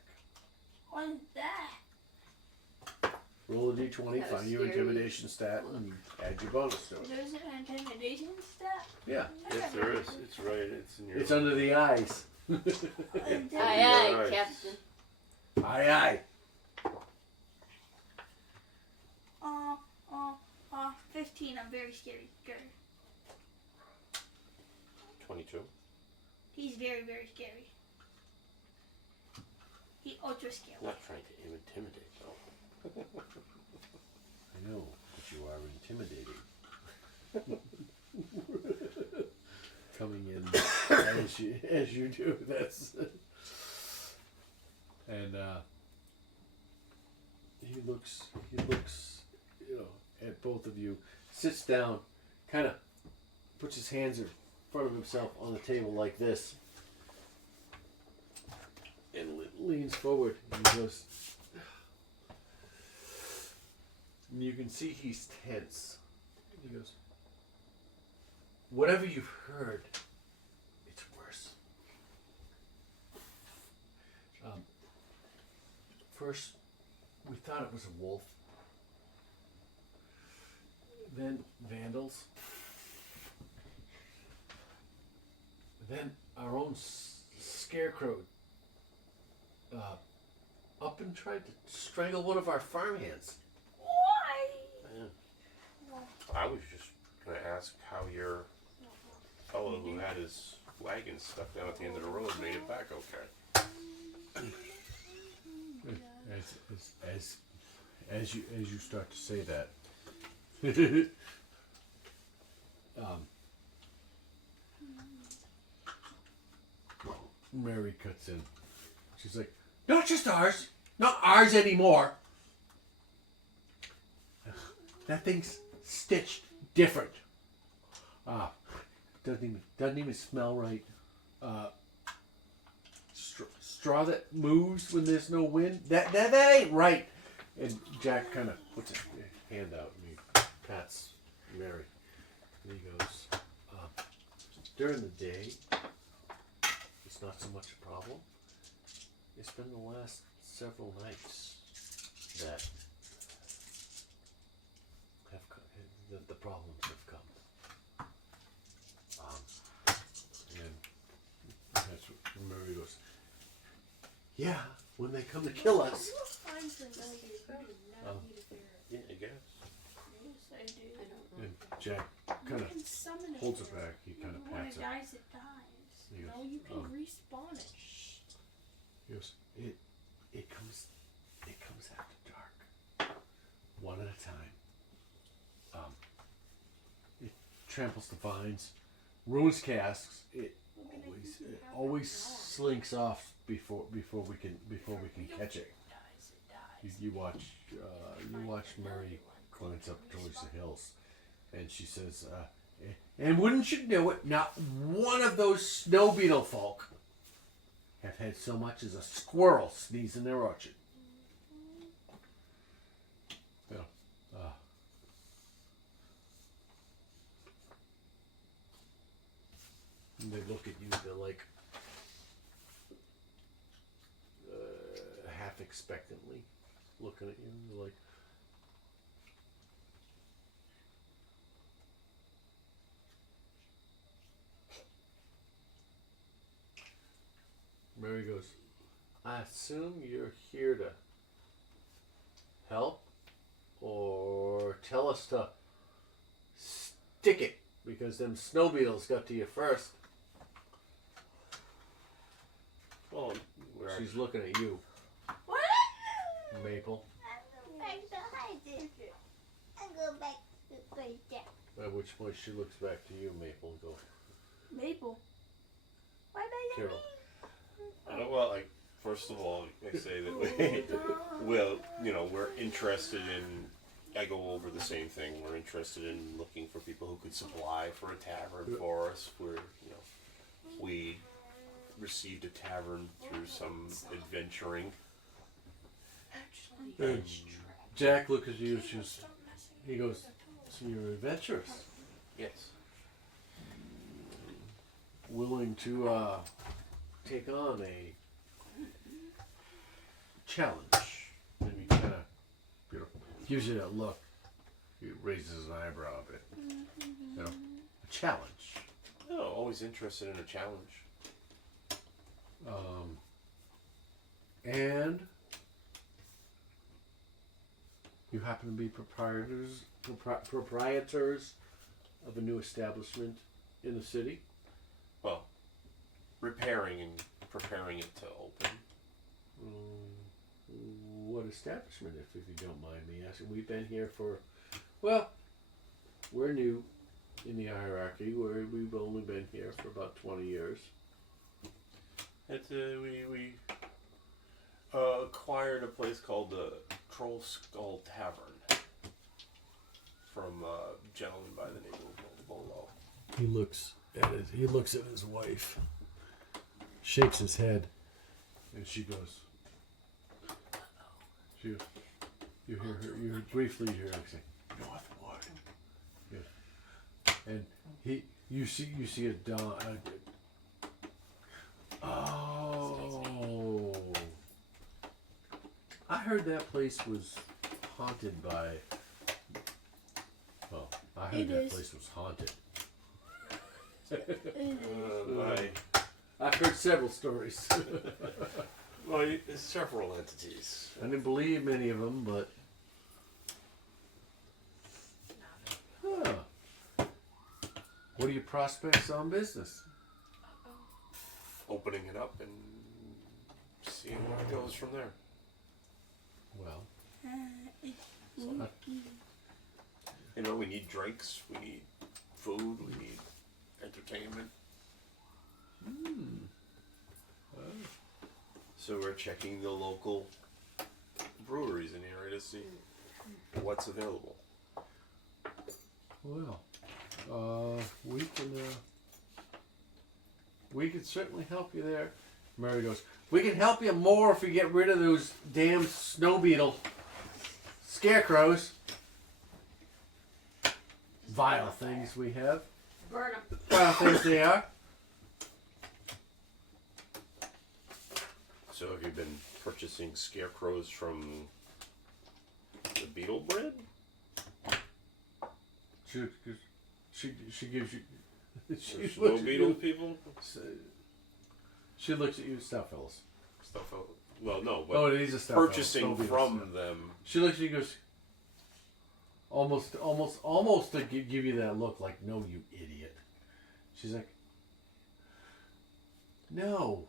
What is that? Roll a d20, How find your scary. intimidation stat, and add your bonus to it. There's an intimidation stat? Yeah, Yes, there is. It's right. It's in your. it's under the eyes. Aye, Nice. aye, Captain. Aye, aye. 15. I'm very scared. 22. He's very, very scary. He ultra scary. Not trying to intimidate though. I know, but you are intimidating. Coming in as you do. That's and he looks, at both of you. Sits down, kind of puts his hands in front of himself on the table like this, and leans forward. And he goes. And you can see he's tense. He goes, whatever you've heard, it's worse. First, we thought it was a wolf. Then vandals. Then our own scarecrow up and tried to strangle one of our farmhands. Why? Yeah. I was just gonna ask how your fellow who had his wagon stuck down at the end of the road made it back okay. As you start to say that, Mary cuts in. She's like, "Not just ours, not ours anymore. That thing's stitched different. Doesn't even smell right. Straw that moves when there's no wind. That ain't right." And Jack kind of puts his hand out and he pats Mary. And he goes, "During the day, it's not so much a problem. It's been the last several nights that have the problems have come." And then that's what Mary goes, "Yeah, when they come to kill us." Yeah, I guess. Yes, I do. I don't know. And Jack kind You of can summon it. holds it back. He kind of When pats it it. dies, it dies. He goes, No, you can um, respawn it. He goes, it comes after dark, one at a time. It tramples the vines, ruins casks. It always slinks off before we can catch it. You watch Mary glance up towards the hills, and she says, "And wouldn't you know it, not one of those snow beetle folk have had so much as a squirrel sneeze in their orchard." And they look at you. They're like half expectantly looking at you. They're like, Mary goes, I assume you're here to help or tell us to stick it because them snow beetles got to you first. Well, we're She's looking at you, What? Maple. I'm going back to hide it. I'm going back to the deck. At which point she looks back to you, Maple, and goes, Maple. What do you Carol. mean? well, like first of all, I say that we, well, you know, we're interested in. I go over the same thing. We're interested in looking for people who could supply for a tavern for us. We're, you know, we received a tavern through some adventuring. And Jack looks at you. He goes, so you're adventurous, Yes. willing to take on a challenge. And he kind of, you know, gives you that look. He raises an eyebrow a bit. You know, a challenge. No, always interested in a challenge. And you happen to be proprietors of a new establishment in the city. Well, repairing and preparing it to open. What establishment, if you don't mind me asking? We've been here for, well, we're new in the hierarchy. We've only been here for about 20 years. We acquired a place called the Troll Skull Tavern from a gentleman by the name of Bolo. He looks at his wife, shakes his head, and she goes. You hear her. You briefly hear her say, "Northwood." Yeah. And you see a dawn. Oh, I heard that place was haunted by. Well, I heard that place was haunted. I've heard several stories. Well, there's several entities. I didn't believe many of them, but. Huh. What are your prospects on business? Opening it up and seeing where it goes from there. Well, You know, we need drinks, we need food, we need entertainment. So we're checking the local breweries in the area to see what's available. well, we can certainly help you there. Mary goes, we can help you more if you get rid of those damn snow beetle scarecrows. Vile things we have. Burn them. Vile things they are. So have you been purchasing scarecrows from the beetle bread? She gives you. She There's no looks at beetle you. people? She looks at you, stout fellas. Stuff out. Well, no, but Oh, it is a stout purchasing fellas. from them. She looks at you, and goes. Almost to give you that look, like, no, you idiot. She's like, no.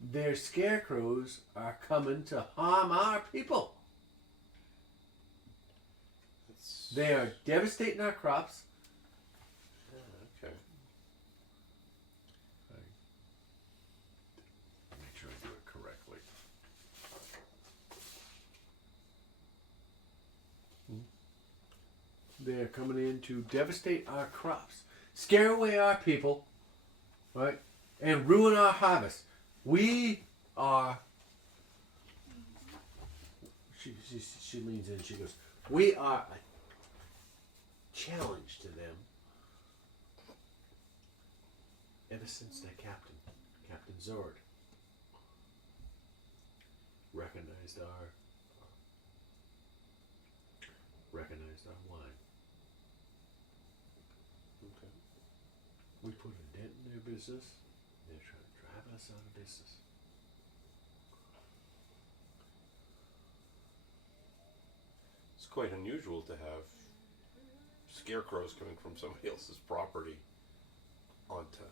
Their scarecrows are coming to harm our people. It's, They are devastating our crops. okay. Make sure I do it correctly. They're coming in to devastate our crops, scare away our people, right, and ruin our harvest. We are. She leans in. She goes, we are a challenge to them. Ever since that Captain Zord, recognized our wine. Okay. We put a dent in their business. They're trying to us out of business. It's quite unusual to have scarecrows coming from somebody else's property onto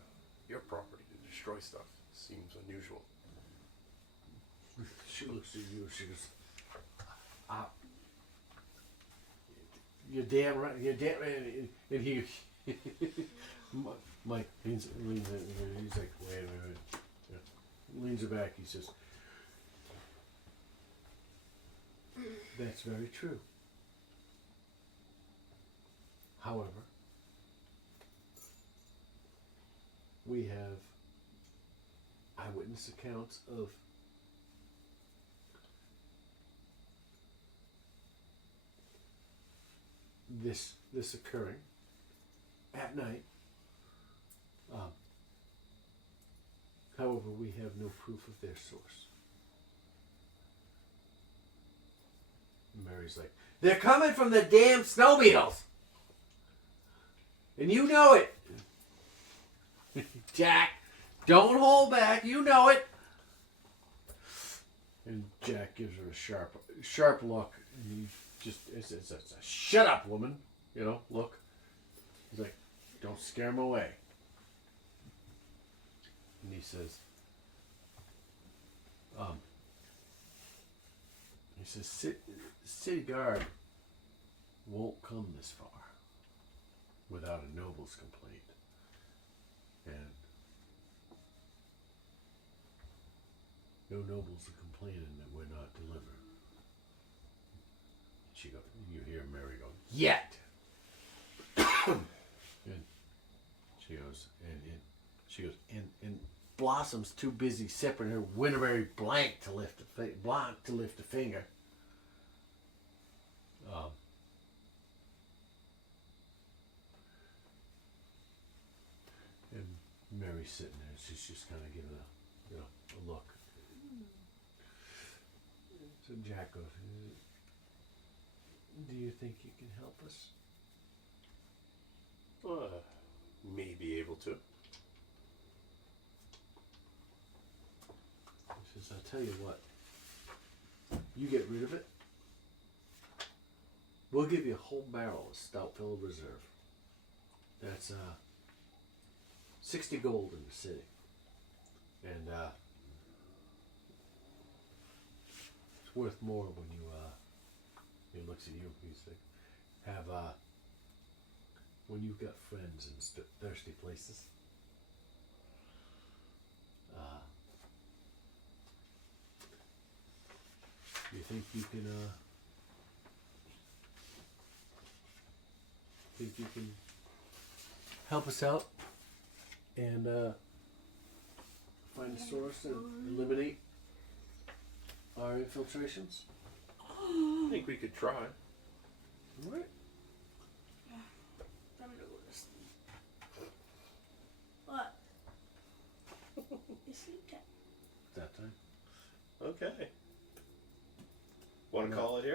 your property to destroy stuff. Seems unusual. She looks at you. She goes, "You're damn right. You're damn." And he, Mike leans in. He's like, "Wait a minute." Yeah. Leans her back. He says, "That's very true. However, we have eyewitness accounts of this occurring at night. However, we have no proof of their source." Mary's like, "They're coming from the damn snow beetles, and you know it." "Jack, don't hold back. You know it." And Jack gives her a sharp look, and he just it's a "shut up, woman," look. He's like, "Don't scare him away." And he says, "City guard won't come this far without a noble's complaint, and no nobles are complaining that we're not delivering." She goes, you hear Mary go, "Yet." And she goes, and Blossom's too busy sipping her Winterberry blank to lift a finger. And Mary's sitting there. She's just kind of giving a look. So Jack goes, "Do you think you can help us?" May be able to. He says, "I'll tell you what. You get rid of it. We'll give you a whole barrel of Stoutfield Reserve. That's 60 gold in the city. And it's worth more when you he looks at you. He's like, when you've got friends in thirsty places. You think you can help us out and find a source and eliminate our infiltrations?" I think we could try. All right. I'm gonna go to sleep. What? It's sleep time. That time. Okay. Want to call it here?